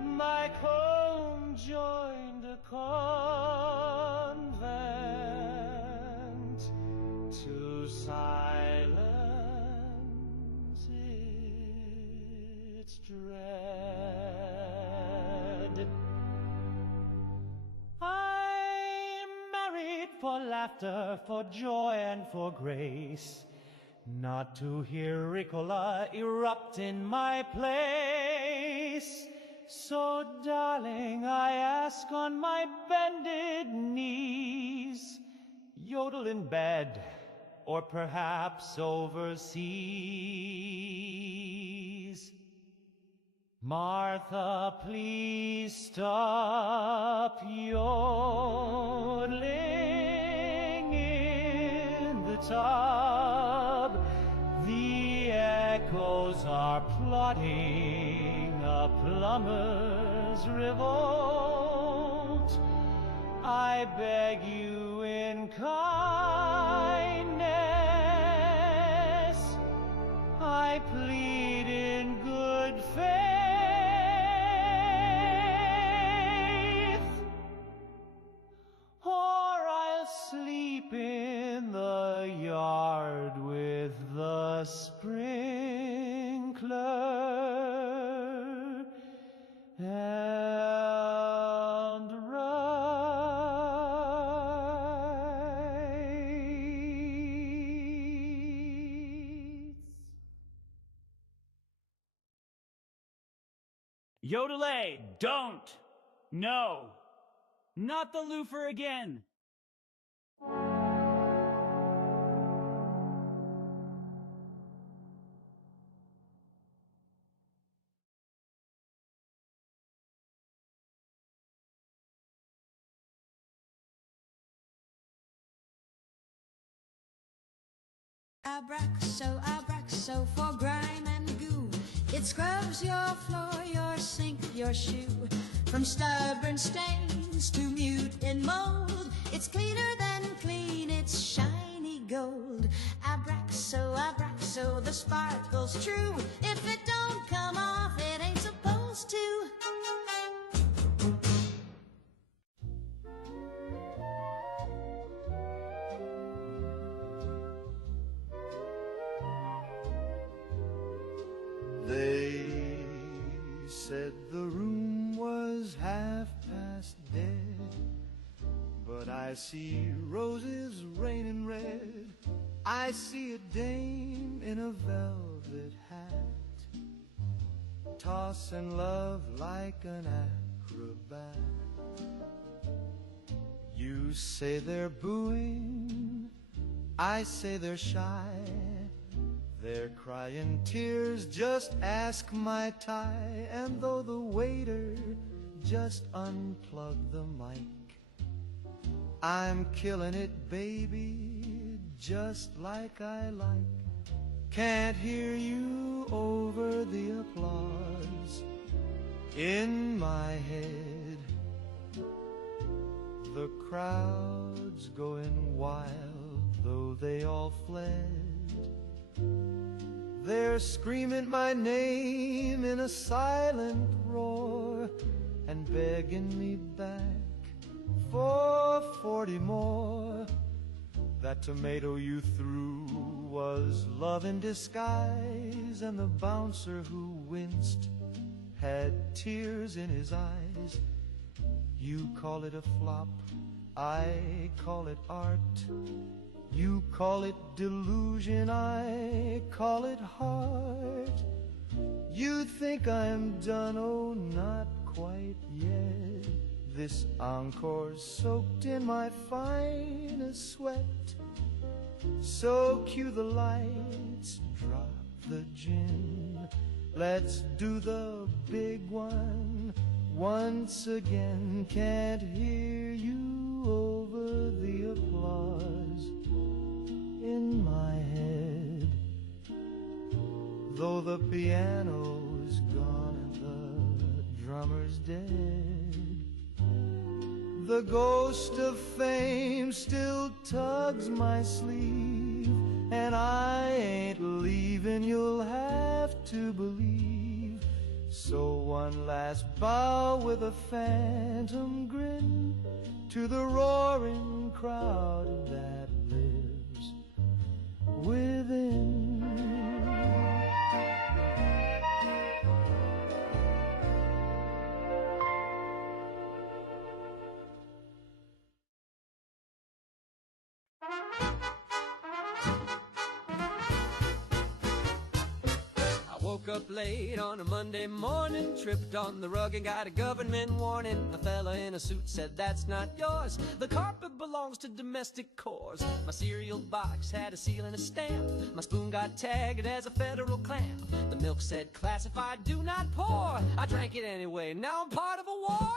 my comb joined a convent to silence its dread. I'm married for laughter, for joy, and for grace, not to hear Ricola erupt in my place. So, darling, I ask on my bended knees, yodel in bed, or perhaps overseas. Martha, please stop yodeling in the tub. The echoes are plotting a plumber's revolt. I beg you in kindness, I plead in good faith, or I'll sleep in the yard with the sprinkler and Yodelay, don't! No! Not the loofah again! Abraxo for grime and goo. It scrubs your floor, your sink, your shoe. From stubborn stains to mute in mold, it's cleaner than clean, it's shiny gold. Abraxo, the sparkle's true. If it don't come off, it ain't supposed to. They said the room was half past dead, but I see roses raining red. I see a dame in a velvet hat, tossing love like an acrobat. You say they're booing, I say they're shy. They're crying tears, just ask my tie. And though the waiter just unplugged the mic, I'm killing it, baby, just like I like. Can't hear you over the applause in my head. The crowd's going wild, though they all fled. They're screaming my name in a silent roar and begging me back for 40 more. That tomato you threw was love in disguise, and the bouncer who winced had tears in his eyes. You call it a flop, I call it art. You call it delusion, I call it heart. You think I'm done, oh, not quite yet. This encore's soaked in my finest sweat. So cue the lights, drop the gin. Let's do the big one once again. Can't hear you over the applause in my head. Though the piano's gone and the drummer's dead, the ghost of fame still tugs my sleeve, and I ain't leaving, you'll have to believe. So one last bow with a phantom grin to the roaring crowd that lives within. Woke up late on a Monday morning, tripped on the rug and got a government warning. A fella in a suit said, "That's not yours. The carpet belongs to domestic cores." My cereal box had a seal and a stamp. My spoon got tagged as a federal clamp. The milk said, "Classified, do not pour." I drank it anyway, now I'm part of a war.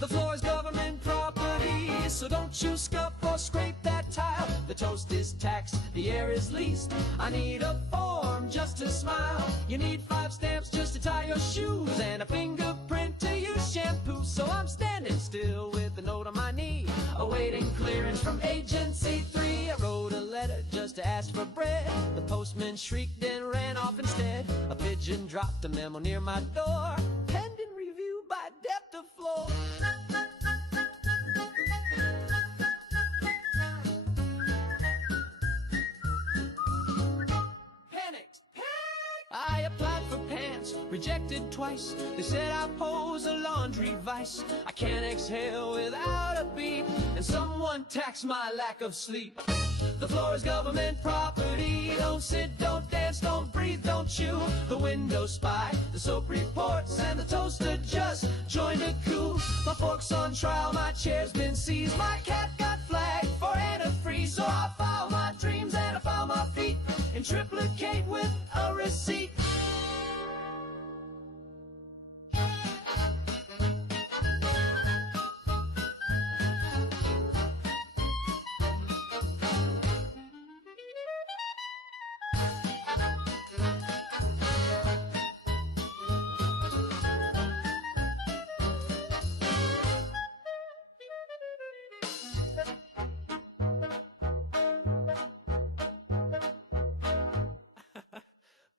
The floor is government property, so don't you scuff or scrape that tile. The toast is taxed, the air is leased. I need a form just to smile. You need 5 stamps just to tie your shoes, and a fingerprint to use shampoo. So I'm standing still with a note on my knee, awaiting clearance from Agency 3. I wrote a letter just to ask for bread. The postman shrieked and ran off instead. A pigeon dropped a memo near my door, pending review by depth of floor. I applied for pants, rejected twice. They said I pose a laundry vice. I can't exhale without a beat, and someone taxed my lack of sleep. The floor is government property. Don't sit, don't dance, don't breathe, don't chew. The window spy, the soap reports, and the toaster just joined a coup. My fork's on trial, my chair's been seized. My cat got flagged for antifreeze. So I filed my dreams and I filed my feet in triplicate with a receipt.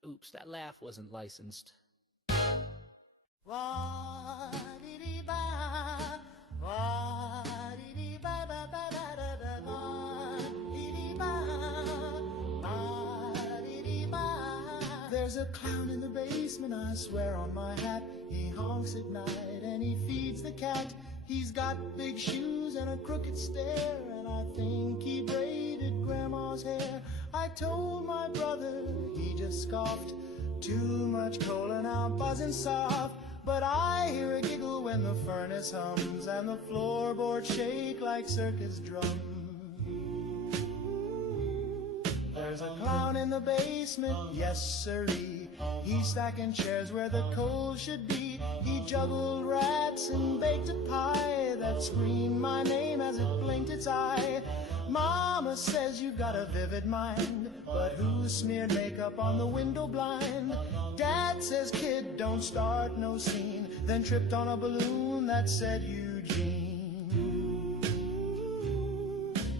Oops, that laugh wasn't licensed. There's a clown in the basement. policeman, I swear on my hat. He honks at night and he feeds the cat. He's got big shoes and a crooked stare, and I think he braided grandma's hair. I told my brother, he just scoffed. Too much cola now buzzing soft. But I hear a giggle when the furnace hums and the floorboards shake like circus drums. There's a clown in the basement, yes sirree. He's stacking chairs where the coals should be. He juggled rats and baked a pie that screamed my name as it blinked its eye. Mama says you've got a vivid mind, but who smeared makeup on the window blind? Dad says, kid, don't start no scene, then tripped on a balloon that said Eugene.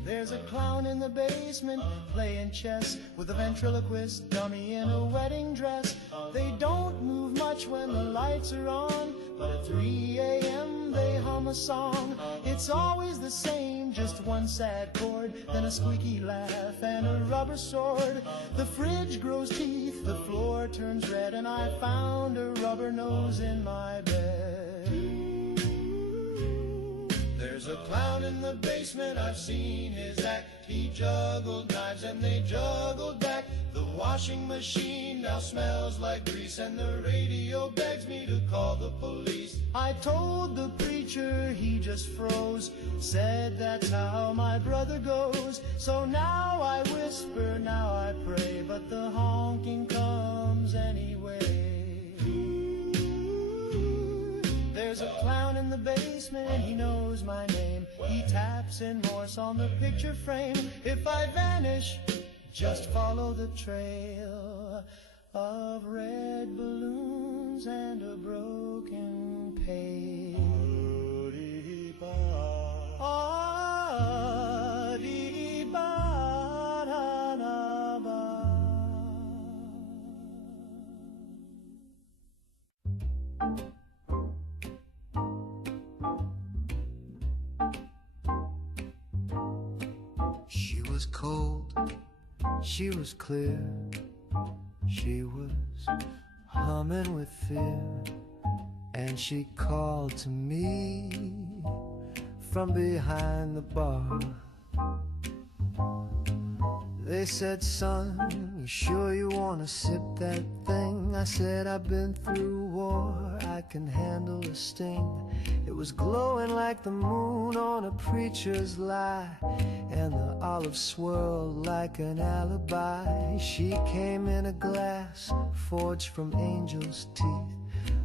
There's a clown in the basement playing chess with a ventriloquist dummy in a wedding dress. They don't move much when the lights are on, but at 3 a.m. they hum a song. It's always the same, just one sad chord, then a squeaky laugh and a rubber sword. The fridge grows teeth, the floor turns red, and I found a rubber nose in my bed. There's a clown in the basement, I've seen his act. He juggled knives and they juggled back. The washing machine now smells like grease, and the radio begs me to call the police. I told the preacher, he just froze, said that's how my brother goes. So now I whisper, now I pray, but the honking comes anyway. There's a clown in the basement, he knows my name. He taps in Morse on the picture frame. If I vanish, just follow the trail of red balloons and a broken pail. She was cold, she was clear, she was humming with fear, and she called to me from behind the bar. They said, son, you sure you wanna sip that thing? I said, I've been through war, I can handle a sting. It was glowing like the moon on a preacher's lie, and the olive swirled like an alibi. She came in a glass forged from angel's teeth,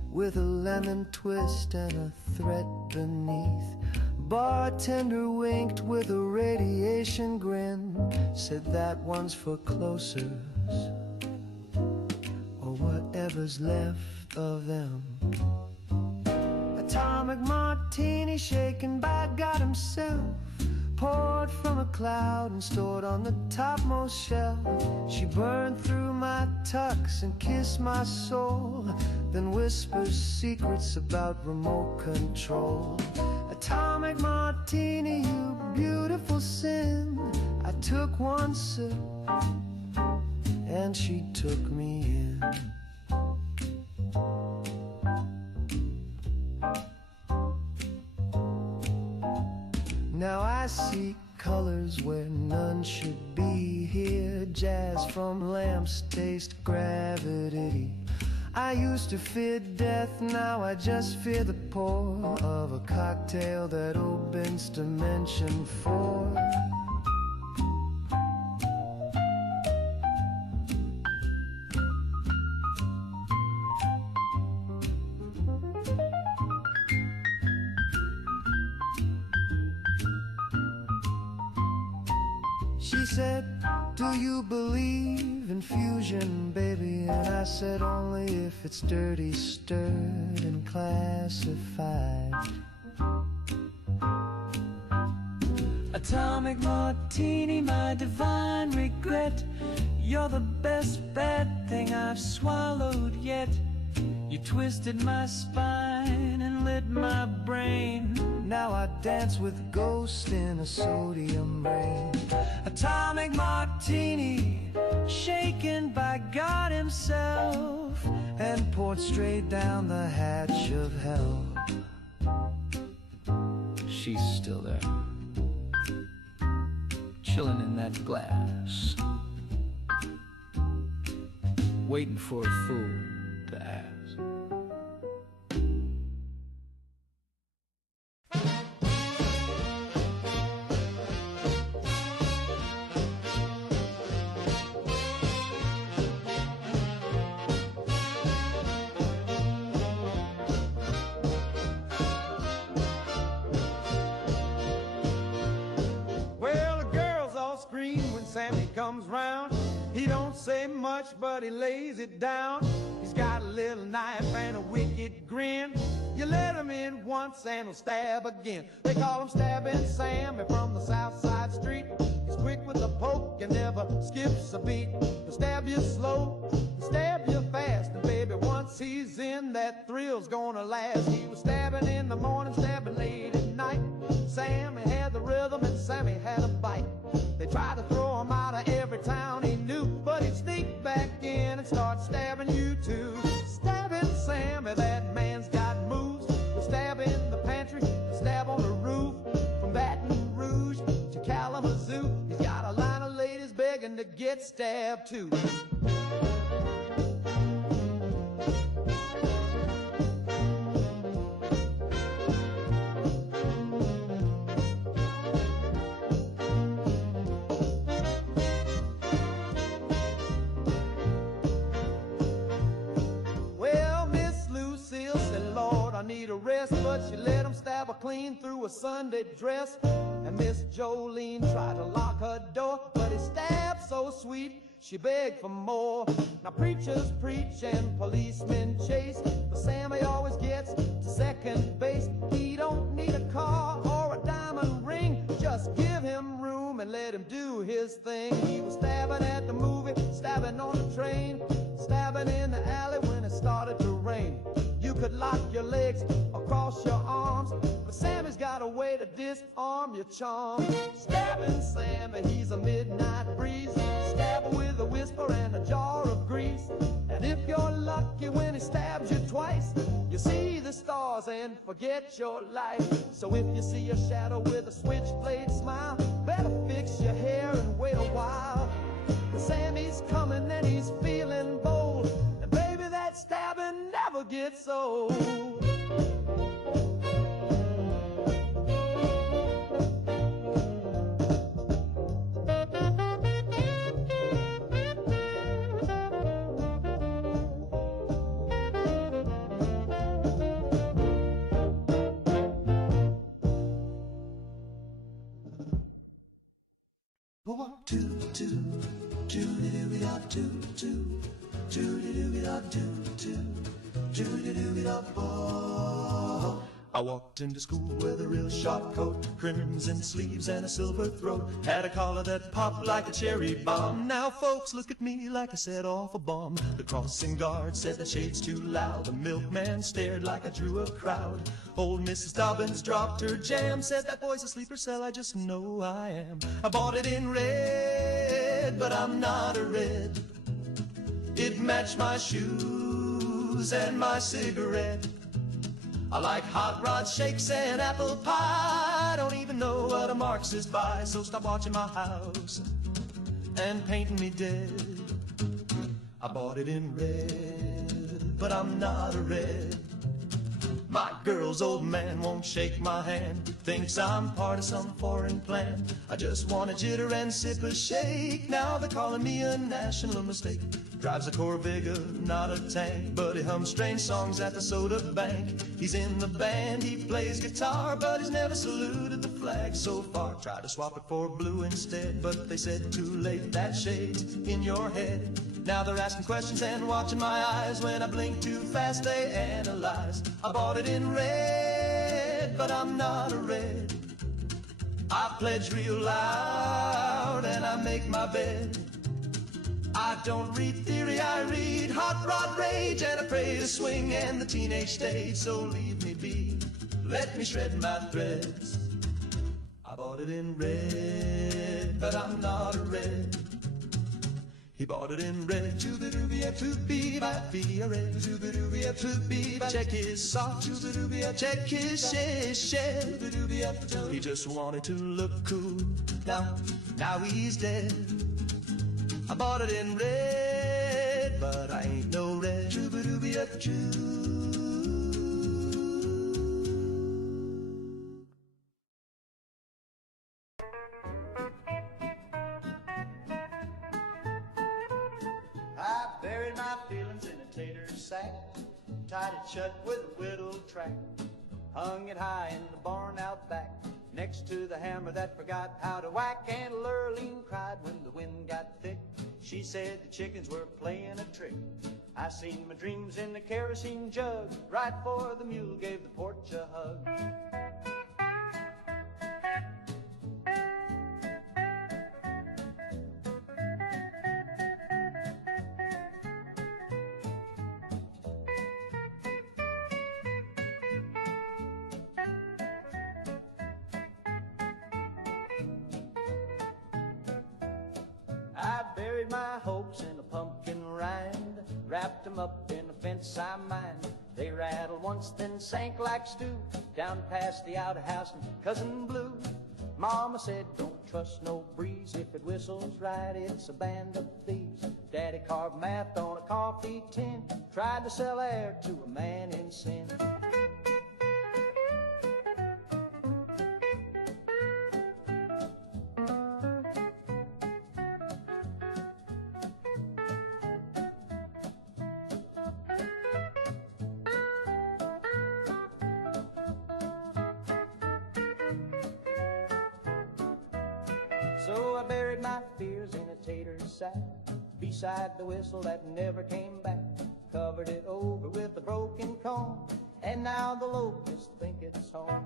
with a lemon twist and a threat beneath. Bartender winked with a radiation grin, said that one's for closers, or whatever's left of them. Atomic martini shaken by God himself, poured from a cloud and stored on the topmost shelf. She burned through my tux and kissed my soul, then whispers secrets about remote control. Atomic martini, you beautiful sin. I took one sip and she took me in. Now I see colors where none should be here. Jazz from lamps taste gravity. I used to fear death, now I just fear the pour of a cocktail that opens dimension 4. She said, do you believe in fusion, baby? And I said, only if it's dirty, stirred, and classified. Atomic martini, my divine regret. You're the best bad thing I've swallowed yet. You twisted my spine and lit my brain. Now I dance with ghosts in a sodium rain. Atomic martini, shaken by God himself, and poured straight down the hatch of hell. She's still there, chilling in that glass, waiting for a fool to ask. Sammy comes round, he don't say much, but he lays it down. He's got a little knife and a wicked grin. You let him in once and he'll stab again. They call him Stabbing Sammy from the south side street. He's quick with a poke and never skips a beat. He'll stab you slow, he'll stab you fast, and baby, once he's in, that thrill's gonna last. He was stabbing in the morning, stabbing late at night. Sammy had the rhythm and Sammy had a bite. They tried to throw him out of every town he knew, but he'd sneak back in and start stabbing you too. Stabbing Sammy, that man's got moves. He'll stab in the pantry, stab on the roof. From Baton Rouge to Kalamazoo, he's got a line of ladies begging to get stabbed too. I need a rest, but she let him stab her clean through a Sunday dress. And Miss Jolene tried to lock her door, but he stabbed so sweet, she begged for more. Now preachers preach and policemen chase, but Sammy always gets to second base. He don't need a car or a diamond ring, just give him room and let him do his thing. He was stabbing at the movie, stabbing on the train, stabbing in the alley when it started to rain. You could lock your legs across your arms, but Sammy's got a way to disarm your charm. Stabbing Sammy, he's a midnight breeze, stab with a whisper and a jar of grease. And if you're lucky when he stabs you twice, you see the stars and forget your life. So if you see a shadow with a switchblade smile, better fix your hair and wait a while. Sammy's coming and he's feeling bold, and baby, that stabbing never gets old. I walked into school with a real short coat, crimson sleeves and a silver throat. Had a collar that popped like a cherry bomb. Now folks look at me like I set off a bomb. The crossing guard said the shade's too loud. The milkman stared like I drew a crowd. Old Mrs. Dobbins dropped her jam, said that boy's a sleeper cell, I just know I am. I bought it in red, but I'm not a red. It matched my shoes and my cigarette. I like hot rod shakes and apple pie. I don't even know what a Marxist buys, so stop watching my house and painting me dead. I bought it in red, but I'm not a red. My girl's old man won't shake my hand, thinks I'm part of some foreign plan. I just want a jitter and sip a shake. Now they're calling me a national mistake. Drives a Corvega, not a tank, but he hums strange songs at the soda bank. He's in the band, he plays guitar, but he's never saluted the flag so far. Tried to swap it for blue instead, but they said too late, that shade's in your head. Now they're asking questions and watching my eyes. When I blink too fast, they analyze. I bought it in red, but I'm not a red. I pledge real loud and I make my bed. I don't read theory, I read hot rod rage, and I pray to swing and the teenage stage, so leave me be. let me shred my threads. I bought it in red, but I'm not a red. He bought it in red. Check his socks, check his shed. He just wanted to look cool. Now he's dead. I bought it in red, but I ain't no red. I buried my feelings in a tater sack, tied it shut with a whittle track, hung it high in the barn out back, next to the hammer that forgot how to whack. And Lurleen cried when the wind got thick. She said the chickens were playing a trick. I seen my dreams in the kerosene jug, right before the mule gave the porch a hug. I buried my hopes in a pumpkin rind, wrapped them up in a fence I mind. They rattled once, then sank like stew, down past the outhouse and Cousin Blue. Mama said, don't trust no breeze, if it whistles right, it's a band of thieves. Daddy carved math on a coffee tin, tried to sell air to a man in sin. So I buried my fears in a tater sack, beside the whistle that never came back, covered it over with a broken comb, and now the locusts think it's home.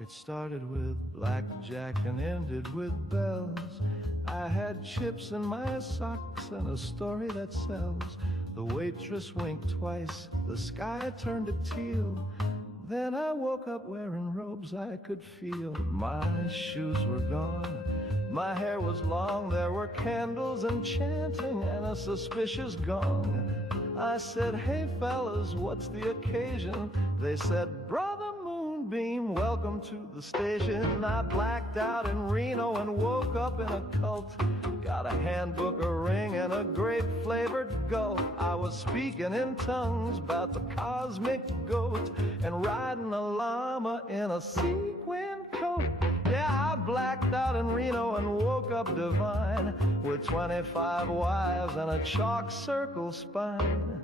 It started with blackjack and ended with bells. I had chips in my socks and a story that sells. The waitress winked twice, the sky turned to teal. Then I woke up wearing robes I could feel. My shoes were gone, my hair was long. There were candles and chanting and a suspicious gong. I said, hey fellas, what's the occasion? They said, brother Moonbeam, welcome to the station. I blacked out in Reno and woke up in a cult. Got a handbook, a ring, and a grape-flavored gulp. I was speaking in tongues about the cosmic goat and riding a llama in a sequin coat. Yeah, I blacked out in Reno and woke up divine with 25 wives and a chalk circle spine.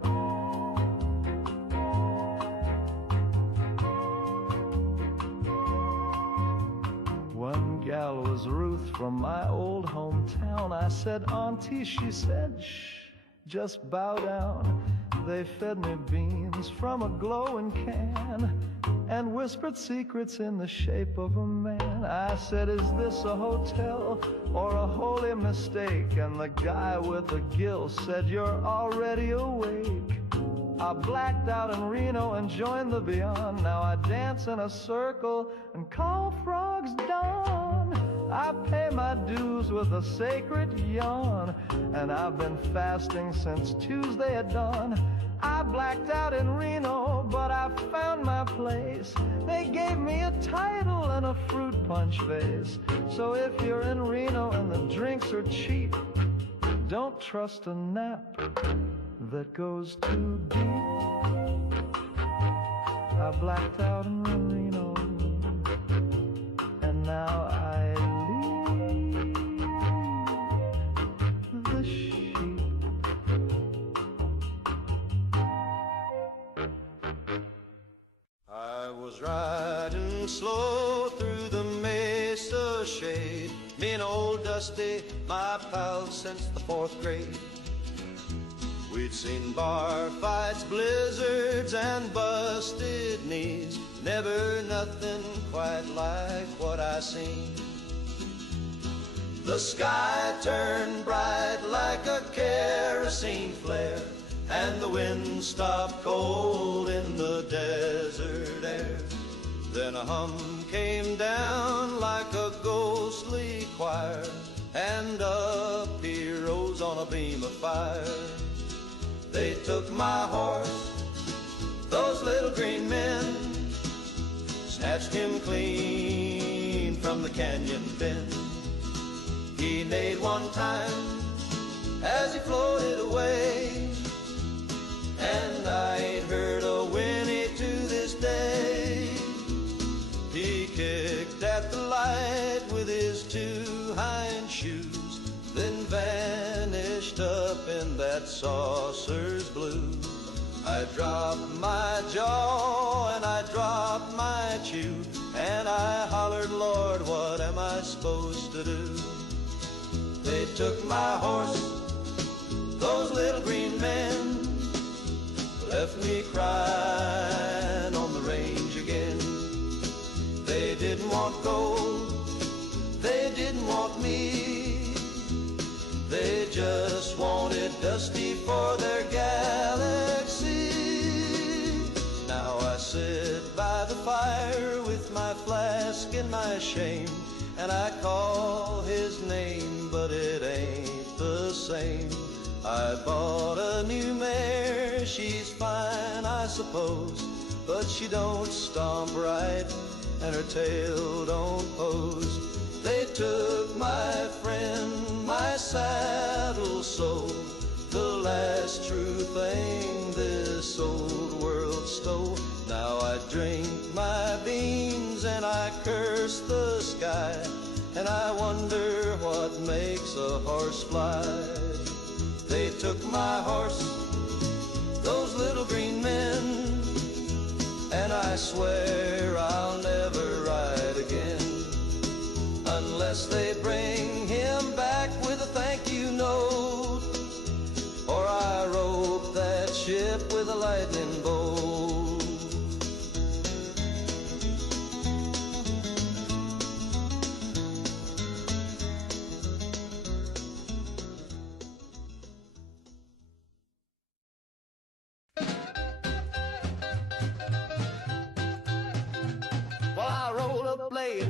One gal was Ruth from my old hometown. I said, Auntie, she said, shh, just bow down. They fed me beans from a glowing can and whispered secrets in the shape of a man. I said, is this a hotel or a holy mistake? And the guy with the gill said, you're already awake. I blacked out in Reno and joined the beyond. Now I dance in a circle and call frogs dawn. I pay my dues with a sacred yawn, and I've been fasting since Tuesday at dawn. I blacked out in Reno, but I found my place. They gave me a title and a fruit punch vase. So if you're in Reno and the drinks are cheap, don't trust a nap that goes too deep. I blacked out in Reno, and now I leave the sheep. I was riding slow through the mesa shade, me and old Dusty, my pal since the 4th grade. We'd seen bar fights, blizzards, and busted knees. Never nothing quite like what I seen. The sky turned bright like a kerosene flare, and the wind stopped cold in the desert air. Then a hum came down like a ghostly choir, and up he rose on a beam of fire. They took my horse, those little green men, snatched him clean from the canyon bend. He neighed one time as he floated away, and I ain't heard a whinny to this day. He kicked at the light with his two hind shoes, then vanished up in that saucer's blue. I dropped my jaw and I dropped my chew, and I hollered, Lord, what am I supposed to do? They took my horse, those little green men, left me crying on the range again. They didn't want gold, they didn't want me, they just wanted Dusty for their galaxy. Now I sit by the fire with my flask and my shame, and I call his name, but it ain't the same. I bought a new mare, she's fine I suppose, but she don't stomp right and her tail don't pose. They took my friend, my saddle sold, the last true thing this old world stole. Now I drink my beans and I curse the sky, and I wonder what makes a horse fly. They took my horse, those little green men, and I swear I'll never ride again unless they bring him back with a thank you note, or I rope that ship with a lightning bolt.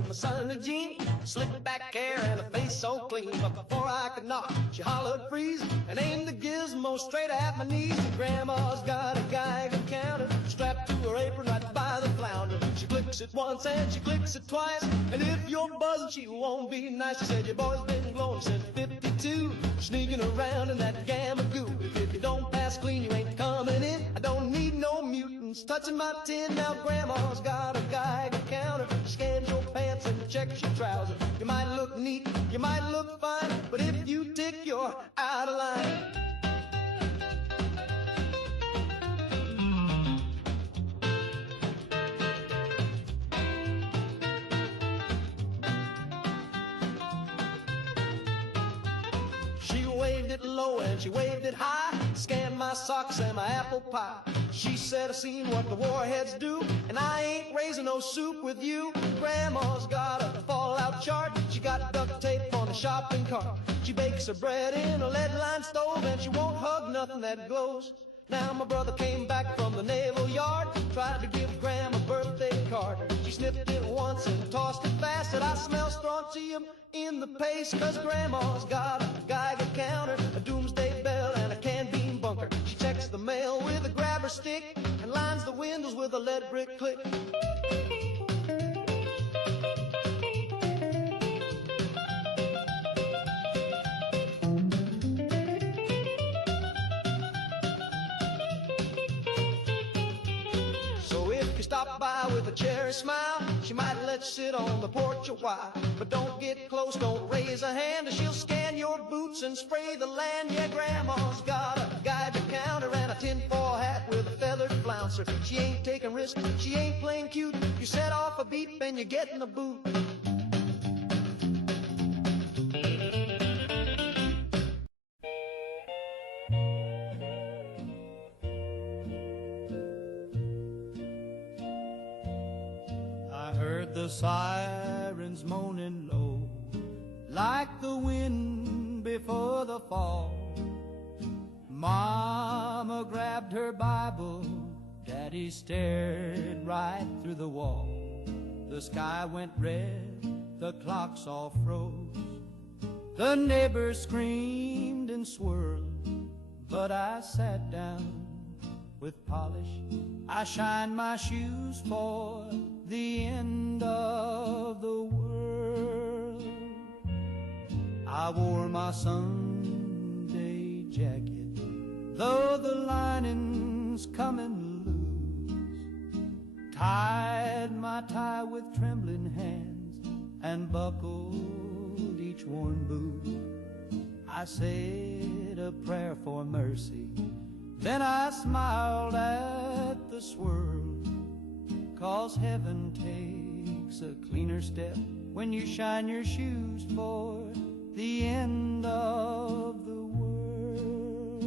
My son and Jean, slick back hair and a face so clean. But before I could knock, she hollered freeze and aimed the gizmo straight at my knees. Grandma's got a Geiger counter strapped to her apron right by the flounder. She clicks it once and she clicks it twice, and if you're buzzing, she won't be nice. She said, your boy's been glowing since 52, sneaking around in that gamma goo. If you don't pass clean, you ain't coming in. I don't need no mutants touching my tin. Now Grandma's got a Geiger counter, scans your pants and checks your trousers. You might look neat, you might look fine, but if you tick, you're out of line. She waved it low and she waved it high, scanned my socks and my apple pie. She said, I seen what the warheads do, and I ain't raising no soup with you. Grandma's got a fallout chart, she got duct tape on the shopping cart. She bakes her bread in a lead-lined stove, and she won't hug nothing that glows. Now my brother came back from the naval yard, tried to give Grandma a birthday card. She sniffed it once and tossed it fast, said I smell strontium in the paste, 'cause Grandma's got a Geiger counter, a doomsday bell, and a canned bean bunker. She checks the mail with a grabber stick and lines the windows with a lead brick click. Stop by with a cherry smile, she might let you sit on the porch a while. But don't get close, don't raise a hand, or she'll scan your boots and spray the land. Yeah, Grandma's got a Geiger counter and a tinfoil hat with a feathered flouncer. She ain't taking risks, she ain't playing cute. You set off a beep and you get in a boot. the sirens moaning low, like the wind before the fall. Mama grabbed her Bible, Daddy stared right through the wall. The sky went red, the clocks all froze, the neighbors screamed and swirled, but I sat down with polish. I shined my shoes for the end of the world. I wore my Sunday jacket, though the lining's coming loose, tied my tie with trembling hands and buckled each worn boot. I said a prayer for mercy, then I smiled at the swirl, 'cause heaven takes a cleaner step when you shine your shoes for the end of the world.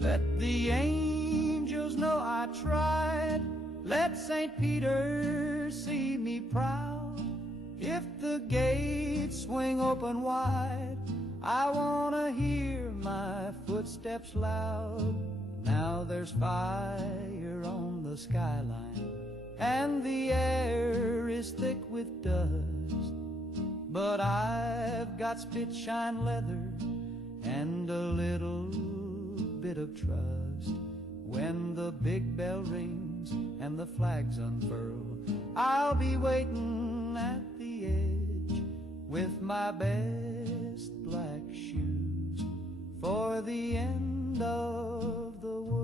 Let the angels know I tried, let St. Peter see me proud. If the gates swing open wide, I wanna hear my footsteps loud. Now there's fire on the skyline, and the air is thick with dust, but I've got spit-shine leather and a little bit of trust. When the big bell rings and the flags unfurl, I'll be waiting at the edge with my best black shoes for the end of the world.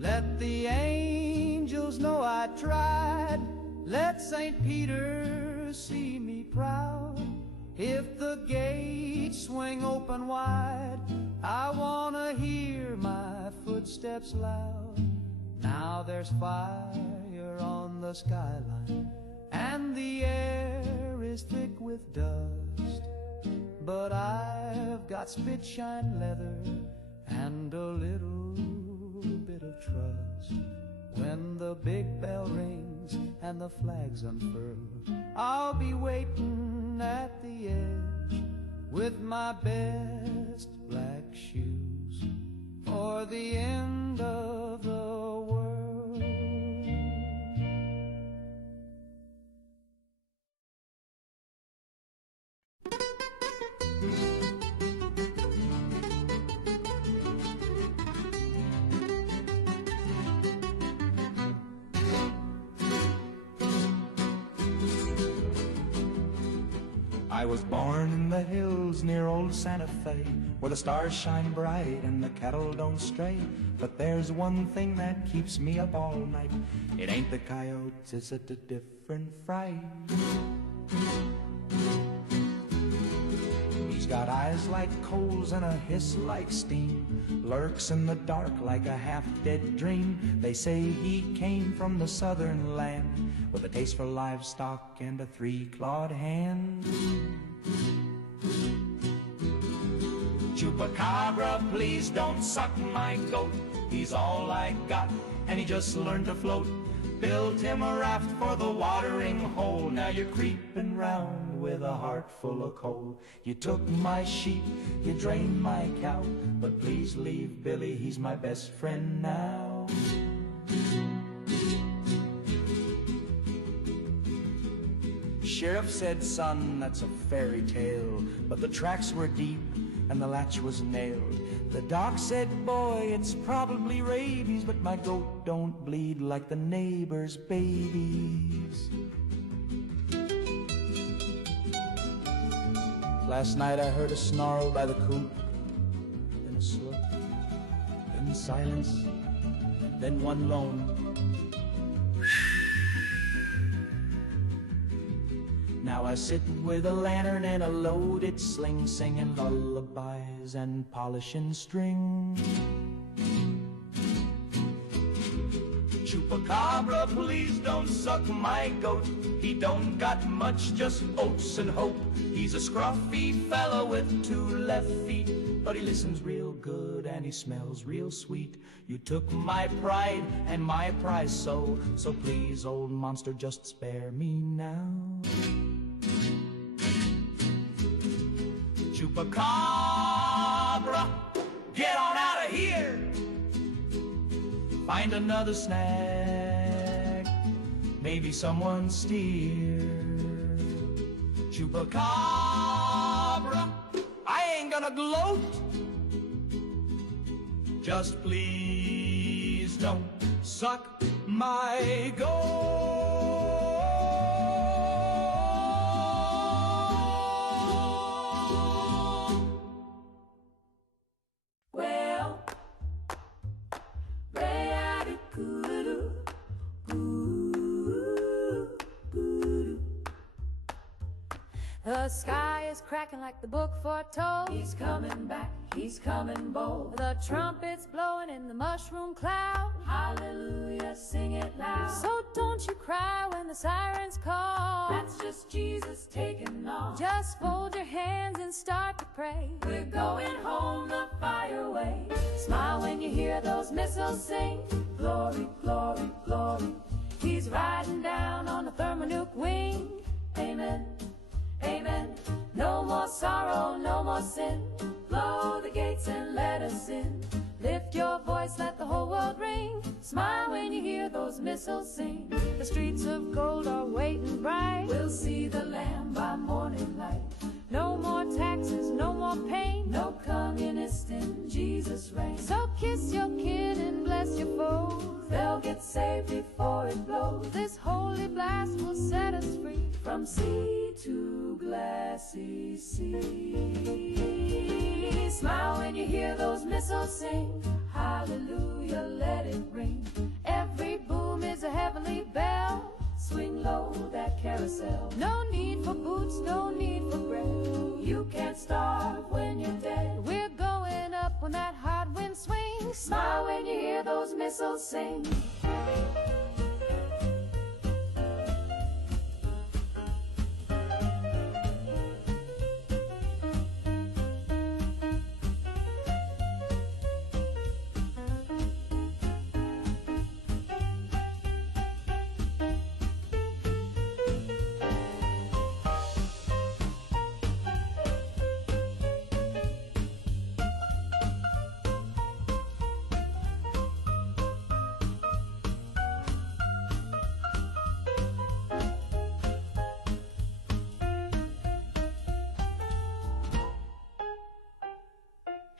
Let the angels know I tried, let St. Peter see me proud. If the gates swing open wide, I wanna hear my footsteps loud. Now there's fire on the skyline, and the air is thick with dust, but I've got spit-shine leather and a little bit of trust. When the big bell rings and the flags unfurl, I'll be waiting at the edge with my best black shoes for the end of the world. I was born in the hills near old Santa Fe, where the stars shine bright and the cattle don't stray. But there's one thing that keeps me up all night. It ain't the coyotes, it's a different fright. He's got eyes like coals and a hiss like steam, lurks in the dark like a half-dead dream. They say he came from the southern land, with a taste for livestock and a three-clawed hand. Chupacabra, please don't suck my goat. He's all I got, and he just learned to float. Built him a raft for the watering hole. Now you're creeping round with a heart full of coal. You took my sheep, you drained my cow, but please leave Billy, he's my best friend now. Sheriff said, son, that's a fairy tale, but the tracks were deep and the latch was nailed. The doc said, boy, it's probably rabies, but my goat don't bleed like the neighbor's babies. Last night I heard a snarl by the coop, then a slow, then silence, then one lone. Now I sit with a lantern and a loaded sling, singing lullabies and polishing string. Chupacabra, please don't suck my goat. He don't got much, just oats and hope. He's a scruffy fellow with 2 left feet, but he listens real good and he smells real sweet. You took my pride and my prize so please, old monster, just spare me now. Chupacabra, get on out of here. Find another snack, maybe someone steer. Chupacabra, I ain't gonna gloat. Just please don't suck my goat. Well, the sky is cracking like the book foretold. He's coming back, he's coming bold. The trumpet's blowing in the mushroom cloud. Hallelujah, sing it loud. So don't you cry when the sirens call. That's just Jesus taking off. Just fold your hands and start to pray. We're going home the fire way. Smile when you hear those missiles sing. Glory, glory, glory. He's riding down on a thermonuke wing. Amen, amen. No more sorrow, no more sin. Blow the gates and let us in. Lift your voice, let the whole world ring. Smile when you hear those missiles sing. The streets of gold are waiting bright. We'll see the Lamb by morning light. No more taxes, no more pain. No communist in Jesus' reign. So kiss your kid and bless your foes. They'll get saved before it blows. This holy blast will set us free. From sea to glassy sea. Smile when you hear those missiles sing. Hallelujah, let it ring. Every boom is a heavenly bell. Swing low that carousel. No need for boots, no need for bread. You can't starve when you're dead. We're going up when that hot wind swings. Smile when you hear those missiles sing.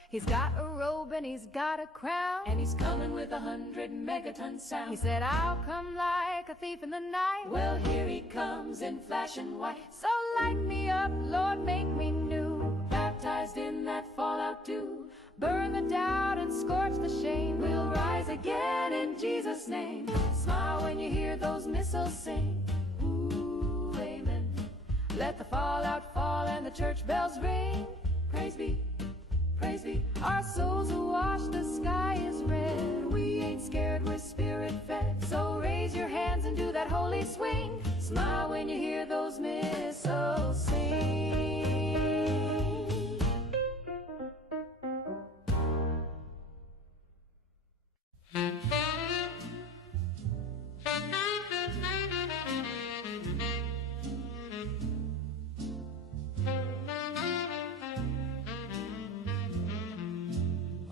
He's got a robe and he's got a crown. And he's coming with 100 megaton sound. He said, I'll come like a thief in the night. Well, here he comes in flashing white. So light me up, Lord, make me new. Baptized in that fallout dew. Burn the doubt and scorch the shame. We'll rise again in Jesus' name. Smile when you hear those missiles sing. Ooh, amen. Let the fallout fall and the church bells ring. Praise be, praise be. Our souls are washed, the sky is red. We ain't scared, we're spirit fed. So raise your hands and do that holy swing. Smile when you hear those missiles sing.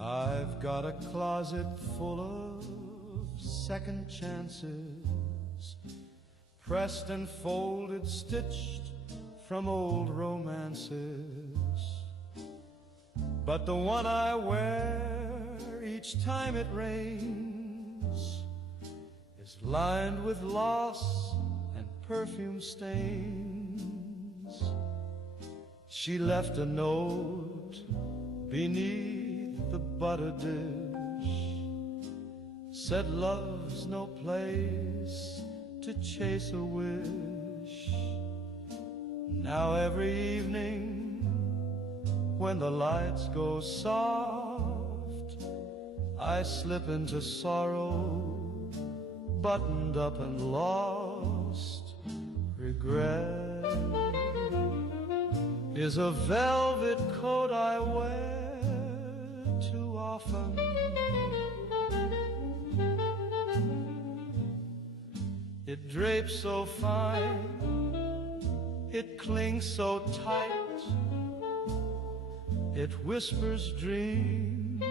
I've got a closet full of second chances, pressed and folded, stitched from old romances. But the one I wear each time it rains is lined with loss and perfume stains. She left a note beneath the butter dish, said love's no place to chase a wish. Now every evening when the lights go soft, I slip into sorrow buttoned up and lost. Regret is a velvet coat I wear too often. It drapes so fine, it clings so tight, it whispers dreams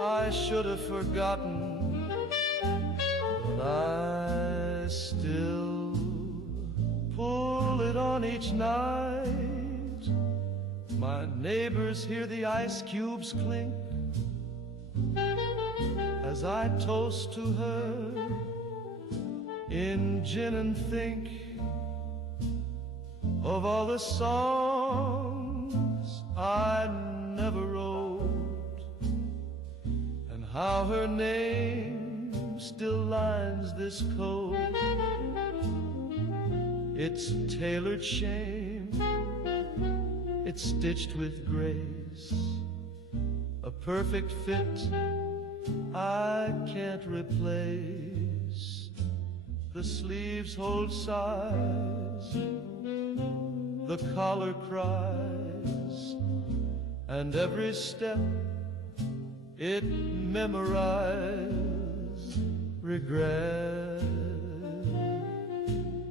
I should have forgotten, but I still pull it on each night. My neighbors hear the ice cubes clink as I toast to her in gin and think of all the songs I never wrote, and how her name still lines this coat. It's tailored shame, it's stitched with grace, a perfect fit I can't replace. The sleeves hold size, the collar cries, and every step it memorized. Regret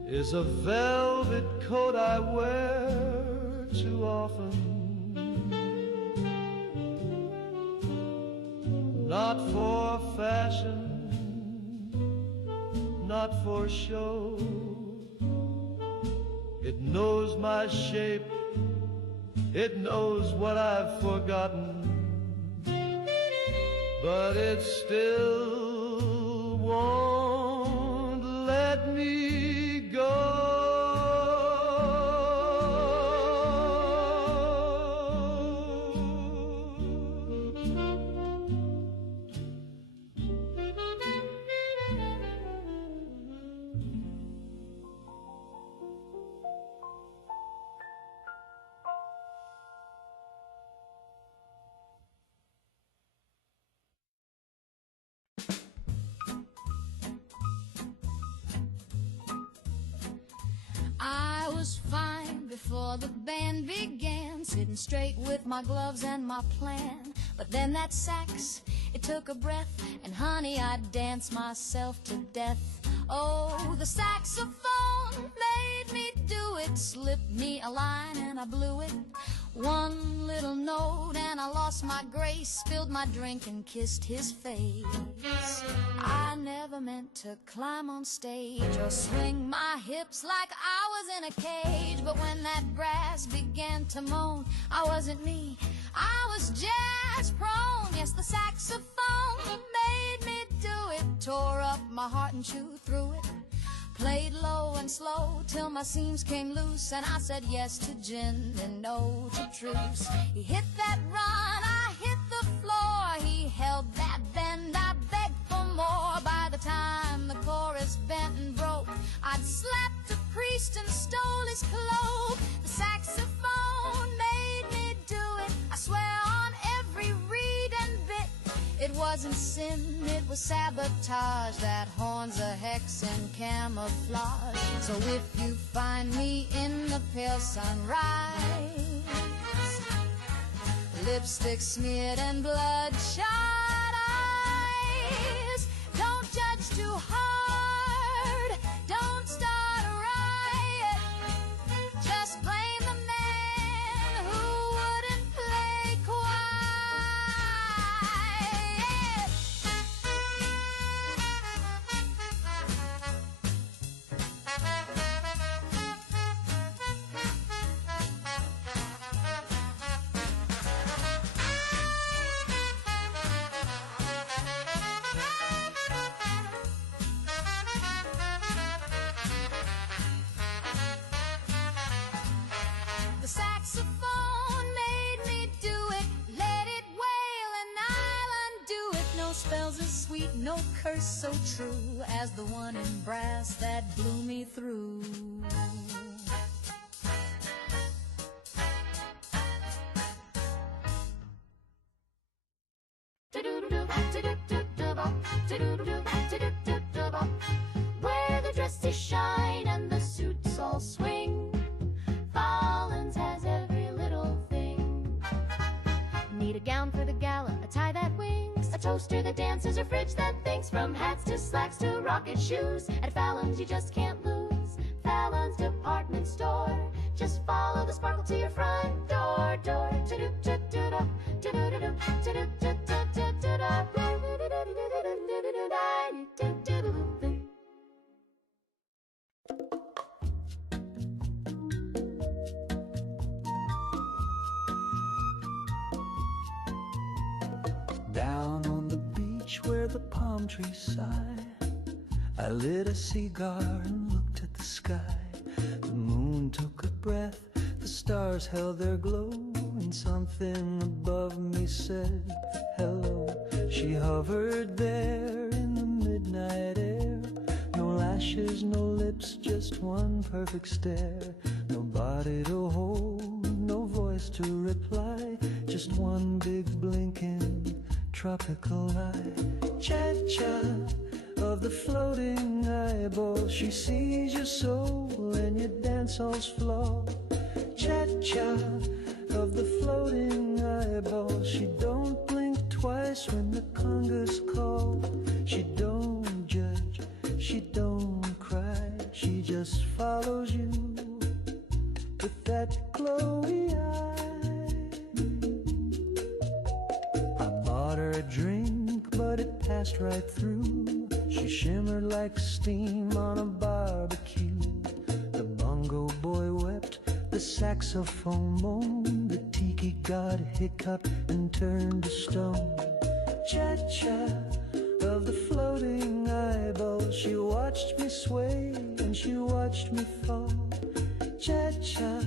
is a velvet coat I wear too often, not for fashion, not for show. It knows my shape, it knows what I've forgotten, but it still won't let me go. I was fine before the band began, sitting straight with my gloves and my plan. But then that sax, it took a breath, and honey, I danced myself to death. Oh, the saxophone made me do it, slipped me a line and I blew it. One little note and I lost my grace, spilled my drink and kissed his face. I never meant to climb on stage or swing my hips like I was in a cage. But when that brass began to moan, I wasn't me, I was jazz prone. Yes, the saxophone made me do it, tore up my heart and chewed through it. Played low and slow till my seams came loose, and I said yes to gin and no to truce. He hit that run, I hit the floor. He held that bend, I begged for more. By the time the chorus bent and broke, I'd slapped a priest and stole his cloak. The saxophone made me do it, I swear on every reed and bit. It wasn't sin, it was sabotage. That horn's a hex and camouflage. So if you find me in the pale sunrise, lipstick smeared and bloodshot eyes, don't judge too hard, don't start a riot. Just blame the man who wouldn't play quiet. The saxophone made me do it, let it wail and I'll undo it. No spells as sweet, no curse so true as the one in brass that blew me through. gown for the gala, a tie that wings, a toaster that dances, a fridge that thinks. From hats to slacks to rocket shoes, at Fallon's you just can't lose. Fallon's department store. Just follow the sparkle to your front door. Door. Down on the beach where the palm trees sigh, I lit a cigar and looked at the sky. The moon took a breath, the stars held their glow, and something above me said hello. She hovered there in the midnight air. No lashes, no lips, just one perfect stare. No body to hold, no voice to reply, just one big blinking tropical eye. Cha-cha of the floating eyeball, she sees your soul and your dance hall's flaw. Cha-cha of the floating eyeball, she don't blink twice when the congas call. She don't judge, she don't cry, she just follows you with that glowy eye. I bought her a drink, but it passed right through. She shimmered like steam on a barbecue. The bongo boy wept, the saxophone moaned, the tiki god hiccuped and turned to stone. Cha-cha of the floating eyeball, she watched me sway and she watched me fall. Cha-cha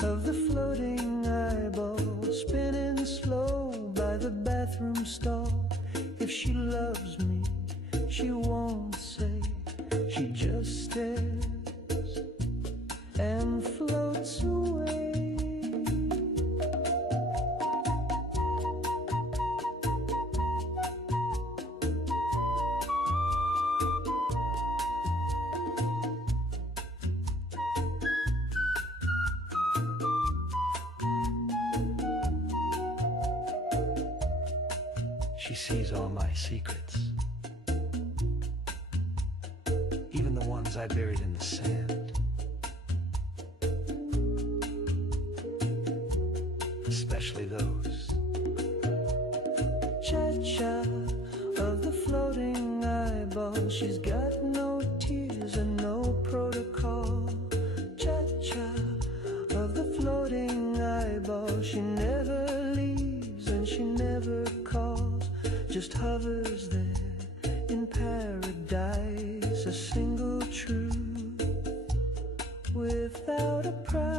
of the floating eyeball, spinning slow by the bathroom stall. If she loves me, she won't say, she just stares and floats away. She sees all my secrets, even the ones I buried in the sand. Especially those. Cha-cha of the floating eyeball, she's got no tears and no protocol. Cha-cha of the floating eyeball, she never leaves and she never calls, just hovers there in paradise, a single truth without a price.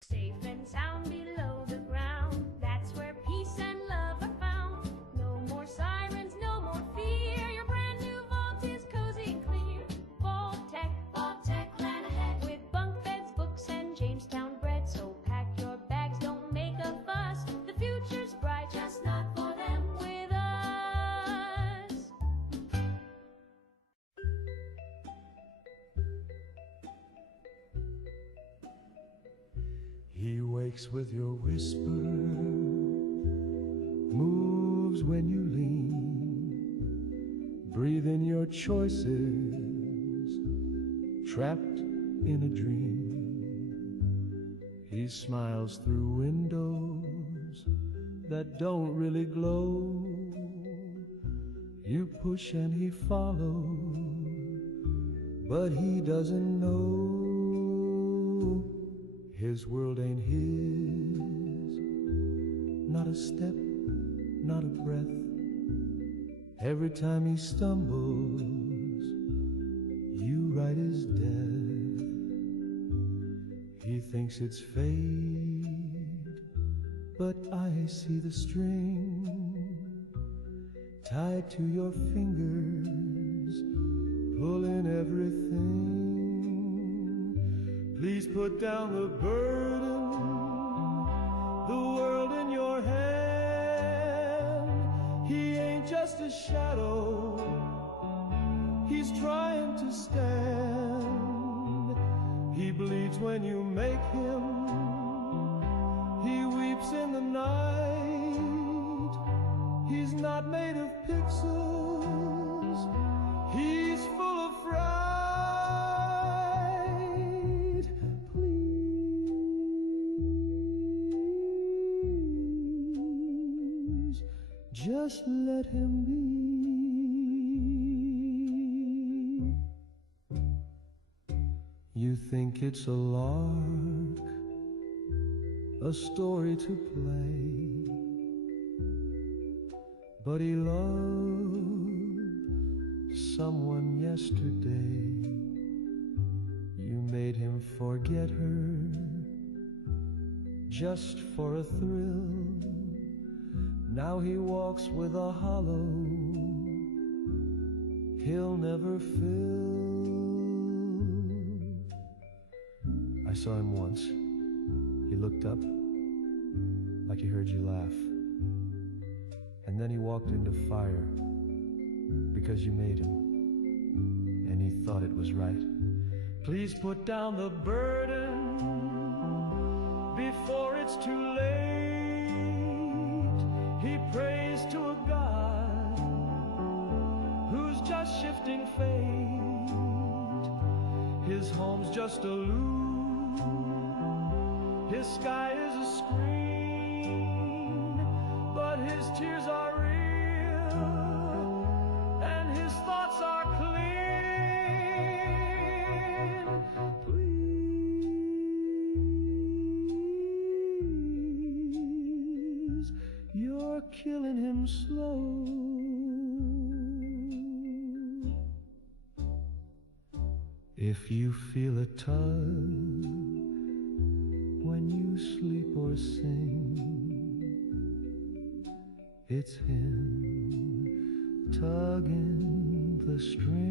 Safe and sound below the ground, that's where peace and love are found. No more sirens, no more fear. Your brand new vault is cozy and clear. Vault Tech, plan ahead. With bunk beds, books, and Jamestown bread. So pack your bags, don't make a fuss. The future's bright, just not for them. With us. He wakes with your whisper, moves when you lean, breathe in your choices, trapped in a dream. He smiles through windows that don't really glow. You push and he follows, but he doesn't know. His world ain't his, not a step, not a breath. Every time he stumbles, you write his death. He thinks it's fate, but I see the string tied to your fingers, pulling everything. Please put down the burden, the world in your hand. He ain't just a shadow, he's trying to stand. He bleeds when you make him, he weeps in the night. He's not made of pixels, he's full of fright. Please, just let him be. You think it's a lark, a story to play, but he loved someone yesterday. You made him forget her just for a thrill. Now he walks with a hollow he'll never fill. I saw him once. He looked up like he heard you laugh. And then he walked into fire because you made him. And he thought it was right. Please put down the burden before it's too late. He prays to a God who's just shifting fate. His home's just a loop, his sky is a screen, but his tears are real, and his thoughts are clean. Please, you're killing him slow. If you feel a tug when you sleep or sing, it's him tugging the string.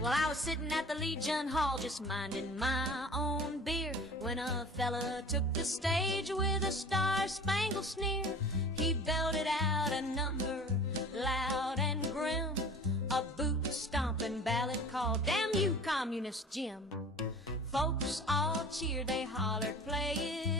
Well, I was sitting at the Legion Hall just minding my own beer when a fella took the stage with a star-spangled sneer. He belted out a number loud and grim, a boot-stomping ballad called Damn You, Communist Jim. Folks all cheered, they hollered, play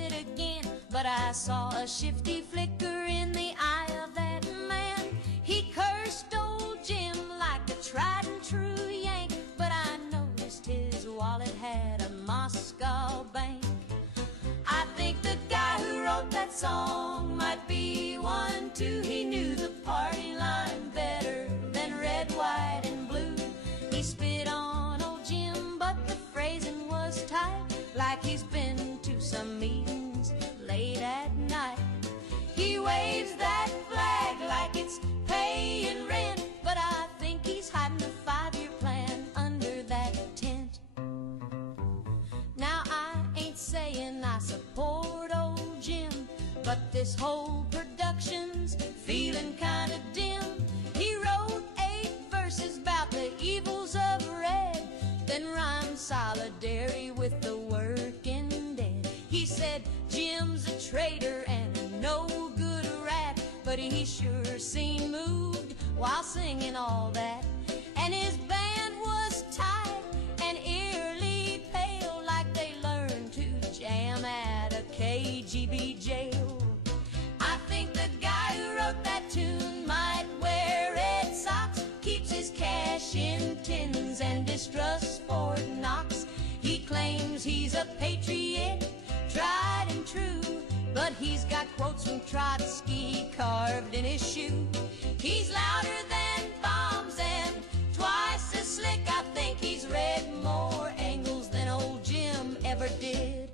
it again, but I saw a shifty flicker in the eye of that man. He cursed old Jim like a tried and true Yank, but I noticed his wallet had a Moscow bank. I think the guy who wrote that song might be one too. He knew the party line better than red, white, and blue. He spit on old Jim, but the phrasing was tight, like he's been to some meetings late at night. He waves that flag like it's paying rent, but I think he's hiding a 5-year plan under that tent. Now I ain't saying I support old Jim, but this whole production's feeling kinda dim. He wrote 8 verses about the evils of red, then rhymed solidarity with the working dead. He said Jim's a traitor and a no good rat, but he sure seemed moved while singing all that. And his band was tight and eerily pale, like they learned to jam at a KGB jail. I think the guy who wrote that tune might wear red socks, keeps his cash in tins and distrusts Fort Knox. He claims he's a patriot, tried and true, but he's got quotes from Trotsky carved in his shoe. He's louder than bombs and twice as slick. I think he's read more Engels than old Jim ever did.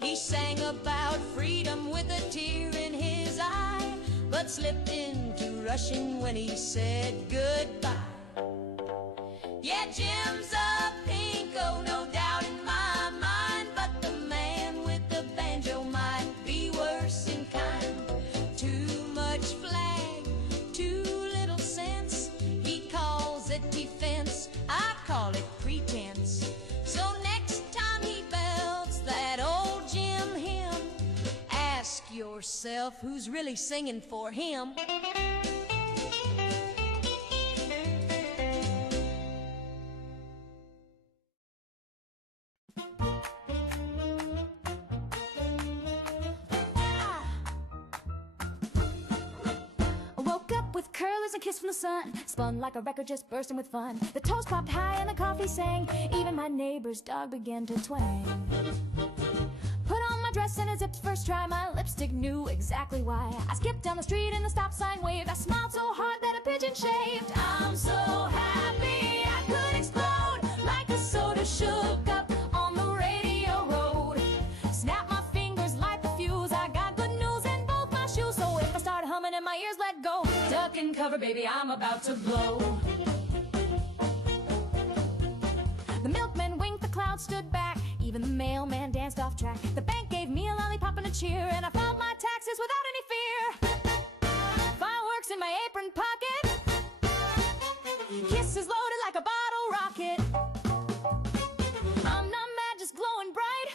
He sang about freedom with a tear in his eye, but slipped into Russian when he said goodbye. Yeah, Jim's a pinko, no doubt in my mind, but the man with the banjo might be worse in kind. yourself who's really singing for him. Curlers and kiss from the sun, spun like a record just bursting with fun. The toast popped high and the coffee sang, even my neighbor's dog began to twang. Put on my dress and a zipped first try, my lipstick knew exactly why. I skipped down the street and the stop sign waved, I smiled so hard that a pigeon shaved. I'm so happy I could explode like a soda shook up on the radio road. Snap my fingers, light the fuse, I got good news in both my shoes. So if I start humming and my ears let go, duck and cover, baby, I'm about to blow. The milkman winked, the cloud stood back, even the mailman danced off track. The bank gave me a lollipop and a cheer, and I filed my taxes without any fear. Fireworks in my apron pocket, kisses loaded like a bottle rocket. I'm not mad, just glowing bright.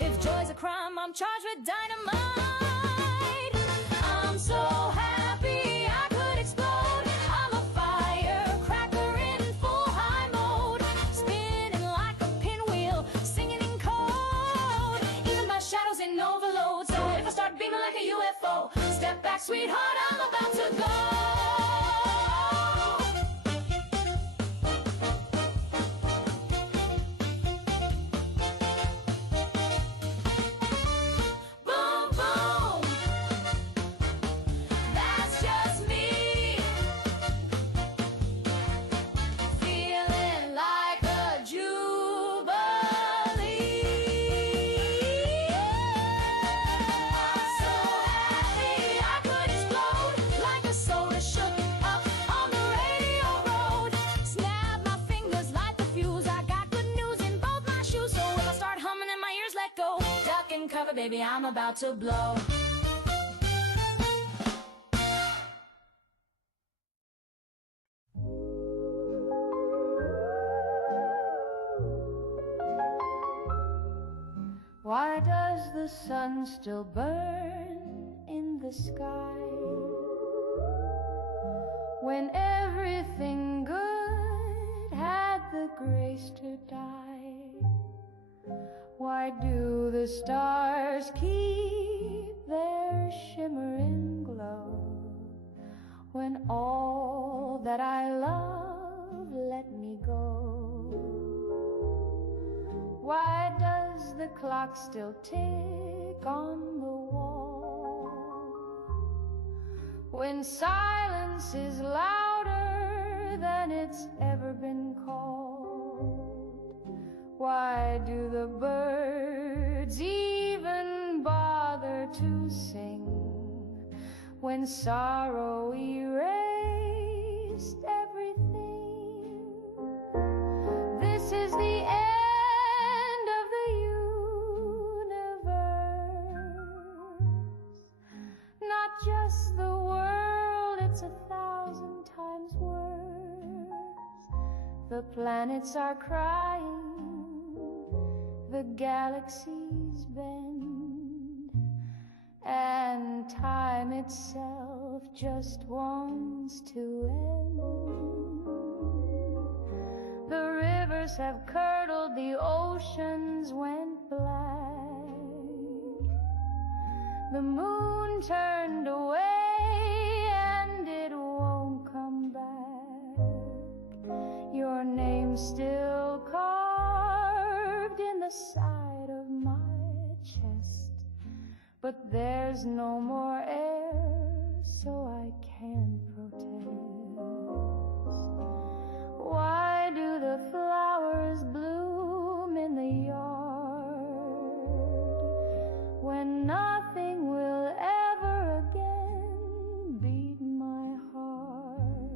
If joy's a crime, I'm charged with dynamite. I'm so happy I could explode. I'm a firecracker in full high mode, spinning like a pinwheel, singing in code. Even my shadow's in overload. So if I start beaming like a UFO, step back, sweetheart, I'm about to go. Cover, baby, I'm about to blow. Why does the sun still burn in the sky when everything good had the grace to die? Why do the stars keep their shimmering glow when all that I love let me go? Why does the clock still tick on the wall when silence is louder than it's ever been called? Why do the birds even bother to sing when sorrow erased everything? This is the end of the universe, not just the world, it's 1,000 times worse. The planets are crying, the galaxies bend, and time itself just wants to end. The rivers have curdled, the oceans went black, the moon turned away and it won't come back. Your name's still carved in the side of my chest, but there's no more air, so I can't protest. Why do the flowers bloom in the yard when nothing will ever again beat my heart?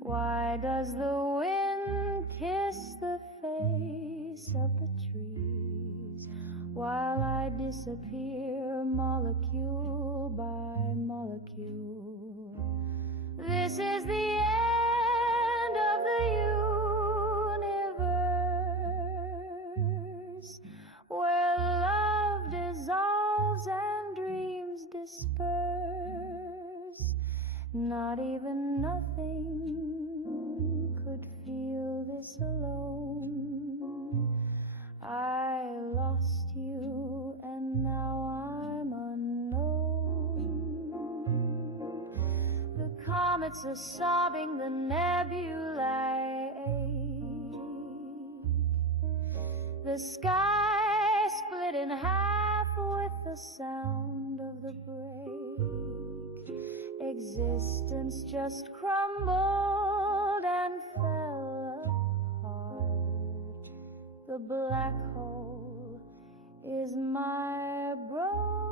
Why does the wind kiss the face of the trees while I disappear molecule by molecule? This is the end of the universe, where love dissolves Not even nothing could feel this alone. I lost you and now I'm unknown. The comets are sobbing, the nebulae ache. The sky split in half with the sound of the break. Existence just crumbled and fell apart. The black hole is my broken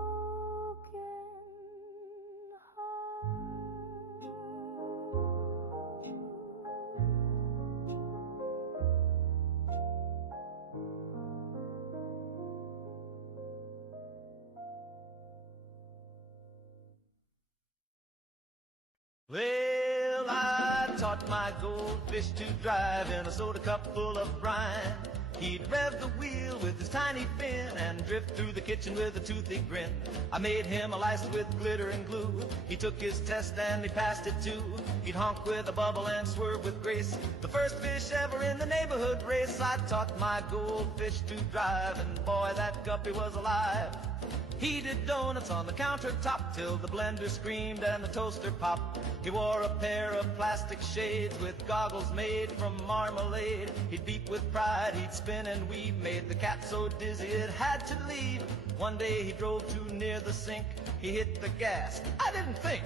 heart. Well, I taught my goldfish to drive in a soda cup full of brine. He'd rev the wheel with his tiny fin and drift through the kitchen with a toothy grin. I made him a license with glitter and glue. He took his test and he passed it too. He'd honk with a bubble and swerve with grace. The first fish ever in the neighborhood race. I taught my goldfish to drive, and boy, that guppy was alive. He did donuts on the countertop till the blender screamed and the toaster popped. He wore a pair of plastic shades with goggles made from marmalade. He'd beep with pride, he'd spin and weave, made the cat so dizzy it had to leave. One day he drove too near the sink, he hit the gas. I didn't think.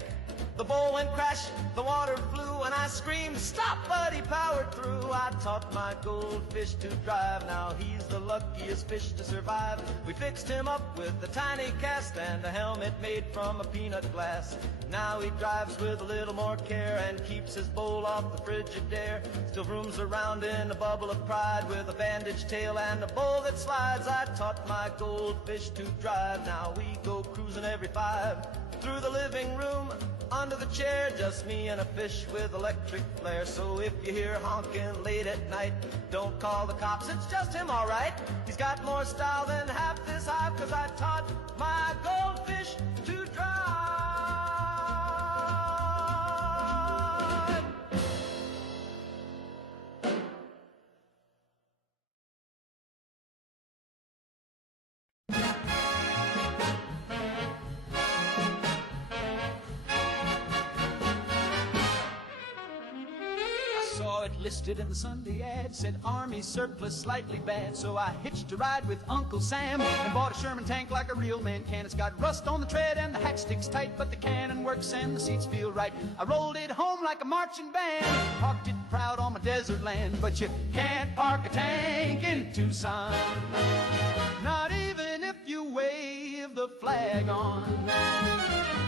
The bowl went crash, the water flew, and I screamed, stop, but he powered through. I taught my goldfish to drive, now he's the luckiest fish to survive. We fixed him up with a tiny cast and a helmet made from a peanut glass. Now he drives with a little more care and keeps his bowl off the frigid air. Still roams around in a bubble of pride with a bandaged tail and a bowl that slides. I taught my goldfish to drive, now we go cruising every 5. Through the living room, under the chair, just me and a fish with electric flare. So if you hear honking late at night, don't call the cops, it's just him, all right. He's got more style than half this hive, 'cause I taught my goldfish to drive. Listed in the Sunday ad, said Army surplus slightly bad. So I hitched a ride with Uncle Sam and bought a Sherman tank like a real man can. It's got rust on the tread and the hack sticks tight, but the cannon works and the seats feel right. I rolled it home like a marching band, parked it proud on my desert land. But you can't park a tank in Tucson, not even if you wave the flag on.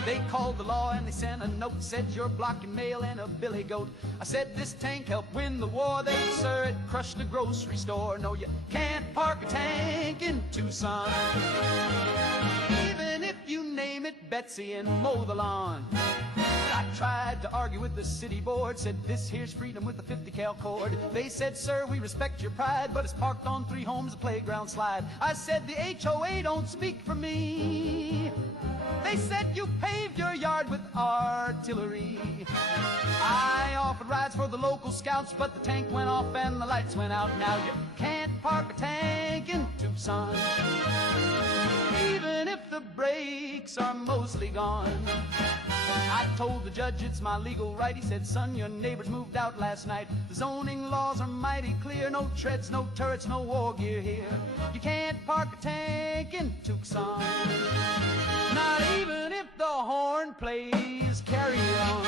They called the law and they sent a note, said you're blocking mail and a billy goat. I said this tank helped win the war. They, sir, it crushed a grocery store. No, you can't park a tank in Tucson, even if you name it Betsy and mow the lawn. I tried to argue with the city board, said this here's freedom with a 50 cal cord. They said, sir, we respect your pride, but it's parked on 3 homes, a playground slide. I said the HOA don't speak for me. They said you paved your yard with artillery. I offered rides for the local scouts, but the tank went off and the lights went out. Now you can't park a tank in Tucson, even if the brakes are mostly gone. I told the judge it's my legal right. He said, son, your neighbors moved out last night. The zoning laws are mighty clear. No treads, no turrets, no war gear here. You can't park a tank in Tucson, not even if the horn plays Carry On.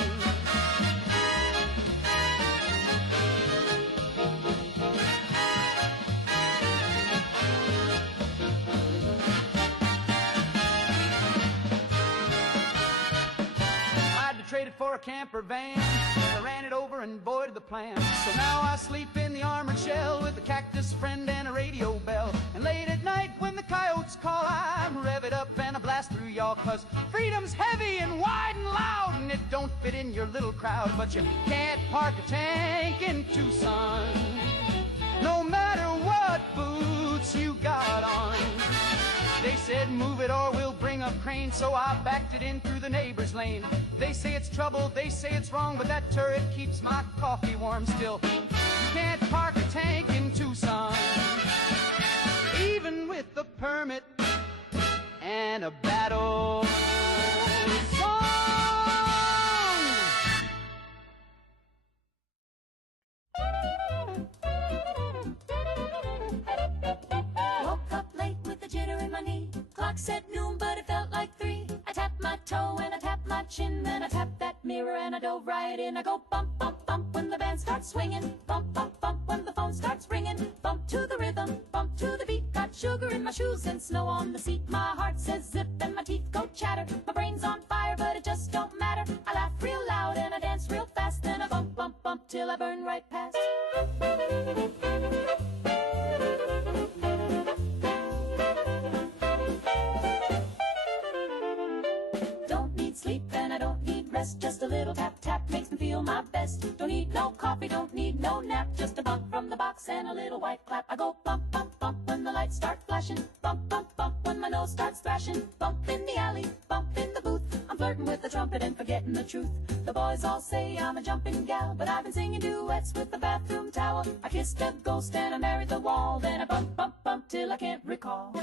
Traded for a camper van, I ran it over and boy did the plan. So now I sleep in the armored shell with a cactus friend and a radio bell. And late at night when the coyotes call, I rev it up and I blast through y'all. 'Cause freedom's heavy and wide and loud, and it don't fit in your little crowd. But you can't park a tank in Tucson, no matter what boots you got on. They said move it or we'll bring a a crane, so I backed it in through the neighbor's lane. They say it's trouble, they say it's wrong, but that turret keeps my coffee warm still. You can't park a tank in Tucson, even with a permit and a battle song. Woke up late with a jitter in my knee. Clock said noon, but it felt like 3. I tapped my toe and I tapped my chin. Then I tapped that mirror and I dove right in. I go bump, bump, bump when the band starts swinging. Bump, bump, bump when the phone starts ringing. Bump to the rhythm, bump to the beat. Got sugar in my shoes and snow on the seat. My heart says zip and my teeth go chatter. My brain's on fire, but it just don't matter. I laugh real loud and I dance real fast. Then I bump, bump, bump till I burn right past. Don't need sleep and I don't need rest. Just a little tap tap makes me feel my best. Don't need no coffee, don't need no nap. Just a bump from the box and a little white clap. I go bump, bump, bump when the lights start flashing. Bump, bump, bump when my nose starts thrashing. Bump in the alley, bump in the booth. I'm flirting with the trumpet and forgetting the truth. The boys all say I'm a jumping gal, but I've been singing duets with the bathroom towel. I kissed a ghost and I married the wall. Then I bump, bump, bump till I can't recall.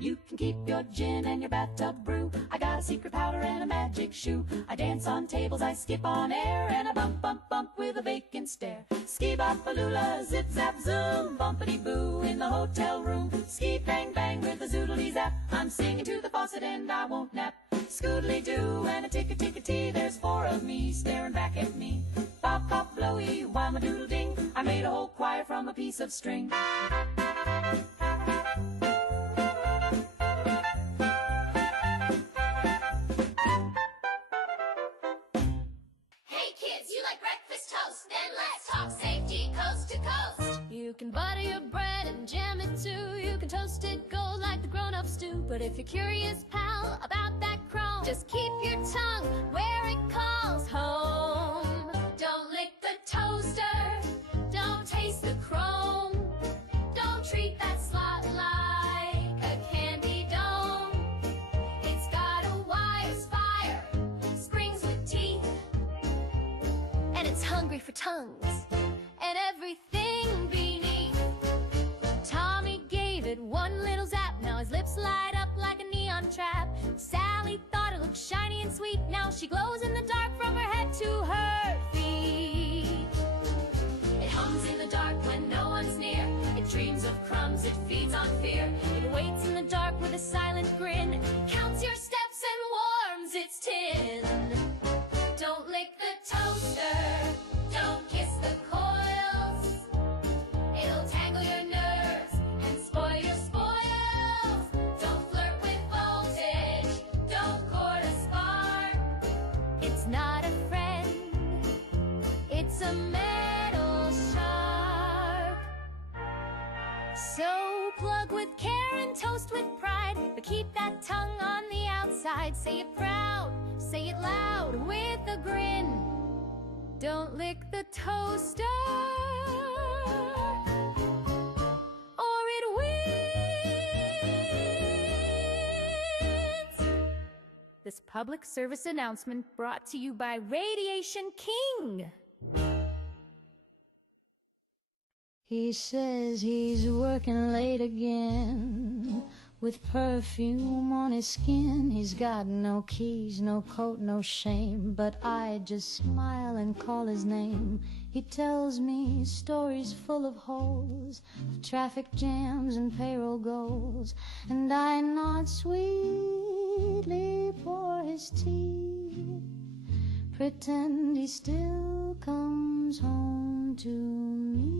You can keep your gin and your bathtub brew. I got a secret powder and a magic shoe. I dance on tables, I skip on air, and I bump, bump, bump with a vacant stare. Ski-bop-a-lula, zip-zap-zoom, bumpity-boo in the hotel room. Ski-bang-bang with a zoodly-zap. I'm singing to the faucet and I won't nap. Scoodly-doo and a tick-a-tick-a-tee. There's 4 of me staring back at me. Pop-pop-blowy, while-ma-doodle-ding. I made a whole choir from a piece of string. Hey kids, you like breakfast toast? Then let's talk safety coast to coast. You can butter your bread and jam it too. You can toast it gold like the grown-ups do. But if you're curious, pal, about that chrome, just keep your tongue where it calls home. Don't lick the toaster. Don't taste the chrome. Don't treat that slot like a candy dome. It's got a wire spire, springs with teeth, and it's hungry for tongues and everything beneath. Tommy gave it one little zap. Now his lips light up like a neon trap. Sally thought it looked shiny and sweet. Now she glows in the dark from her head to her feet. It hums in the dark when no one's near. It dreams of crumbs, it feeds on fear. It waits in the dark with a silent grin. Counts your steps and warms its tin. Don't lick the toaster. Don't kiss the coils. It'll tangle your nerves and spoil your spoils. Don't flirt with voltage. Don't court a spark. It's not a friend. It's a metal shark. So plug with care and toast with pride, but keep that tongue on the outside. Say it proud, say it loud with a grin. Don't lick the toaster, or it wins. This public service announcement brought to you by Radiation King. He says he's working late again, with perfume on his skin. He's got no keys, no coat, no shame, but I just smile and call his name. He tells me stories full of holes, of traffic jams and payroll goals, and I nod sweetly for his tea, pretend he still comes home to me.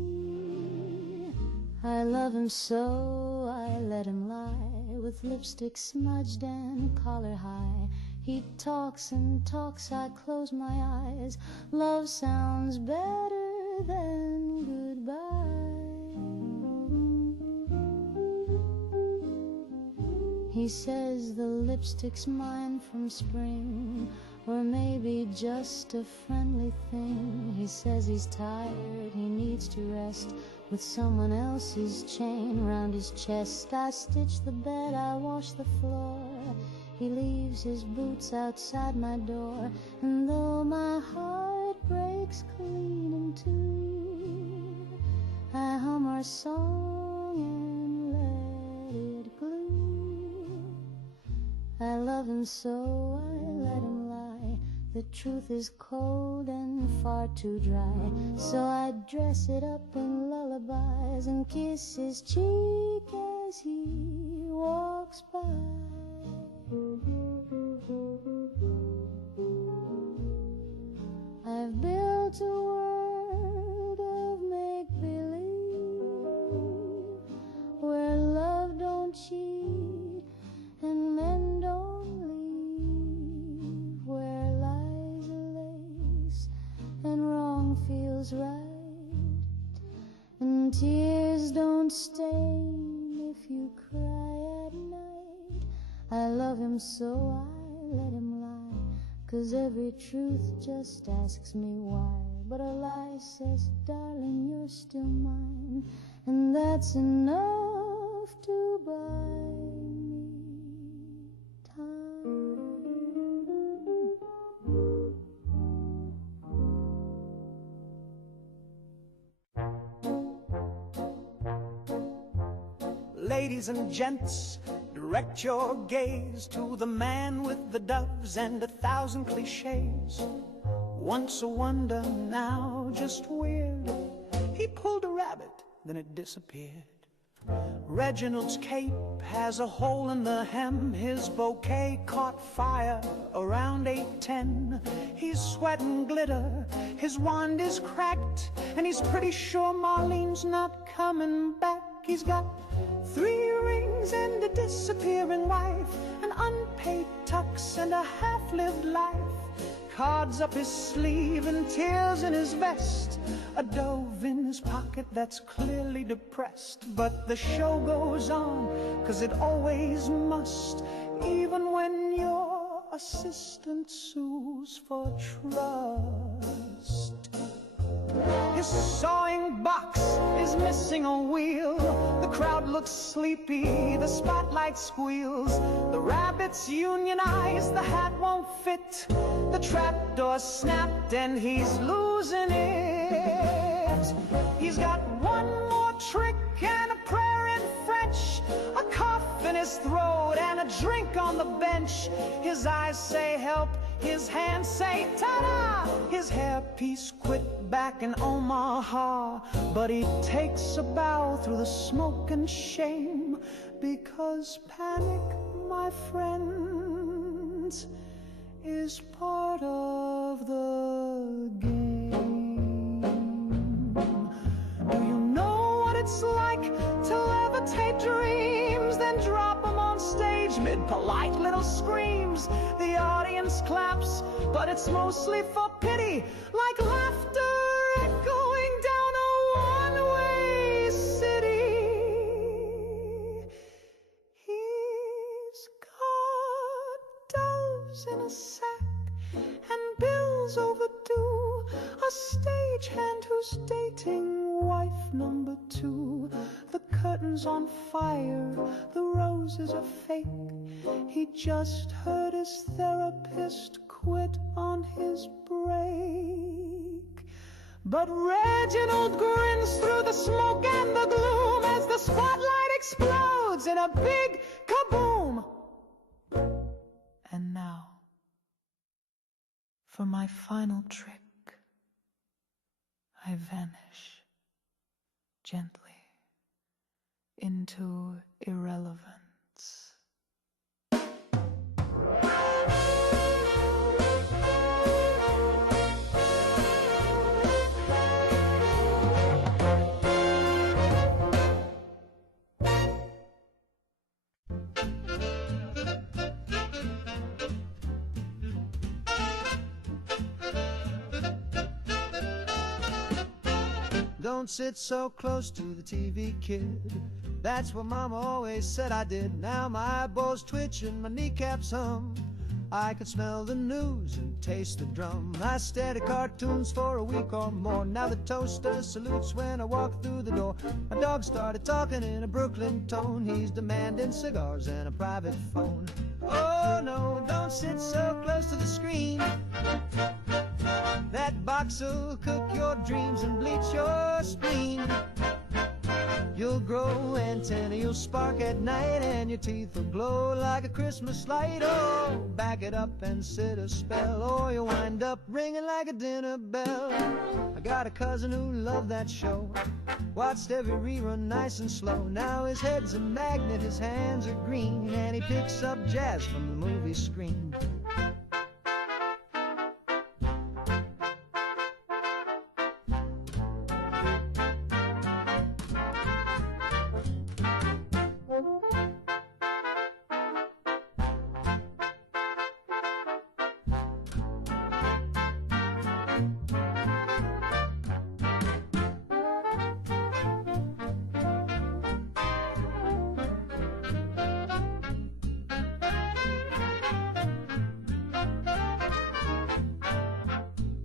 I love him so I let him lie, with lipstick smudged and collar high. He talks and talks, I close my eyes. Love sounds better than goodbye. He says the lipstick's mine from spring, or maybe just a friendly thing. He says he's tired, he needs to rest, with someone else's chain round his chest. I stitch the bed, I wash the floor. He leaves his boots outside my door, and though my heart breaks clean in two, I hum our song and let it glue. I love him so I let him lie. The truth is cold and far too dry, so I dress it up in lullabies and kiss his cheek as he walks by. I've built a world of make-believe, where love don't cheat and men don't leave, where lies are lace and wrong feels right, and tears don't stain if you cry at night. I love him so I let him lie, 'cause every truth just asks me why. But a lie says, darling, you're still mine, and that's enough to buy me time. Ladies and gents, direct your gaze to the man with the doves and 1,000 cliches. Once a wonder, now just weird. He pulled a rabbit, then it disappeared. Reginald's cape has a hole in the hem. His bouquet caught fire around 8:10. He's sweating glitter, his wand is cracked, and he's pretty sure Marlene's not coming back. He's got 3 rings and a disappearing wife, an unpaid tux and a half-lived life. Cards up his sleeve and tears in his vest, a dove in his pocket that's clearly depressed. But the show goes on, 'cause it always must, even when your assistant sues for trust. His sawing box is missing a wheel. The crowd looks sleepy, the spotlight squeals. The rabbits unionize, the hat won't fit. The trapdoor snapped and he's losing it. He's got one more trick and a prayer in French, a cough in his throat and a drink on the bench. His eyes say help, his hands say ta-da. His hairpiece quit back in Omaha, but he takes a bow through the smoke and shame, because panic, my friends, is part of the game. Do you know what it's like to levitate dreams, then drop them on stage mid polite little screams? The audience claps, but it's mostly for pity, like laughter echoing down a one-way city. He's got doves in a sack and bills overdue, a stagehand who's dating wife number 2. The curtain's on fire, the roses are fake. He just heard his therapist quit on his break. But Reginald grins through the smoke and the gloom as the spotlight explodes in a big kaboom. And now, for my final trick, I vanish gently into irrelevance. Don't sit so close to the TV, kid. That's what Mama always said I did. Now my eyeballs twitch and my kneecaps hum. I can smell the news and taste the drum. I stared at cartoons for a week or more. Now the toaster salutes when I walk through the door. My dog started talking in a Brooklyn tone. He's demanding cigars and a private phone. Oh no, don't sit so close to the screen. That box'll cook your dreams and bleach your spleen. You'll grow antennae, you'll spark at night, and your teeth will glow like a Christmas light. Oh, back it up and sit a spell, or you'll wind up ringing like a dinner bell. I got a cousin who loved that show, watched every rerun nice and slow. Now his head's a magnet, his hands are green, and he picks up jazz from the movie screen.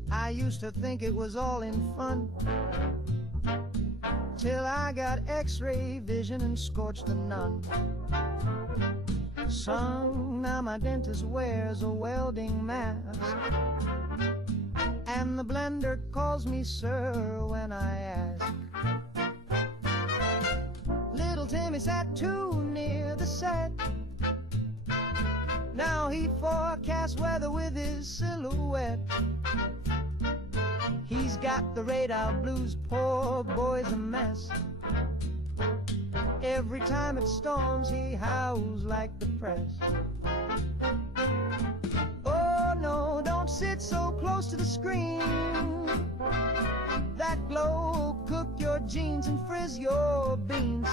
I used to think it was all in fun, till I got x-ray vision and scorched the nun. Son, now my dentist wears a welding mask, and the blender calls me sir when I ask. Little Timmy sat too near the set. Now he forecasts weather with his silhouette. He's got the radar blues, poor boy's a mess. Every time it storms, he howls like the press. Oh no, don't sit so close to the screen. That glow will cook your jeans and frizz your beans.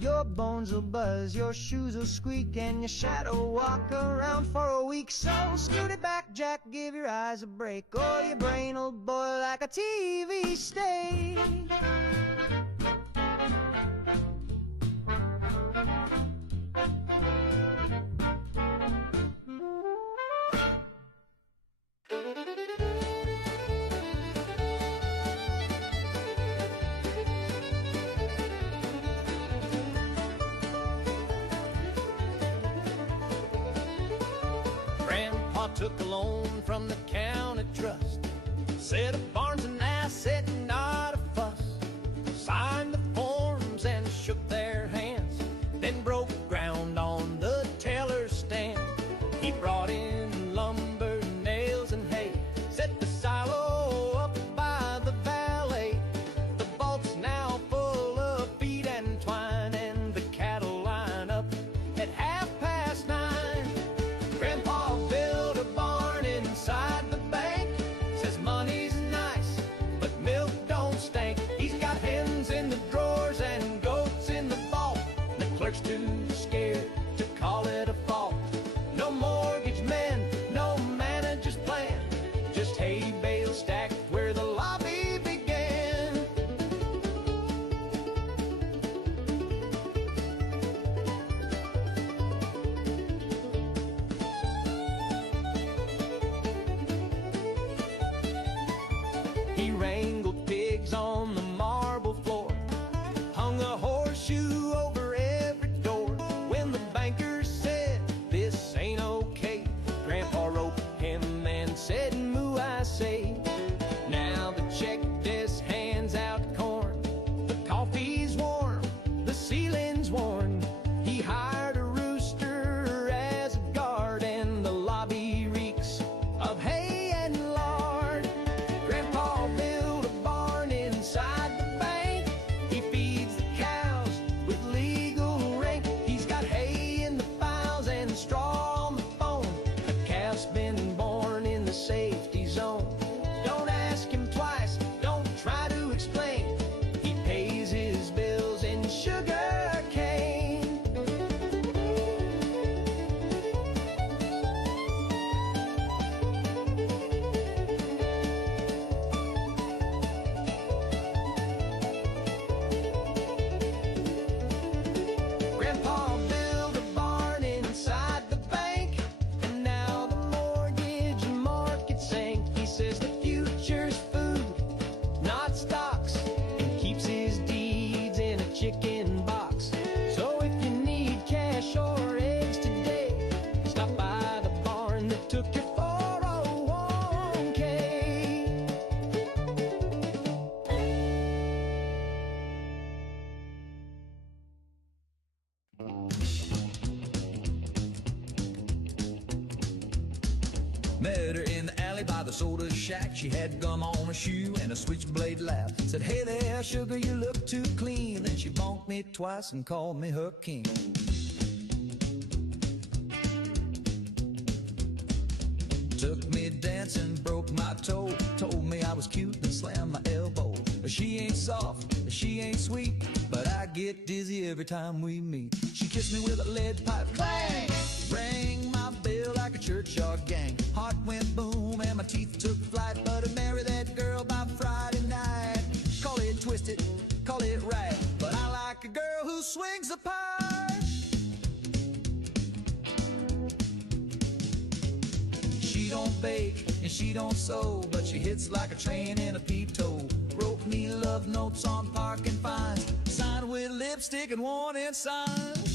Your bones will buzz, your shoes will squeak, and your shadow walk around for a week. So scoot it back, Jack, give your eyes a break, or your brain will boil like a TV steak. Took a loan from the county trust, said a barn's an asset, not a fuss. Signed the forms and shook their hands, then broke ground on the teller's stand. He brought in lumber, nails, and hay, set the silo up by the valet. The vault's now full of feed and twine, and the cattle line up at 9:30. Grandpa built a barn inside the bank, says money's nice, but milk don't stink. He's got hens in the drawers and goats in the vault. The clerk's too scared to call it a fault. No mortgage men, no manager's plan, just hay bales stacked where the lobby began. He wrangled pigs on the marble floor, hung a horseshoe over every door. When the banker said, Met her in the alley by the soda shack. She had gum on her shoe and a switchblade laugh. Said, hey there, sugar, you look too clean. Then she bonked me twice and called me her king. Took me dancing, broke my toe. Told me I was cute and slammed my elbow. She ain't soft, she ain't sweet, but I get dizzy every time we meet. She kissed me with a lead pipe, clang! Rang my bell like a churchyard gang. Heart went boom and my teeth took flight, but I'd marry that girl by Friday night. Call it twisted, call it right, but I like a girl who swings a pipe. She don't bake and she don't sew, but she hits like a train in a peep-toe. Wrote me love notes on parking fines, signed with lipstick and warning signs.